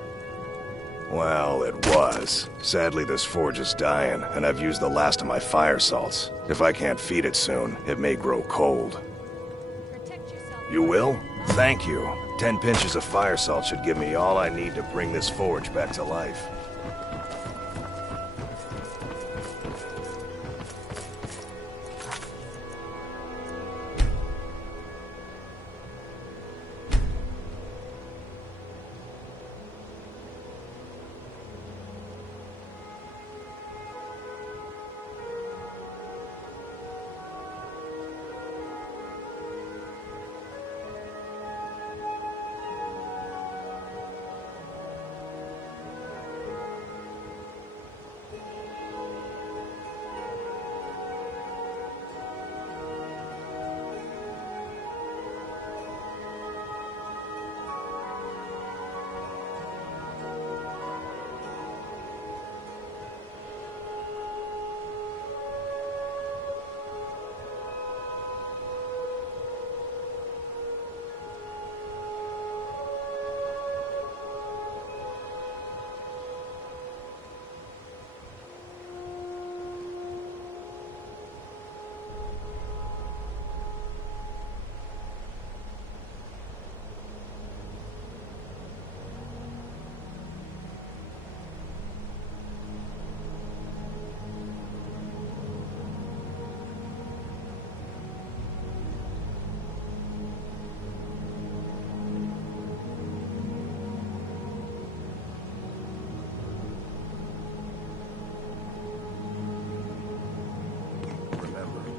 Well, it was. Sadly, this forge is dying, and I've used the last of my fire salts. If I can't feed it soon, it may grow cold. You will? Thank you. 10 pinches of fire salt should give me all I need to bring this forge back to life.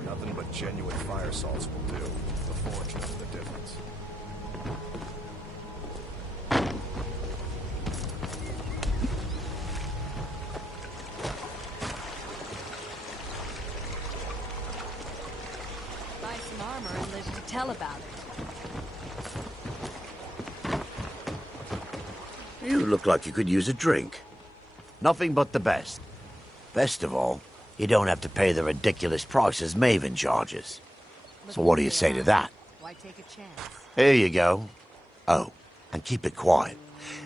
Nothing but genuine fire salts will do. The forge knows the difference. Buy some armor and live to tell about it. You look like you could use a drink. Nothing but the best. Best of all, you don't have to pay the ridiculous prices Maven charges. So what do you say to that? Why take a chance? Here you go. Oh, and keep it quiet.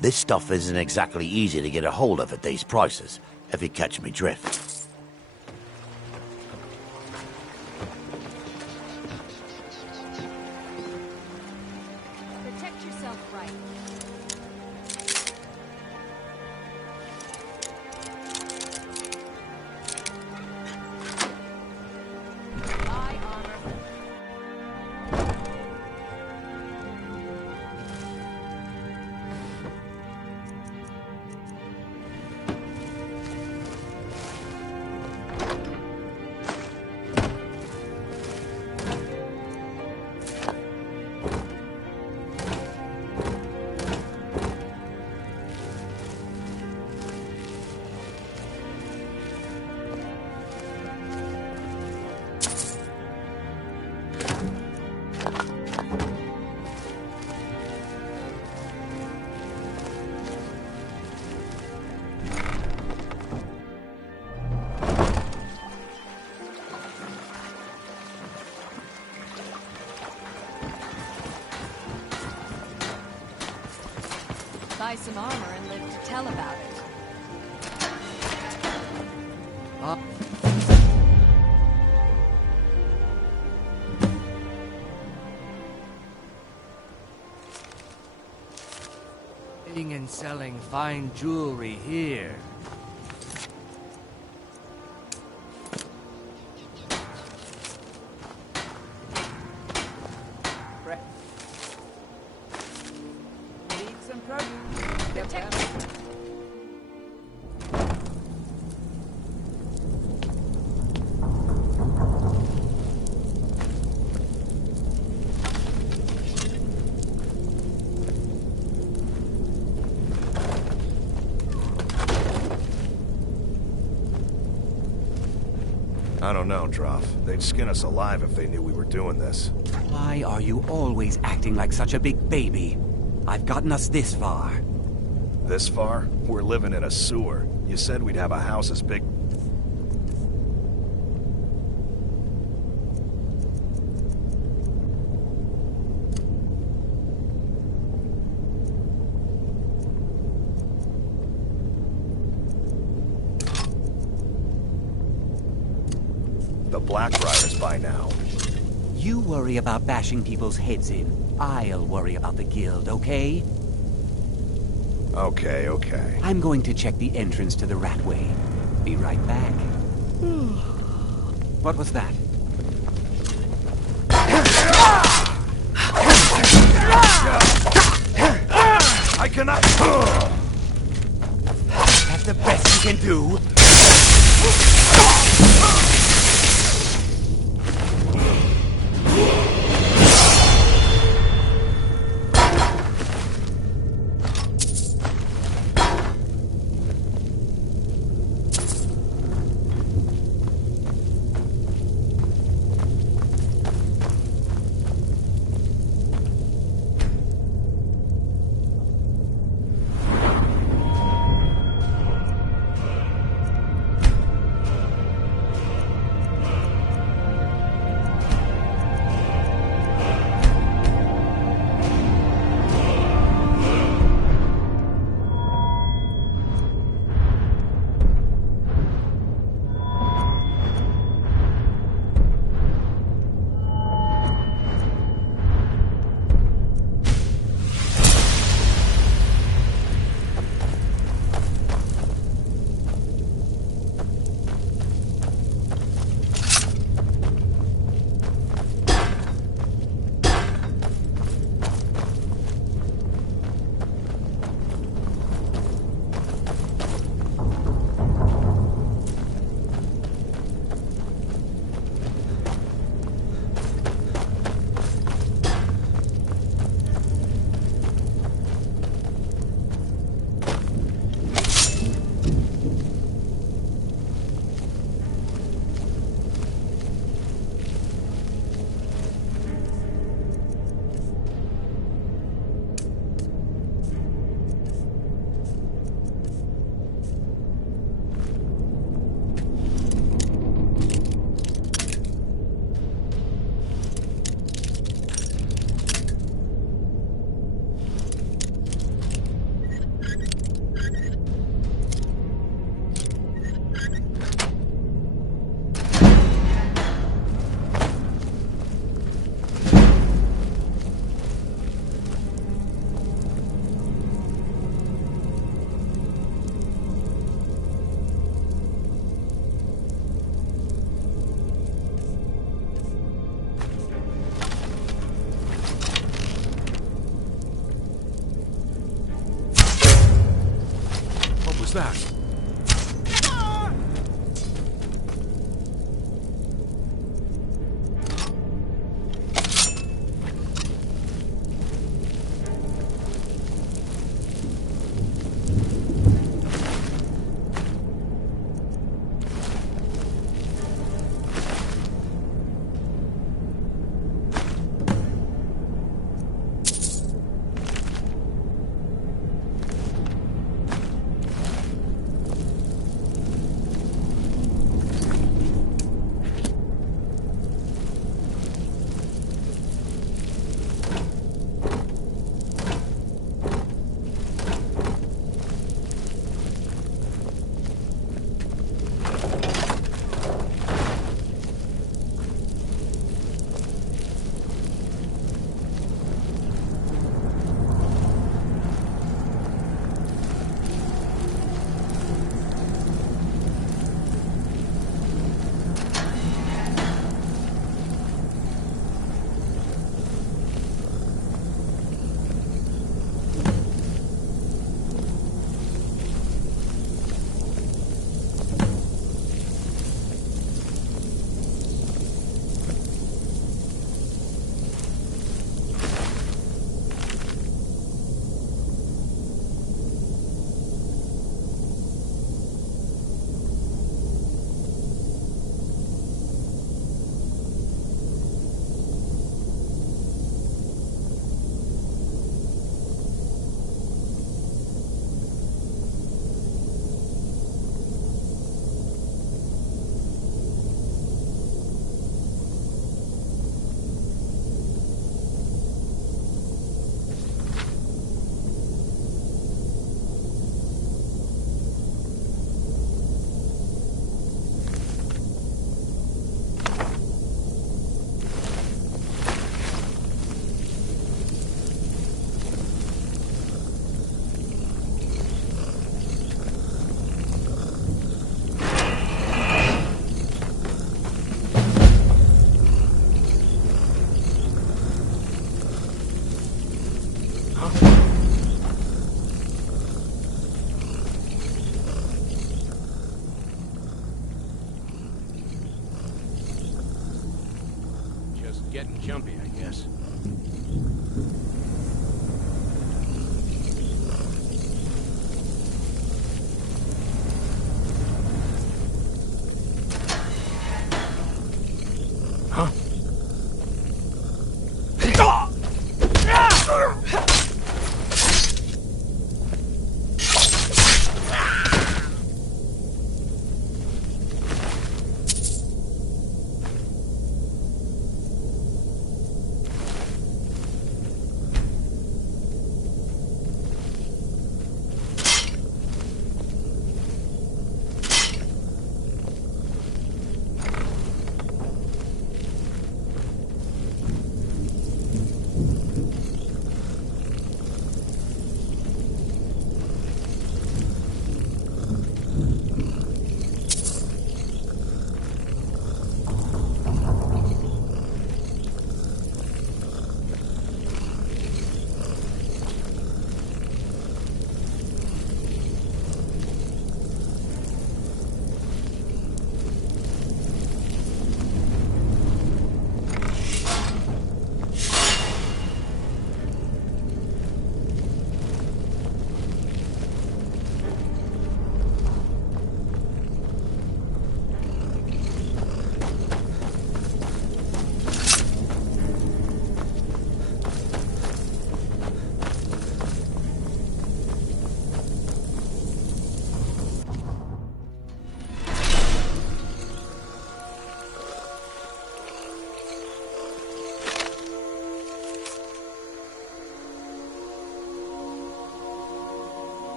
This stuff isn't exactly easy to get a hold of at these prices, if you catch me drift. Protect yourself right. Buy some armor and live to tell about it. Buying and selling fine jewelry here. I don't know, Droff. They'd skin us alive if they knew we were doing this. Why are you always acting like such a big baby? I've gotten us this far. This far? We're living in a sewer. You said we'd have a house as big... The Blackbriar's by now. You worry about bashing people's heads in. I'll worry about the guild, okay? Okay, okay. I'm going to check the entrance to the Ratway. Be right back. What was that? I cannot... That's the best you can do? that?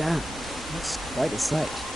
Damn, that's quite a sight.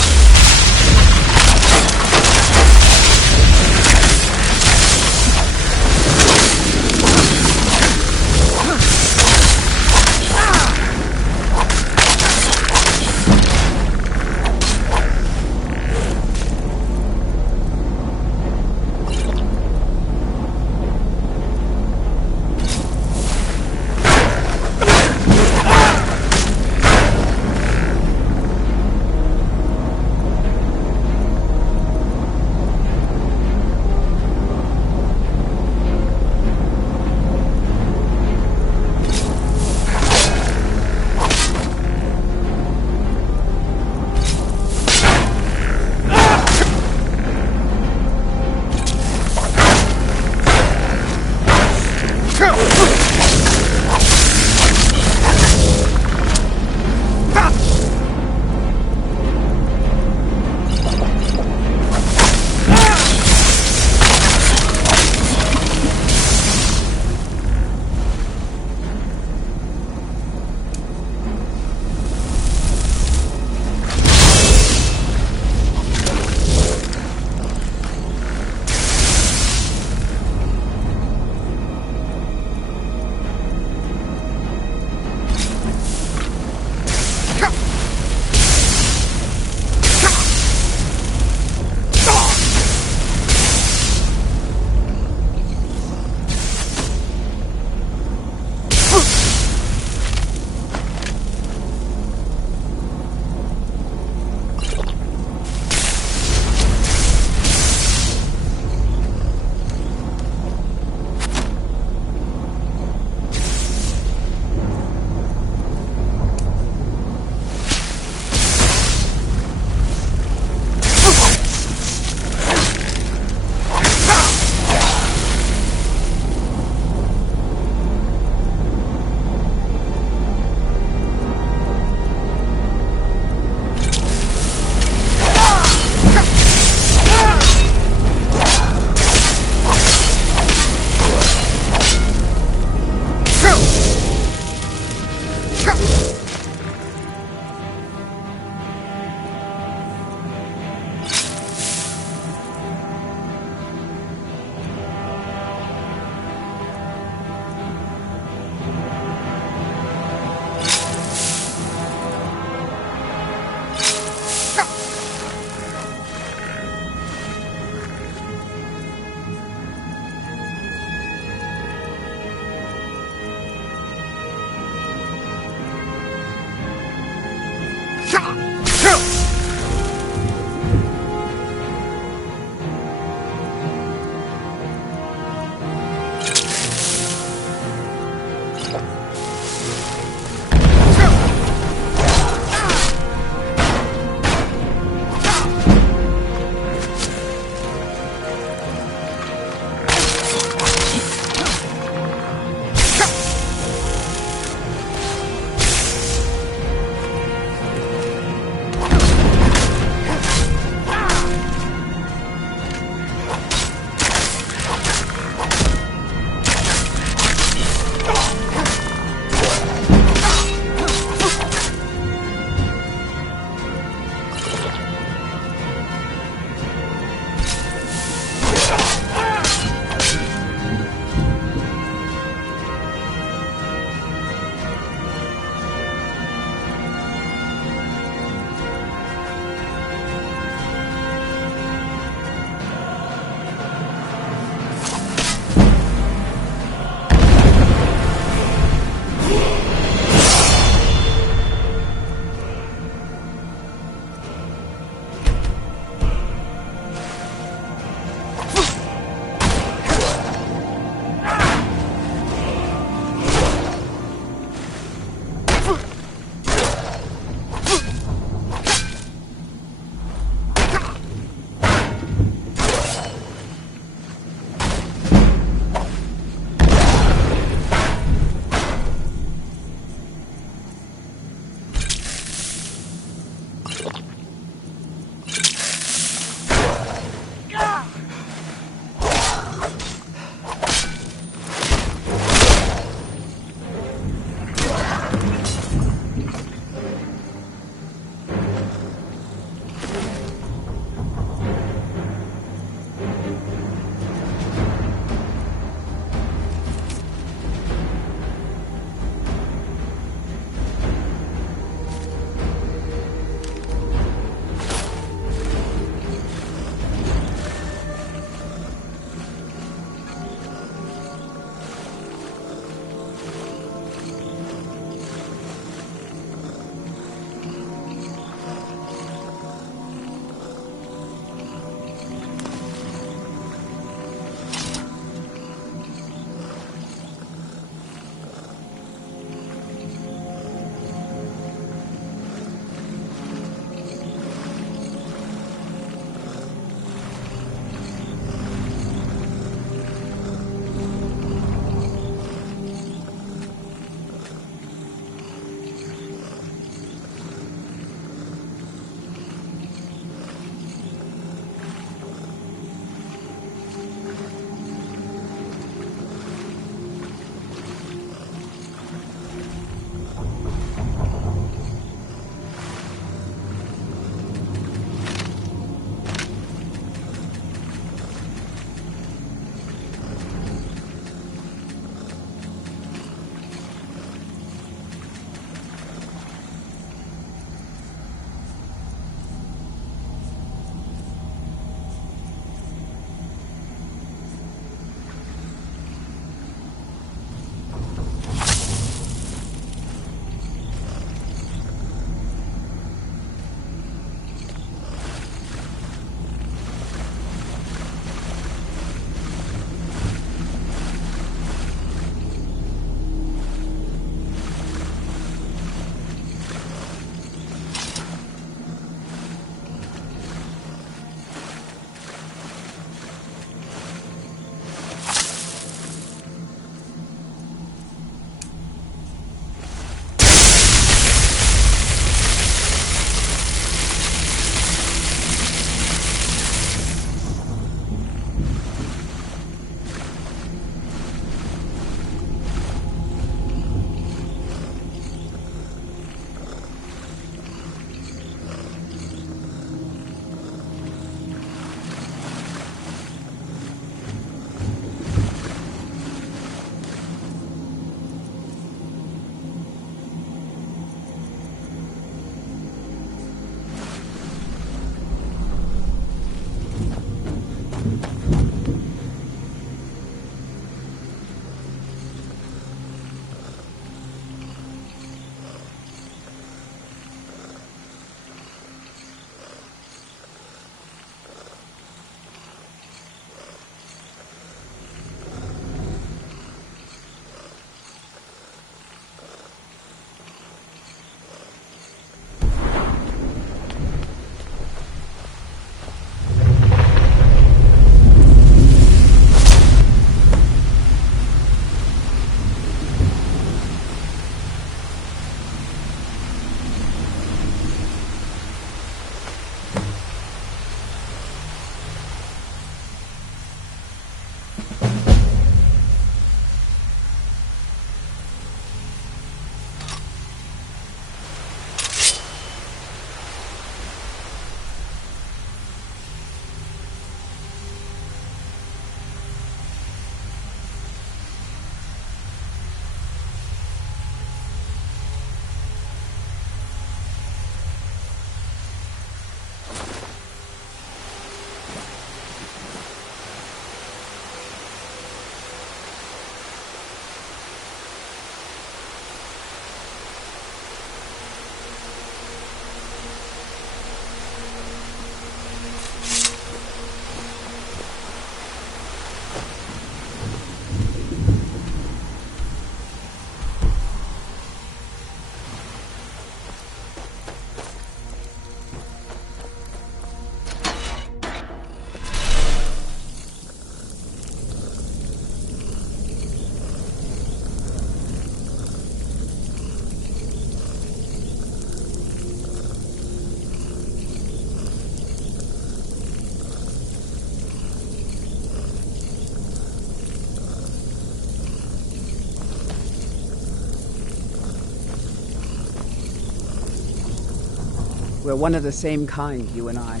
We're one of the same kind, you and I.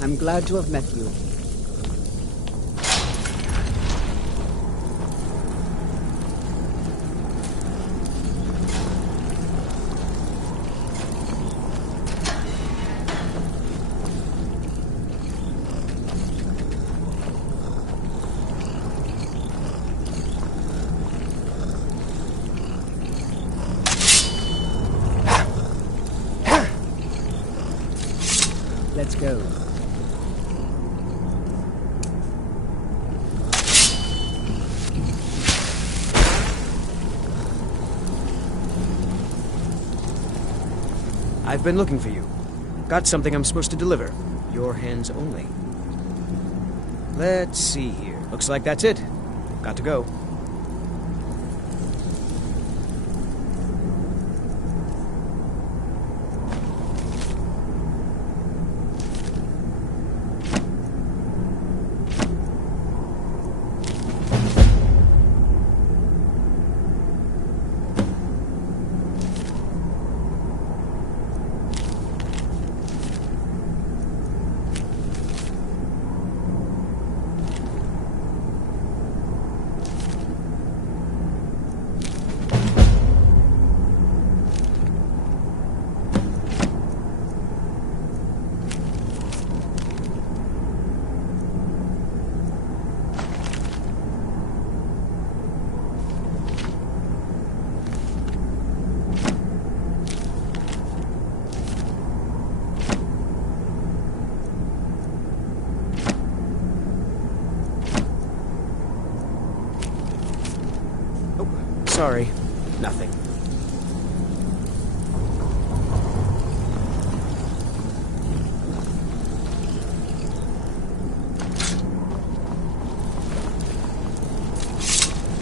I'm glad to have met you. Let's go. I've been looking for you. Got something I'm supposed to deliver. Your hands only. Let's see here. Looks like that's it. Got to go. Sorry. Nothing.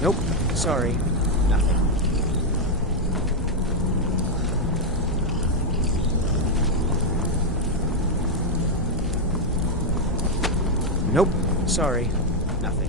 Nope. Sorry. Nothing. Nope. Sorry. Nothing.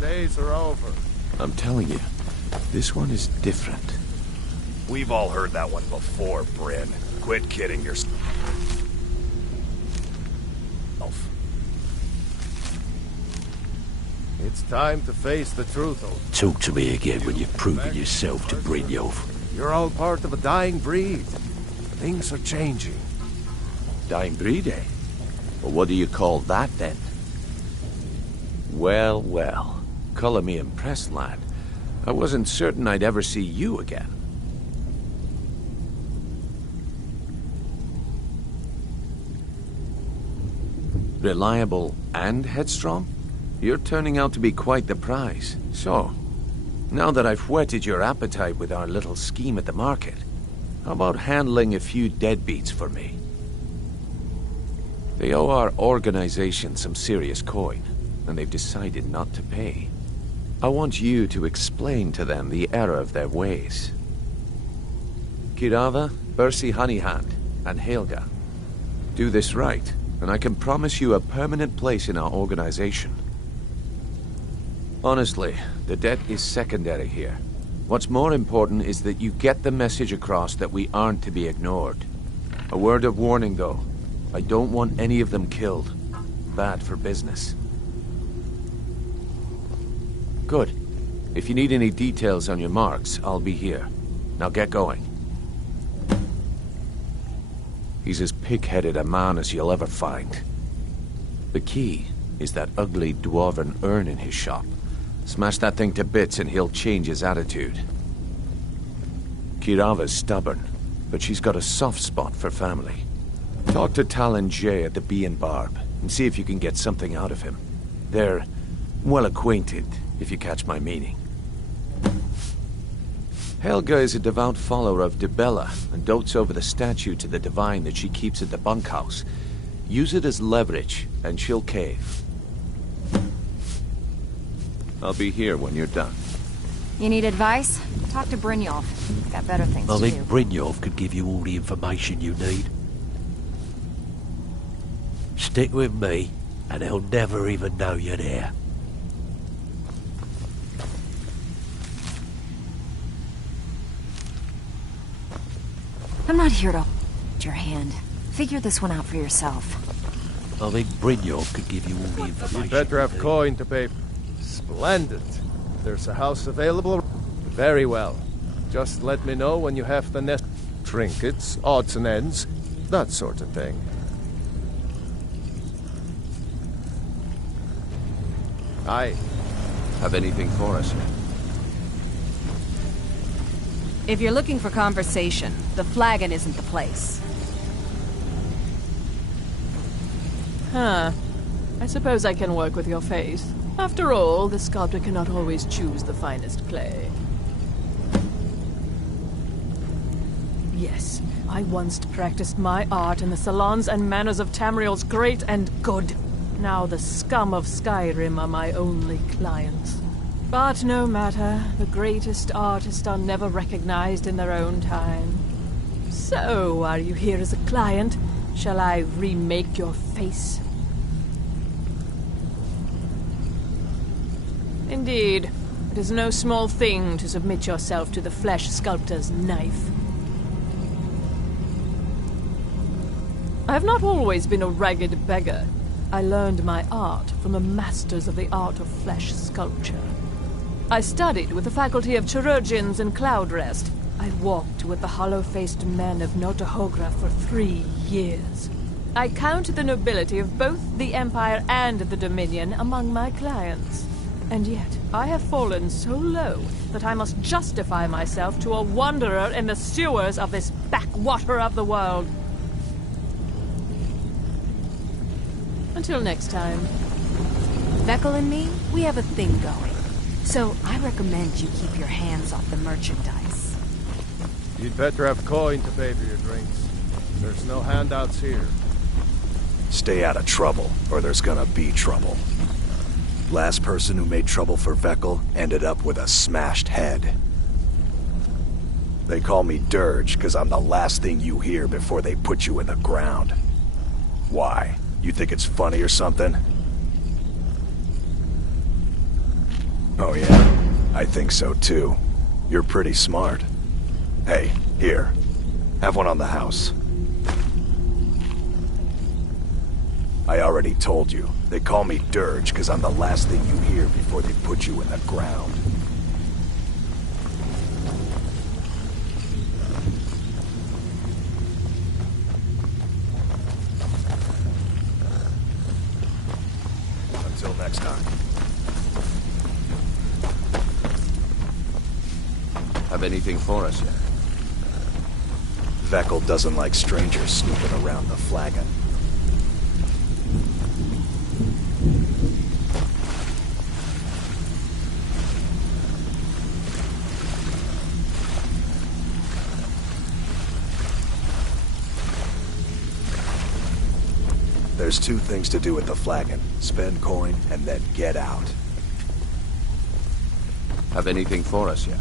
Days are over. I'm telling you, this one is different. We've all heard that one before, Bryn. Quit kidding yourself. It's time to face the truth, old. Talk to me again when you've proven yourself to Brynjolf. You're all part of a dying breed. Things are changing. Dying breed, eh? Well, what do you call that, then? Well, well. Colour me impressed, lad. I wasn't certain I'd ever see you again. Reliable and headstrong? You're turning out to be quite the prize. So, now that I've whetted your appetite with our little scheme at the market, how about handling a few deadbeats for me? They owe our organization some serious coin, and they've decided not to pay. I want you to explain to them the error of their ways. Kirava, Bersi Honeyhand, and Helga. Do this right, and I can promise you a permanent place in our organization. Honestly, the debt is secondary here. What's more important is that you get the message across that we aren't to be ignored. A word of warning, though. I don't want any of them killed. Bad for business. Good. If you need any details on your marks, I'll be here. Now get going. He's as pig-headed a man as you'll ever find. The key is that ugly dwarven urn in his shop. Smash that thing to bits and he'll change his attitude. Kirava's stubborn, but she's got a soft spot for family. Talk to Talon Jay at the Bee and Barb, and see if you can get something out of him. They're well acquainted, if you catch my meaning. Helga is a devout follower of Dibella, and dotes over the statue to the divine that she keeps at the bunkhouse. Use it as leverage, and she'll cave. I'll be here when you're done. You need advice? Talk to Brynjolf. He's got better things I to think do. Brynjolf could give you all the information you need. Stick with me, and he'll never even know you're there. I'm not here to hold your hand. Figure this one out for yourself. I think Brynjolf could give you all the information. You'd better have coin to pay. Splendid. There's a house available. Very well. Just let me know when you have the nest. Trinkets, odds and ends, that sort of thing. Aye. Have anything for us? If you're looking for conversation, the flagon isn't the place. Huh. I suppose I can work with your face. After all, the sculptor cannot always choose the finest clay. Yes, I once practiced my art in the salons and manners of Tamriel's great and good. Now the scum of Skyrim are my only clients. But no matter, the greatest artists are never recognized in their own time. So, are you here as a client? Shall I remake your face? Indeed. It is no small thing to submit yourself to the flesh sculptor's knife. I have not always been a ragged beggar. I learned my art from the masters of the art of flesh sculpture. I studied with the faculty of chirurgeons in Cloudrest. I walked with the hollow-faced men of Notahogra for 3 years. I count the nobility of both the Empire and the Dominion among my clients. And yet, I have fallen so low that I must justify myself to a wanderer in the sewers of this backwater of the world. Until next time. Vekel and me, we have a thing going. So I recommend you keep your hands off the merchandise. You'd better have coin to pay for your drinks. There's no handouts here. Stay out of trouble, or there's gonna be trouble. Last person who made trouble for Vekel ended up with a smashed head. They call me Dirge because I'm the last thing you hear before they put you in the ground. Why? You think it's funny or something? Oh yeah? I think so too. You're pretty smart. Hey, here. Have one on the house. I already told you. They call me Dirge because I'm the last thing you hear before they put you in the ground. Until next time. Have anything for us yet? Veckel doesn't like strangers snooping around the flagon. There's two things to do with the flagon. Spend coin and then get out. Have anything for us yet?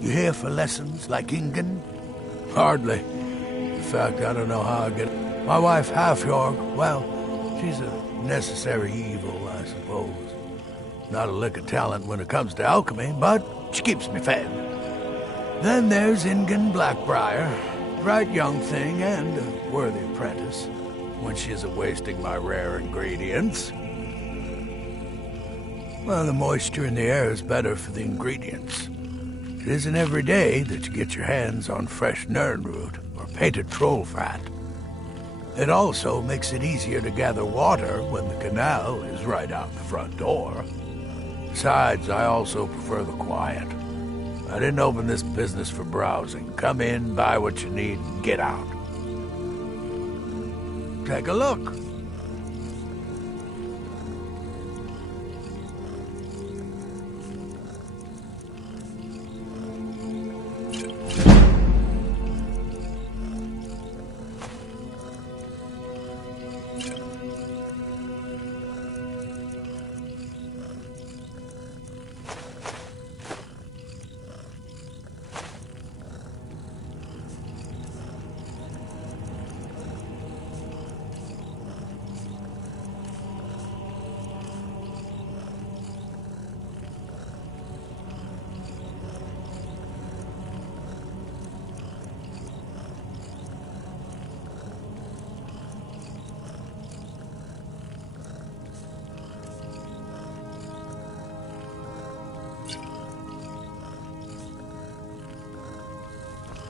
You here for lessons, like Ingen? Hardly. In fact, I don't know how I get... My wife, half-York, well, she's a necessary evil, I suppose. Not a lick of talent when it comes to alchemy, but she keeps me fed. Then there's Ingen Blackbriar, bright young thing and a worthy apprentice, when she isn't wasting my rare ingredients. Well, the moisture in the air is better for the ingredients. It isn't every day that you get your hands on fresh nernroot or painted troll fat. It also makes it easier to gather water when the canal is right out the front door. Besides, I also prefer the quiet. I didn't open this business for browsing. Come in, buy what you need, and get out. Take a look.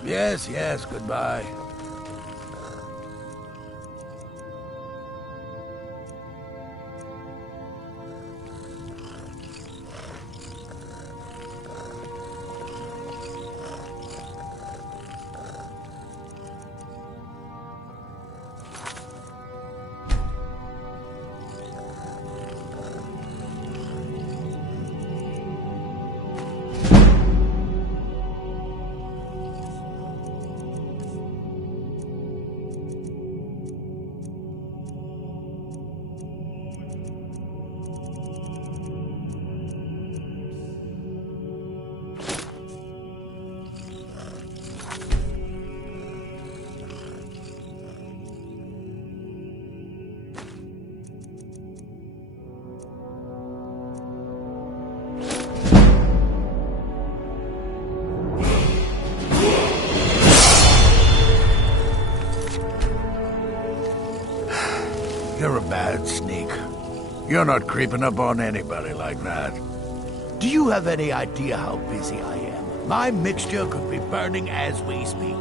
Yes, yes, goodbye. You're not creeping up on anybody like that. Do you have any idea how busy I am? My mixture could be burning as we speak.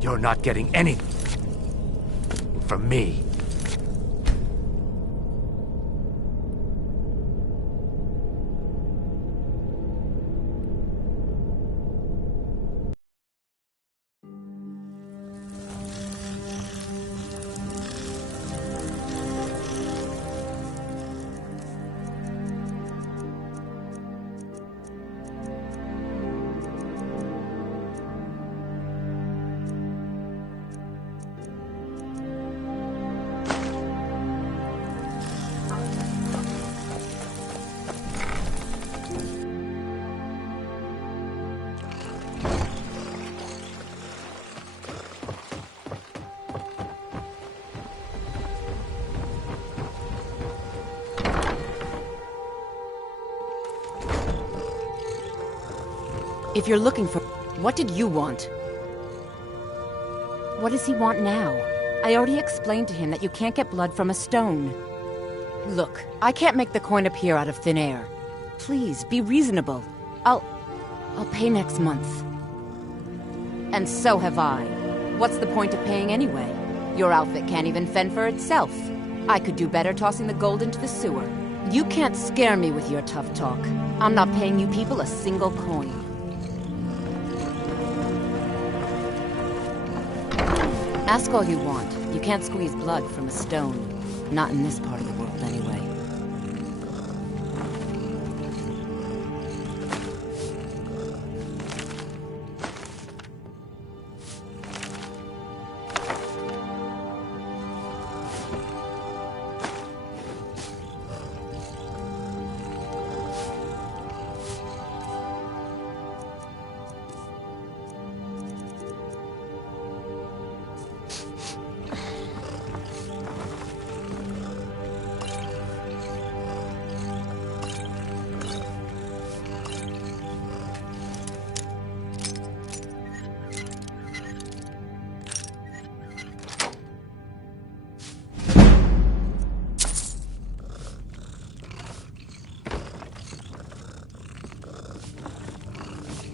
You're not getting anything from me. If you're looking for... What did you want? What does he want now? I already explained to him that you can't get blood from a stone. Look, I can't make the coin appear out of thin air. Please, be reasonable. I'll pay next month. And so have I. What's the point of paying anyway? Your outfit can't even fend for itself. I could do better tossing the gold into the sewer. You can't scare me with your tough talk. I'm not paying you people a single coin. Ask all you want. You can't squeeze blood from a stone. Not in this part of the world, anyway.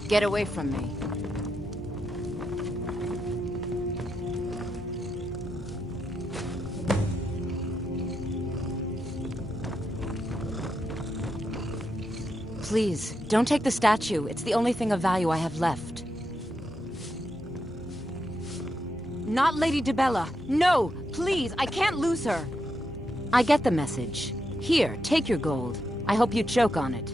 Get away from me. Please, don't take the statue. It's the only thing of value I have left. Not Lady Dibella. No! Please, I can't lose her! I get the message. Here, take your gold. I hope you choke on it.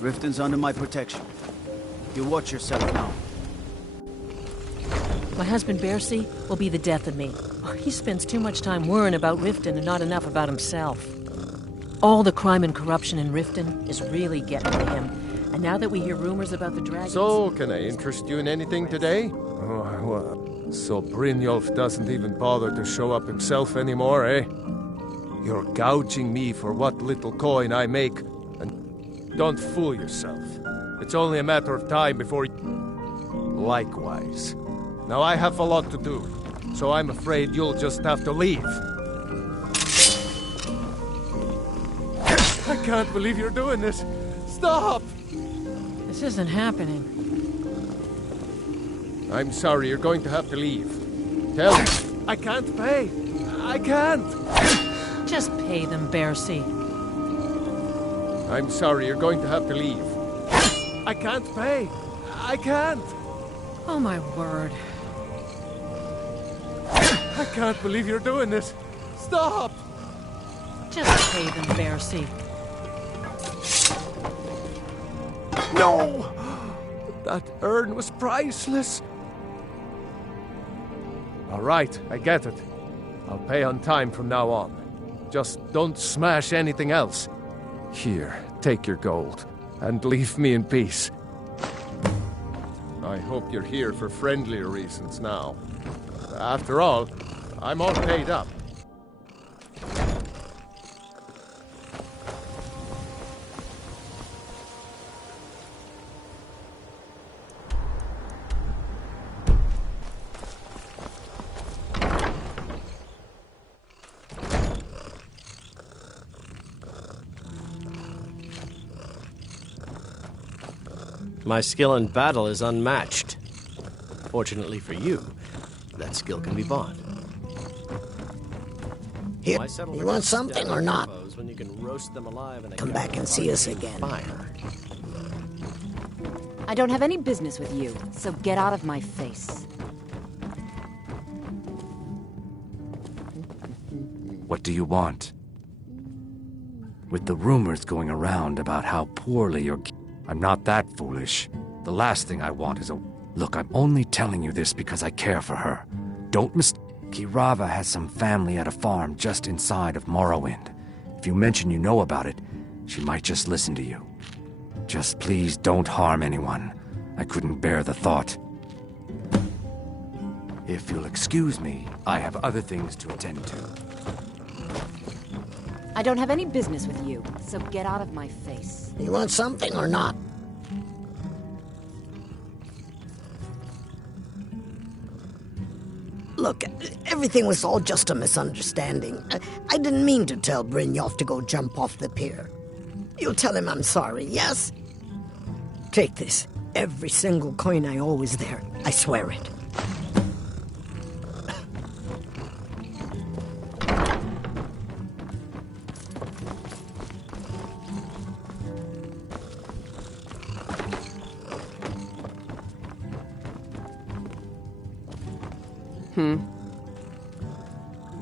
Riften's under my protection. You watch yourself now. My husband, Bercy, will be the death of me. He spends too much time worrying about Riften and not enough about himself. All the crime and corruption in Riften is really getting to him. And now that we hear rumors about the dragons... So, can I interest you in anything today? Oh, well, so Brynjolf doesn't even bother to show up himself anymore, eh? You're gouging me for what little coin I make, and don't fool yourself. It's only a matter of time before you... Likewise. Now I have a lot to do, so I'm afraid you'll just have to leave. I can't believe you're doing this. Stop! This isn't happening. I'm sorry, you're going to have to leave. Tell me. I can't pay. I can't. Just pay them, Bercy. I'm sorry, you're going to have to leave. I can't pay. I can't. Oh, my word. I can't believe you're doing this. Stop! Just pay them, Bercy. No! That urn was priceless. All right, I get it. I'll pay on time from now on. Just don't smash anything else. Here, take your gold, and leave me in peace. I hope you're here for friendlier reasons now. After all, I'm all paid up. My skill in battle is unmatched. Fortunately for you, that skill can be bought. Here, you want something or not? When you can roast them alive in a Come back and see us again. Fire. I don't have any business with you, so get out of my face. What do you want? With the rumors going around about how poorly you're... I'm not that foolish. The last thing I want is a... Look, I'm only telling you this because I care for her. Don't Kirava has some family at a farm just inside of Morrowind. If you mention you know about it, she might just listen to you. Just please don't harm anyone. I couldn't bear the thought. If you'll excuse me, I have other things to attend to. I don't have any business with you, so get out of my face. You want something or not? Look, everything was all just a misunderstanding. I didn't mean to tell Brynjolf to go jump off the pier. You'll tell him I'm sorry, yes? Take this. Every single coin I owe is there. I swear it.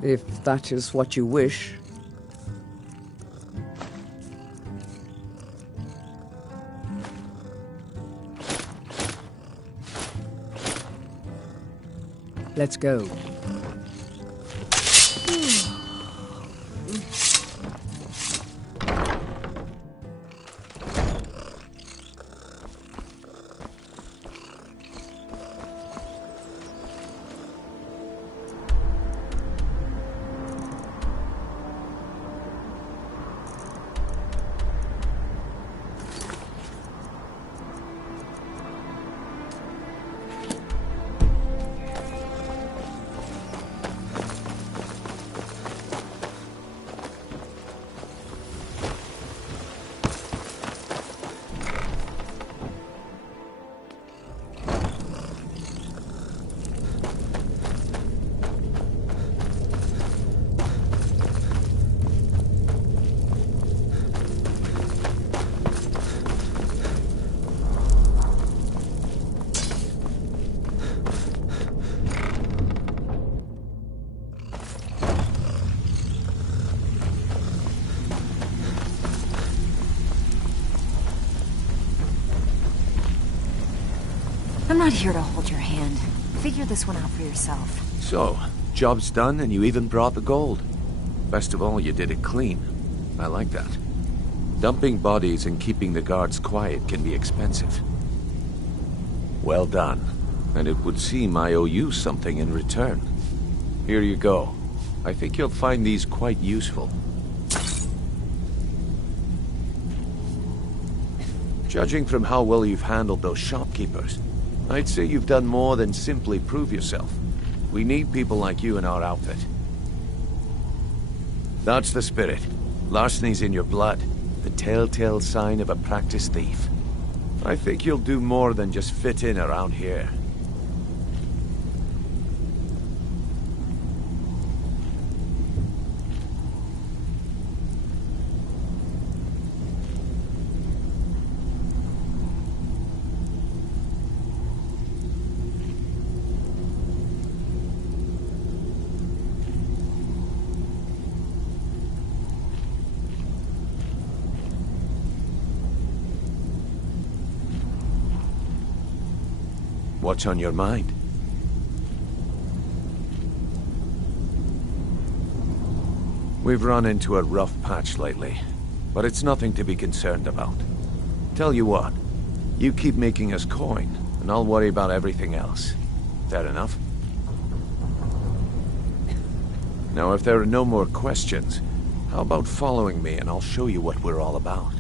If that is what you wish. Let's go. I'm not here to hold your hand. Figure this one out for yourself. So, job's done and you even brought the gold. Best of all, you did it clean. I like that. Dumping bodies and keeping the guards quiet can be expensive. Well done. And it would seem I owe you something in return. Here you go. I think you'll find these quite useful. Judging from how well you've handled those shopkeepers, I'd say you've done more than simply prove yourself. We need people like you in our outfit. That's the spirit. Larceny's in your blood. The telltale sign of a practiced thief. I think you'll do more than just fit in around here. What's on your mind? We've run into a rough patch lately, but it's nothing to be concerned about. Tell you what, you keep making us coin, and I'll worry about everything else. Fair enough? Now, if there are no more questions, how about following me and I'll show you what we're all about?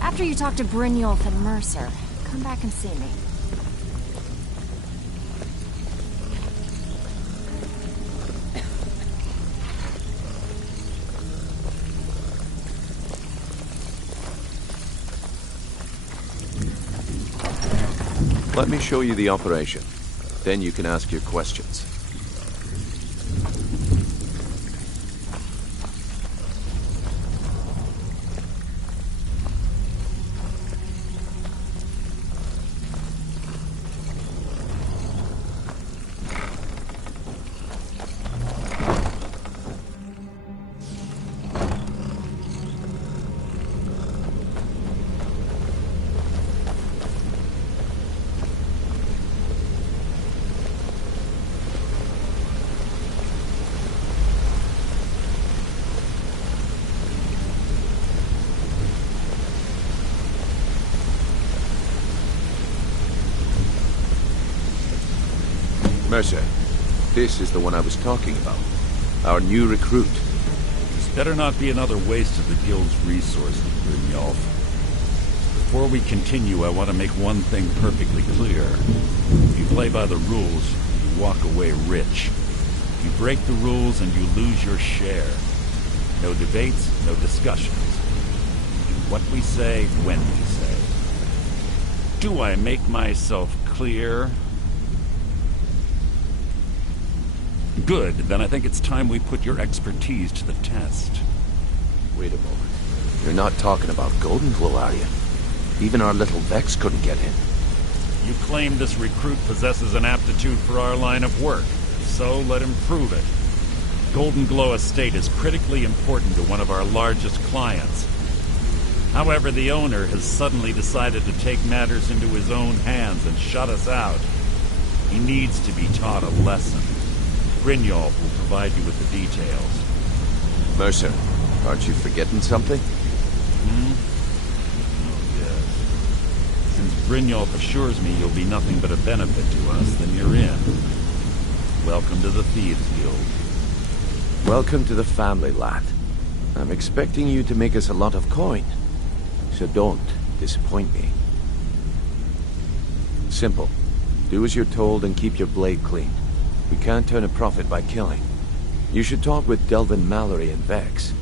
After you talk to Brynjolf and Mercer, come back and see me. Let me show you the operation. Then you can ask your questions. Mercer, this is the one I was talking about. Our new recruit. This better not be another waste of the Guild's resources, Brynjolf. Before we continue, I want to make one thing perfectly clear. If you play by the rules, you walk away rich. You break the rules and you lose your share. No debates, no discussions. Do what we say, when we say. Do I make myself clear? Good, then I think it's time we put your expertise to the test. Wait a moment. You're not talking about Golden Glow, are you? Even our little Vex couldn't get in. You claim this recruit possesses an aptitude for our line of work. So let him prove it. Golden Glow Estate is critically important to one of our largest clients. However, the owner has suddenly decided to take matters into his own hands and shut us out. He needs to be taught a lesson. Brynjolf will provide you with the details. Mercer, aren't you forgetting something? Oh, yes. Since Brynjolf assures me you'll be nothing but a benefit to us, then you're in. Welcome to the Thieves Guild. Welcome to the family, lad. I'm expecting you to make us a lot of coin. So don't disappoint me. Simple. Do as you're told and keep your blade clean. We can't turn a profit by killing. You should talk with Delvin Mallory and Vex.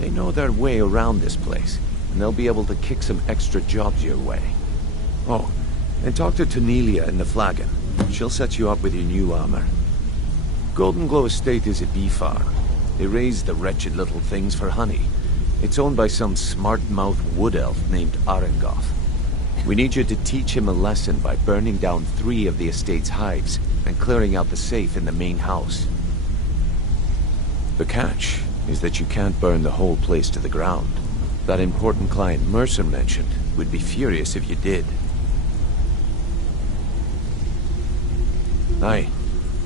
They know their way around this place, and they'll be able to kick some extra jobs your way. Oh, and talk to Tanelia in the Flagon. She'll set you up with your new armor. Golden Glow Estate is a bee farm. They raise the wretched little things for honey. It's owned by some smart-mouthed wood elf named Arengoth. We need you to teach him a lesson by burning down 3 of the estate's hives and clearing out the safe in the main house. The catch is that you can't burn the whole place to the ground. That important client Mercer mentioned would be furious if you did. Aye.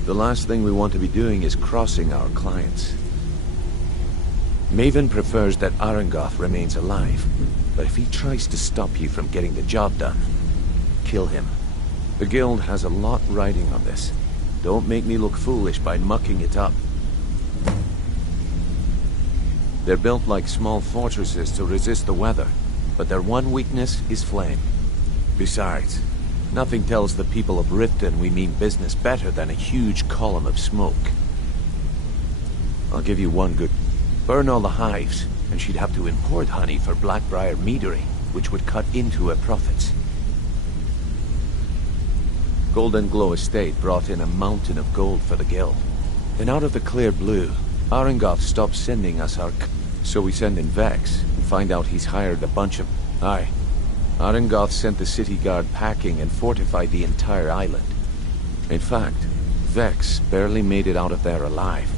The last thing we want to be doing is crossing our clients. Maven prefers that Arengoth remains alive, but if he tries to stop you from getting the job done, kill him. The guild has a lot riding on this. Don't make me look foolish by mucking it up. They're built like small fortresses to resist the weather, but their one weakness is flame. Besides, nothing tells the people of Riften we mean business better than a huge column of smoke. I'll give you one good... Burn all the hives, and she'd have to import honey for Blackbriar meadery, which would cut into her profits. Golden Glow Estate brought in a mountain of gold for the guild. Then out of the clear blue, Arengoth stopped sending us our... So we send in Vex, and find out he's hired a bunch of... Aye. Arengoth sent the city guard packing and fortified the entire island. In fact, Vex barely made it out of there alive.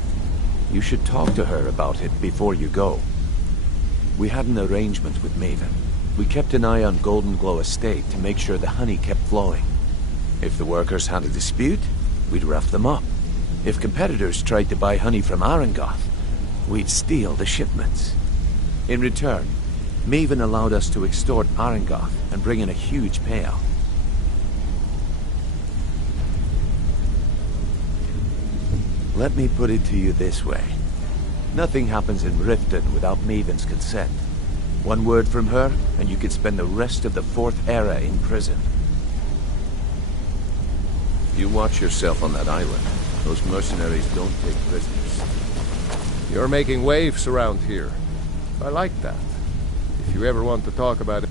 You should talk to her about it before you go. We had an arrangement with Maven. We kept an eye on Golden Glow Estate to make sure the honey kept flowing. If the workers had a dispute, we'd rough them up. If competitors tried to buy honey from Arengoth, we'd steal the shipments. In return, Maven allowed us to extort Arengoth and bring in a huge payout. Let me put it to you this way. Nothing happens in Riften without Maven's consent. One word from her, and you could spend the rest of the 4th era in prison. You watch yourself on that island. Those mercenaries don't take prisoners. You're making waves around here. I like that. If you ever want to talk about it,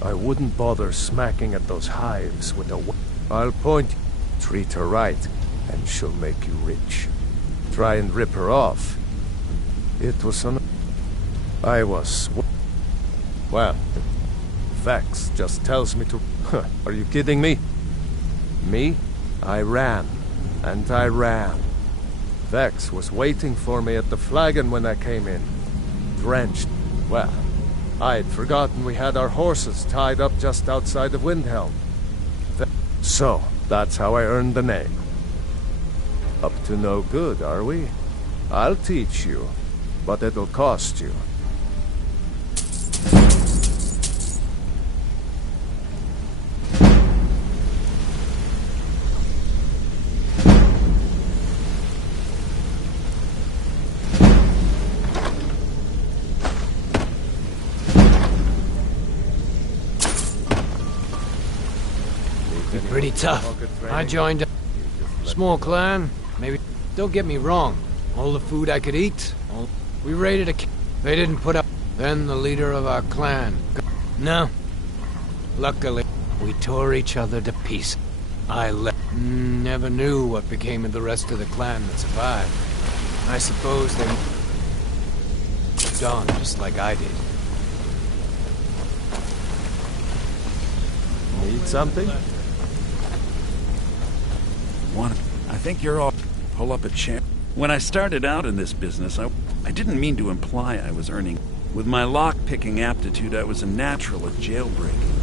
I wouldn't bother smacking at those hives with a... I'll point... Treat her right, and she'll make you rich. Try and rip her off. It was an... I was... Well, Vex just tells me to... Are you kidding me? Me? I ran. And I ran. Vex was waiting for me at the Flagon when I came in. Drenched. Well, I'd forgotten we had our horses tied up just outside of Windhelm. So, that's how I earned the name. Up to no good, are we? I'll teach you, but it'll cost you. Pretty tough. I joined a small clan. Maybe. Don't get me wrong. All the food I could eat. We raided a... They didn't put up. Then the leader of our clan. No. Luckily, we tore each other to pieces. I left. Never knew what became of the rest of the clan that survived. I suppose they... gone just like I did. Need something? I think you're all... Pull up a chair. When I started out in this business, I didn't mean to imply I was earning. With my lock-picking aptitude, I was a natural at jailbreaking.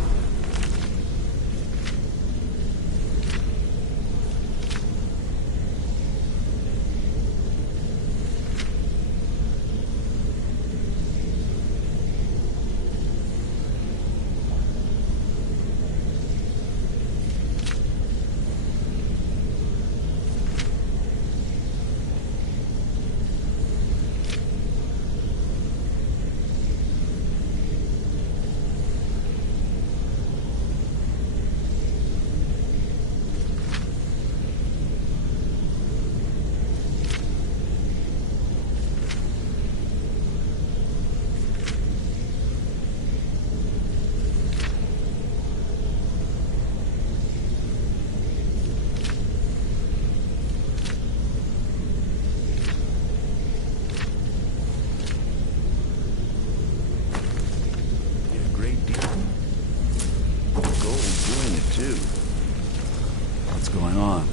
going on?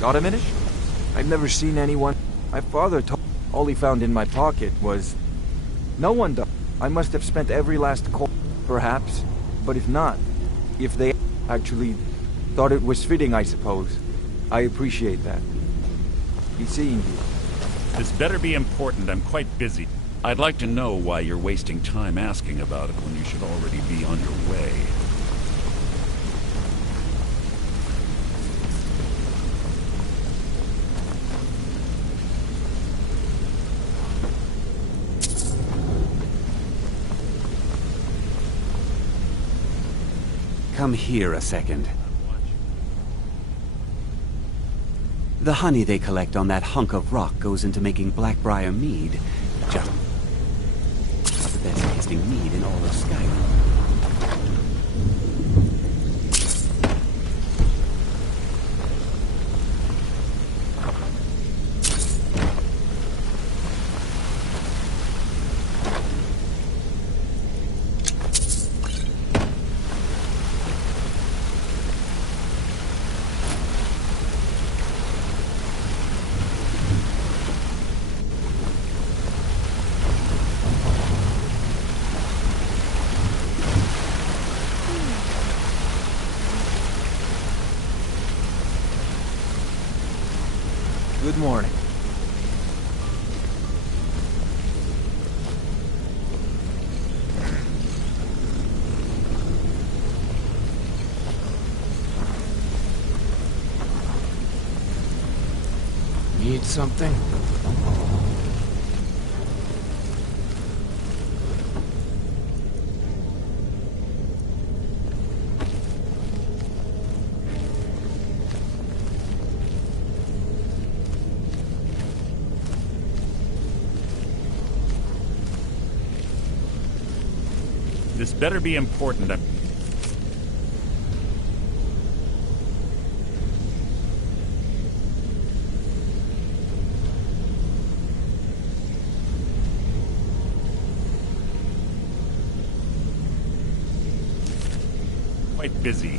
Got a minute? I've never seen anyone. My father told all he found in my pocket was... No one does. I must have spent every last coin, perhaps. But if not, if they actually thought it was fitting, I suppose. I appreciate that. Be seeing you. This better be important. I'm quite busy. I'd like to know why you're wasting time asking about it when you should already be on your way. Come here a second. The honey they collect on that hunk of rock goes into making Blackbriar mead. Just the best tasting mead in all of Skyrim. Good morning. Need something? This better be important. Quite busy.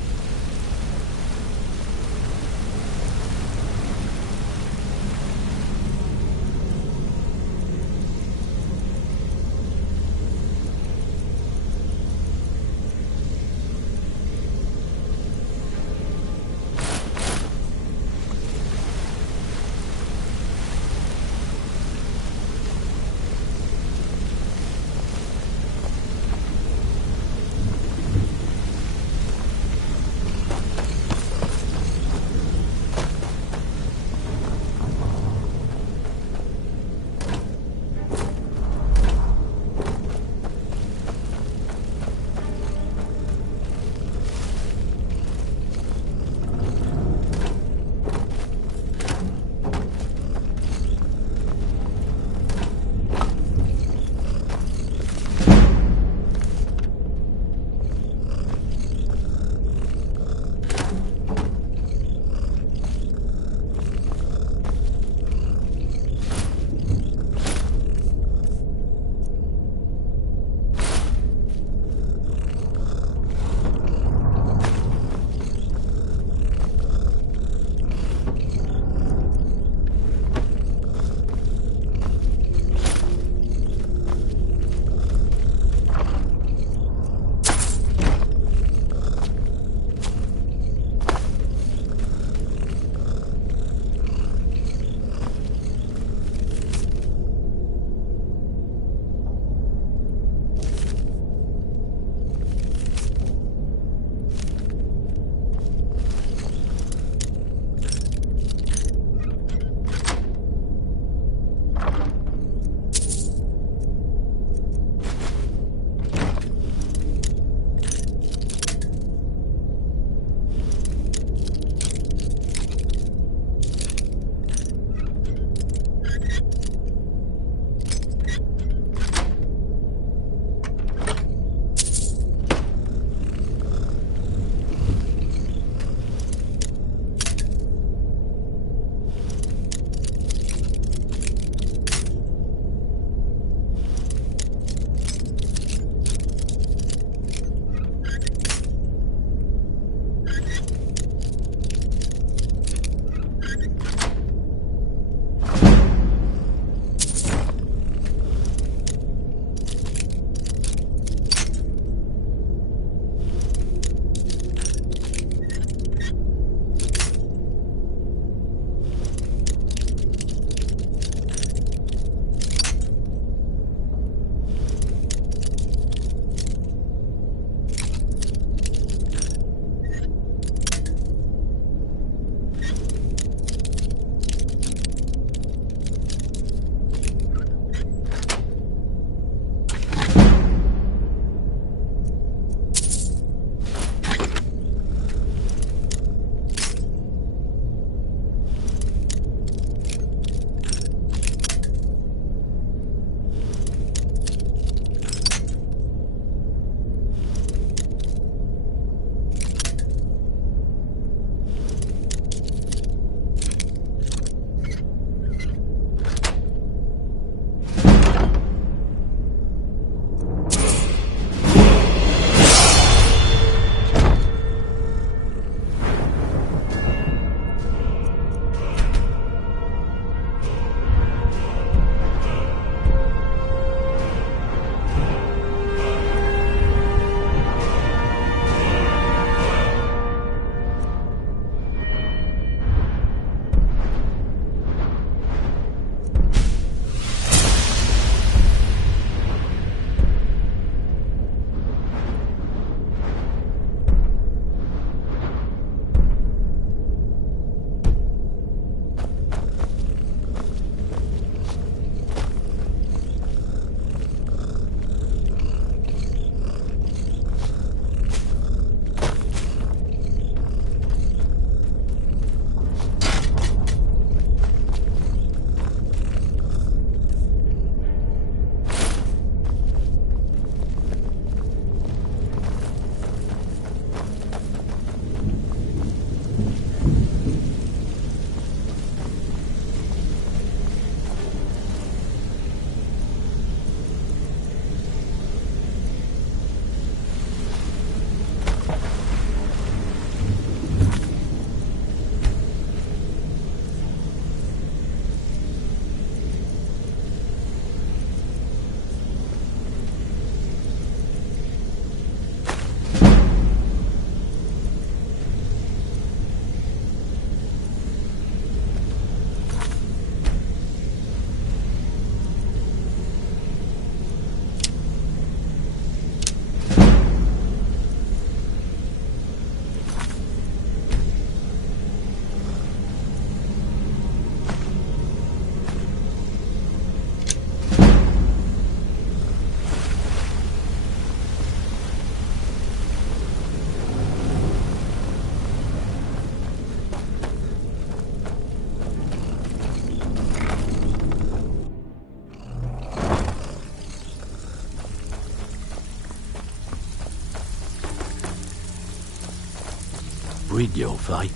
Brynjolf, eh?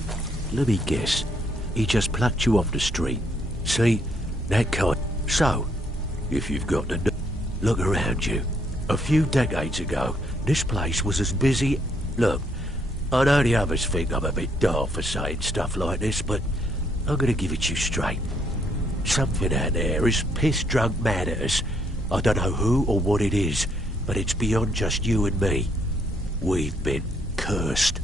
Let me guess. He just plucked you off the street. See? That kind. So, if you've got to look around you. A few decades ago, this place was as busy... Look, I know the others think I'm a bit daft for saying stuff like this, but I'm gonna give it to you straight. Something out there is piss-drunk mad at us. I don't know who or what it is, but it's beyond just you and me. We've been cursed.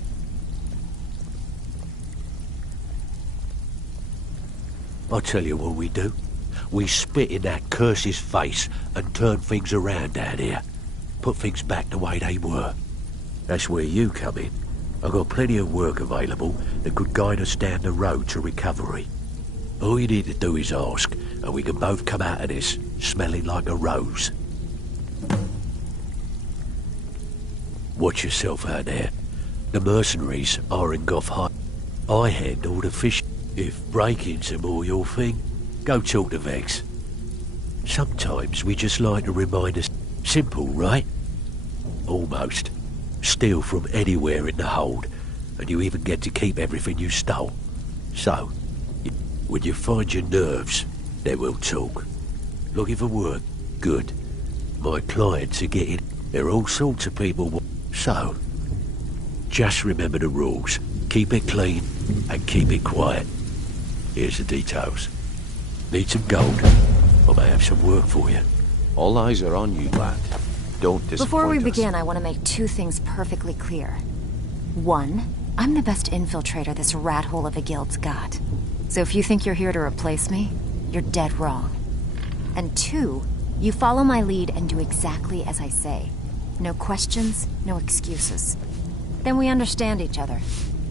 I'll tell you what we do. We spit in that curse's face and turn things around down here. Put things back the way they were. That's where you come in. I've got plenty of work available that could guide us down the road to recovery. All you need to do is ask, and we can both come out of this smelling like a rose. Watch yourself out there. The mercenaries are in Goth High. I handle the fish. If break-ins are more your thing, go talk to Vex. Sometimes we just like to remind us. Simple, right? Almost. Steal from anywhere in the hold, and you even get to keep everything you stole. So, when you find your nerves, then we'll talk. Looking for work? Good. My clients are getting... There are all sorts of people... So, just remember the rules. Keep it clean, and keep it quiet. Here's the details. Need some gold? I may have some work for you. All eyes are on you, lad. Don't disappoint Before we us. begin, I want to make two things perfectly clear. One, I'm the best infiltrator this rat hole of a guild's got. So if you think you're here to replace me, you're dead wrong. And two, you follow my lead and do exactly as I say. No questions, no excuses. Then we understand each other.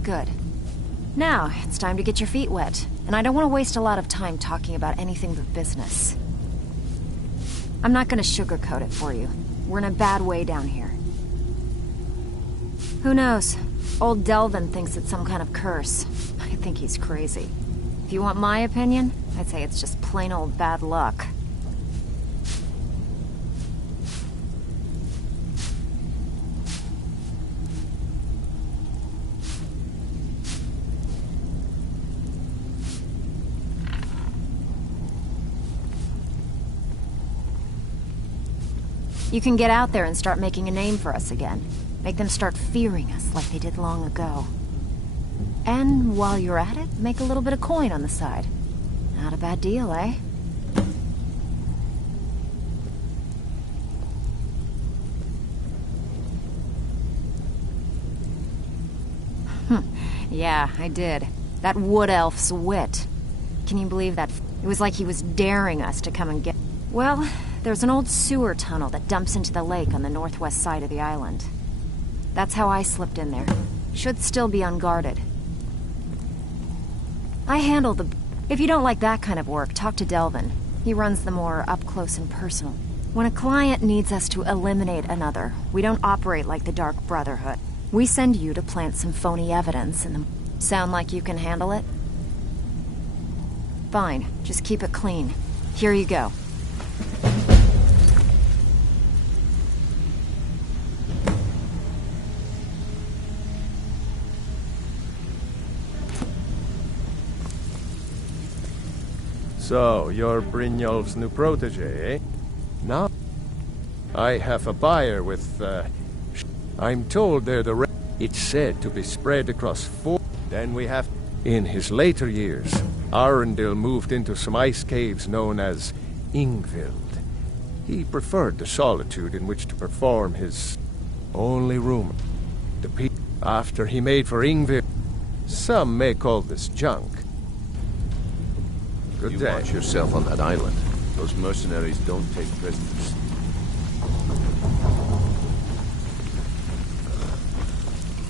Good. Now, it's time to get your feet wet, and I don't want to waste a lot of time talking about anything but business. I'm not going to sugarcoat it for you. We're in a bad way down here. Who knows? Old Delvin thinks it's some kind of curse. I think he's crazy. If you want my opinion, I'd say it's just plain old bad luck. You can get out there and start making a name for us again. Make them start fearing us like they did long ago. And while you're at it, make a little bit of coin on the side. Not a bad deal, eh? Yeah, I did. That wood elf's wit. Can you believe that? It was like he was daring us to come and get... Well, there's an old sewer tunnel that dumps into the lake on the northwest side of the island. That's how I slipped in there. Should still be unguarded. I handle the... If you don't like that kind of work, talk to Delvin. He runs the more up-close and personal. When a client needs us to eliminate another, we don't operate like the Dark Brotherhood. We send you to plant some phony evidence in the... Sound like you can handle it? Fine, just keep it clean. Here you go. So, you're Brynjolf's new protege, eh? No. I have a buyer with, I'm told they're the... It's said to be spread across 4... Then we have... In his later years, Arundel moved into some ice caves known as Ingvild. He preferred the solitude in which to perform his... Only rumor. The people... After he made for Ingvild... Some may call this junk. Good you day. Watch yourself on that island. Those mercenaries don't take prisoners.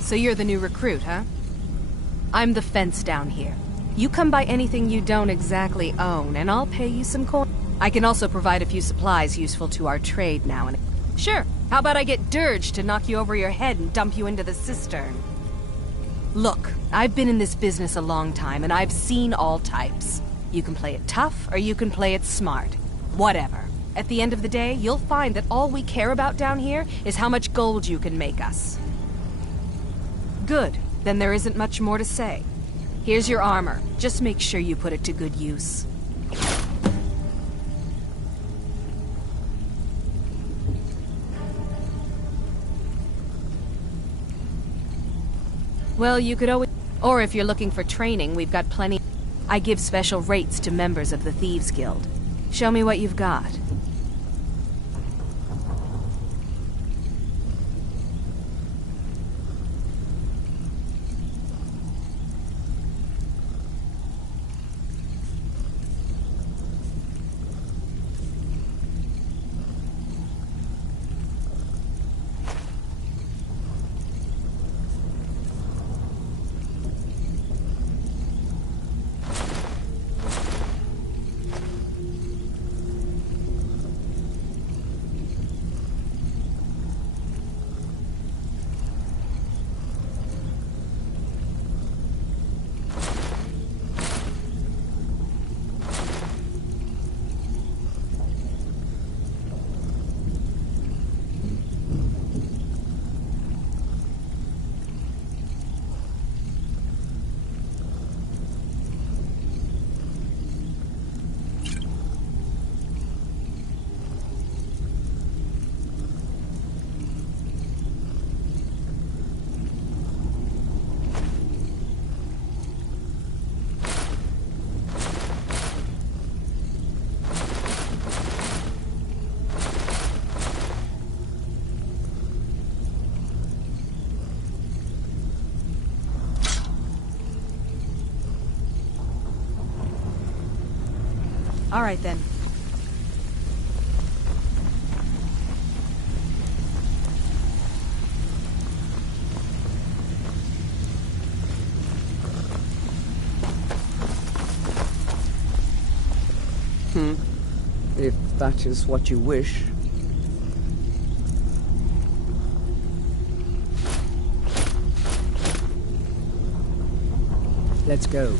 So you're the new recruit, huh? I'm the fence down here. You come by anything you don't exactly own, and I'll pay you some coin. I can also provide a few supplies useful to our trade now and again. Sure, how about I get Dirge to knock you over your head and dump you into the cistern? Look, I've been in this business a long time, and I've seen all types. You can play it tough, or you can play it smart. Whatever. At the end of the day, you'll find that all we care about down here is how much gold you can make us. Good. Then there isn't much more to say. Here's your armor. Just make sure you put it to good use. Well, you could always... Or if you're looking for training, we've got plenty... I give special rates to members of the Thieves Guild. Show me what you've got. All right, then. If that is what you wish. Let's go.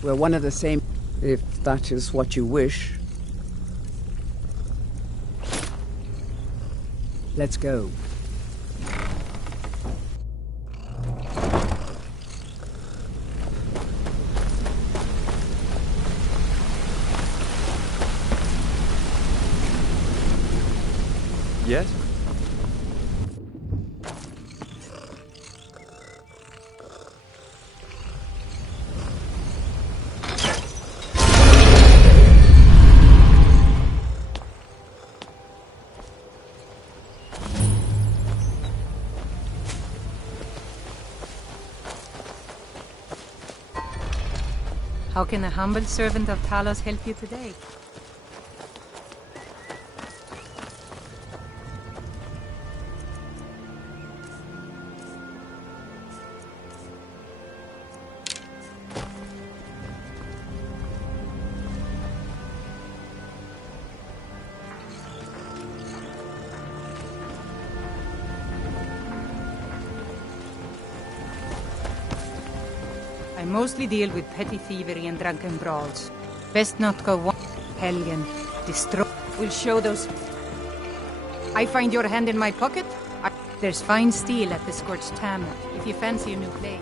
We're one of the same, if that is what you wish. Let's go. Yes? How can a humble servant of Talos help you today? I mostly deal with petty thievery and drunken brawls. Best not go one. Helgen, destroy. We'll show those. I find your hand in my pocket. There's fine steel at the Scorched Hammer, if you fancy a new blade.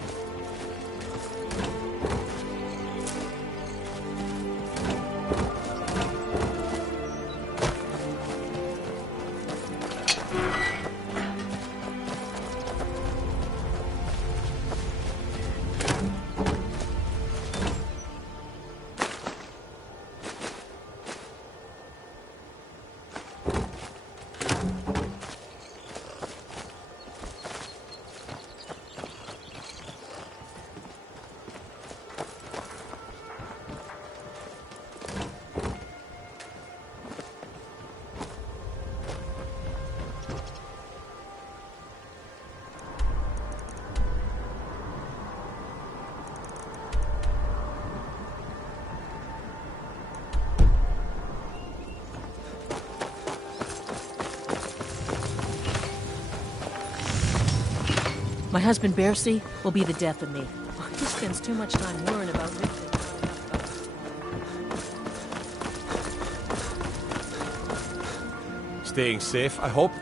My husband, Bercy, will be the death of me. He spends too much time worrying about lifting. Staying safe, I hope.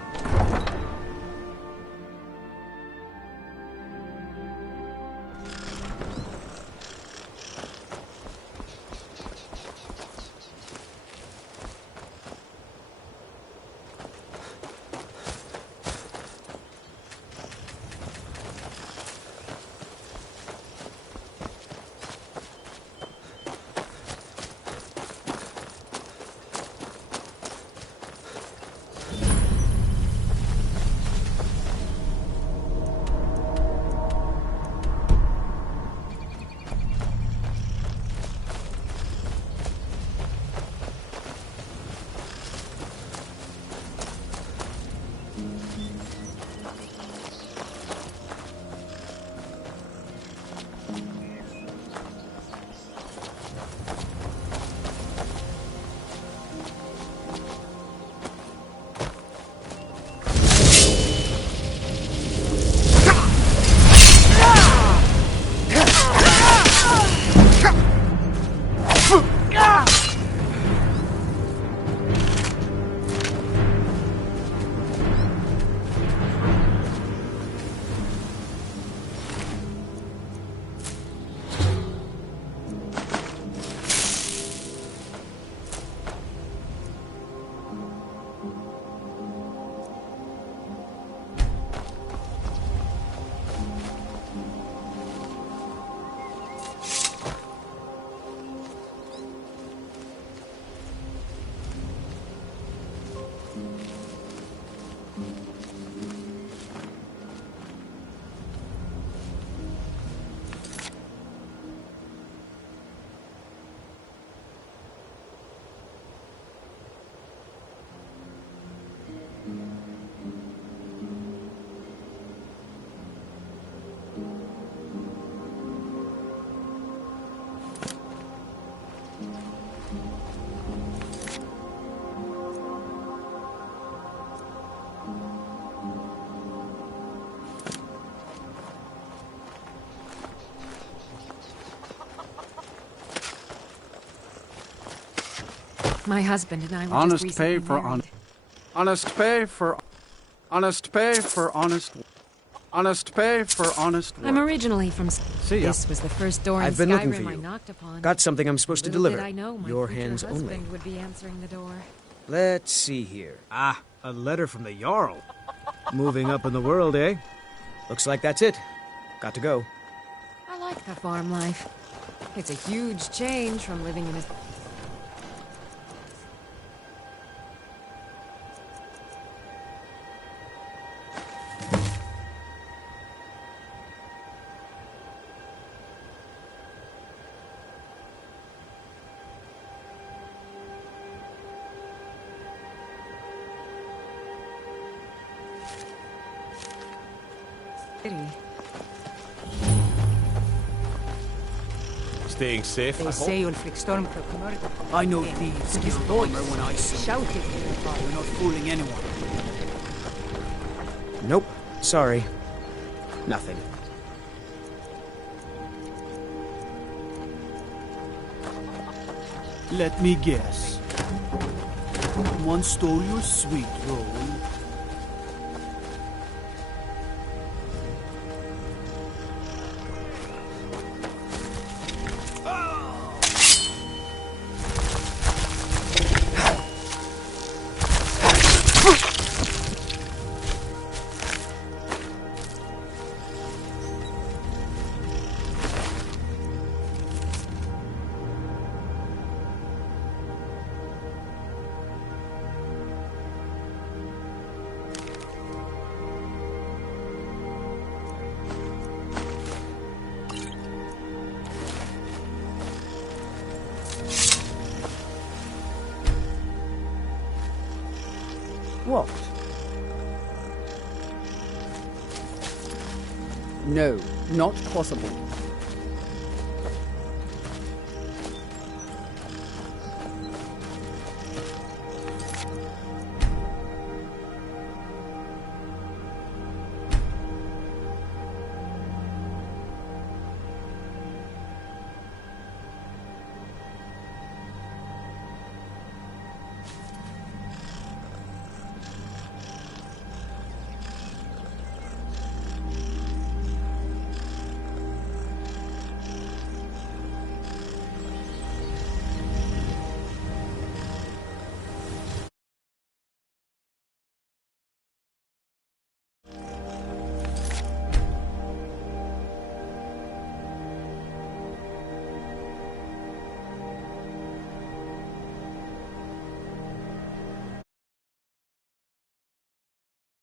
My husband and I were honest just pay recently for married. honest pay for honest pay for honest pay for honest work. I'm originally from. See ya. This was the first door in I've been looking for Skyrim I you. knocked upon. Got something I'm supposed to Little deliver. did I know my Your future hands husband only. would be answering the door. Let's see here. Ah, a letter from the Jarl. Moving up in the world, eh? Looks like that's it. Got to go. I like the farm life. It's a huge change from living in a. Staying safe, They I say hope. Ulfric Stormcloak murdered. I know thieves give a rumor when I see them. Shouted to your father. We're not fooling anyone. Nope. Sorry. Nothing. Let me guess. One stole your sweet roll. What? No, not possible.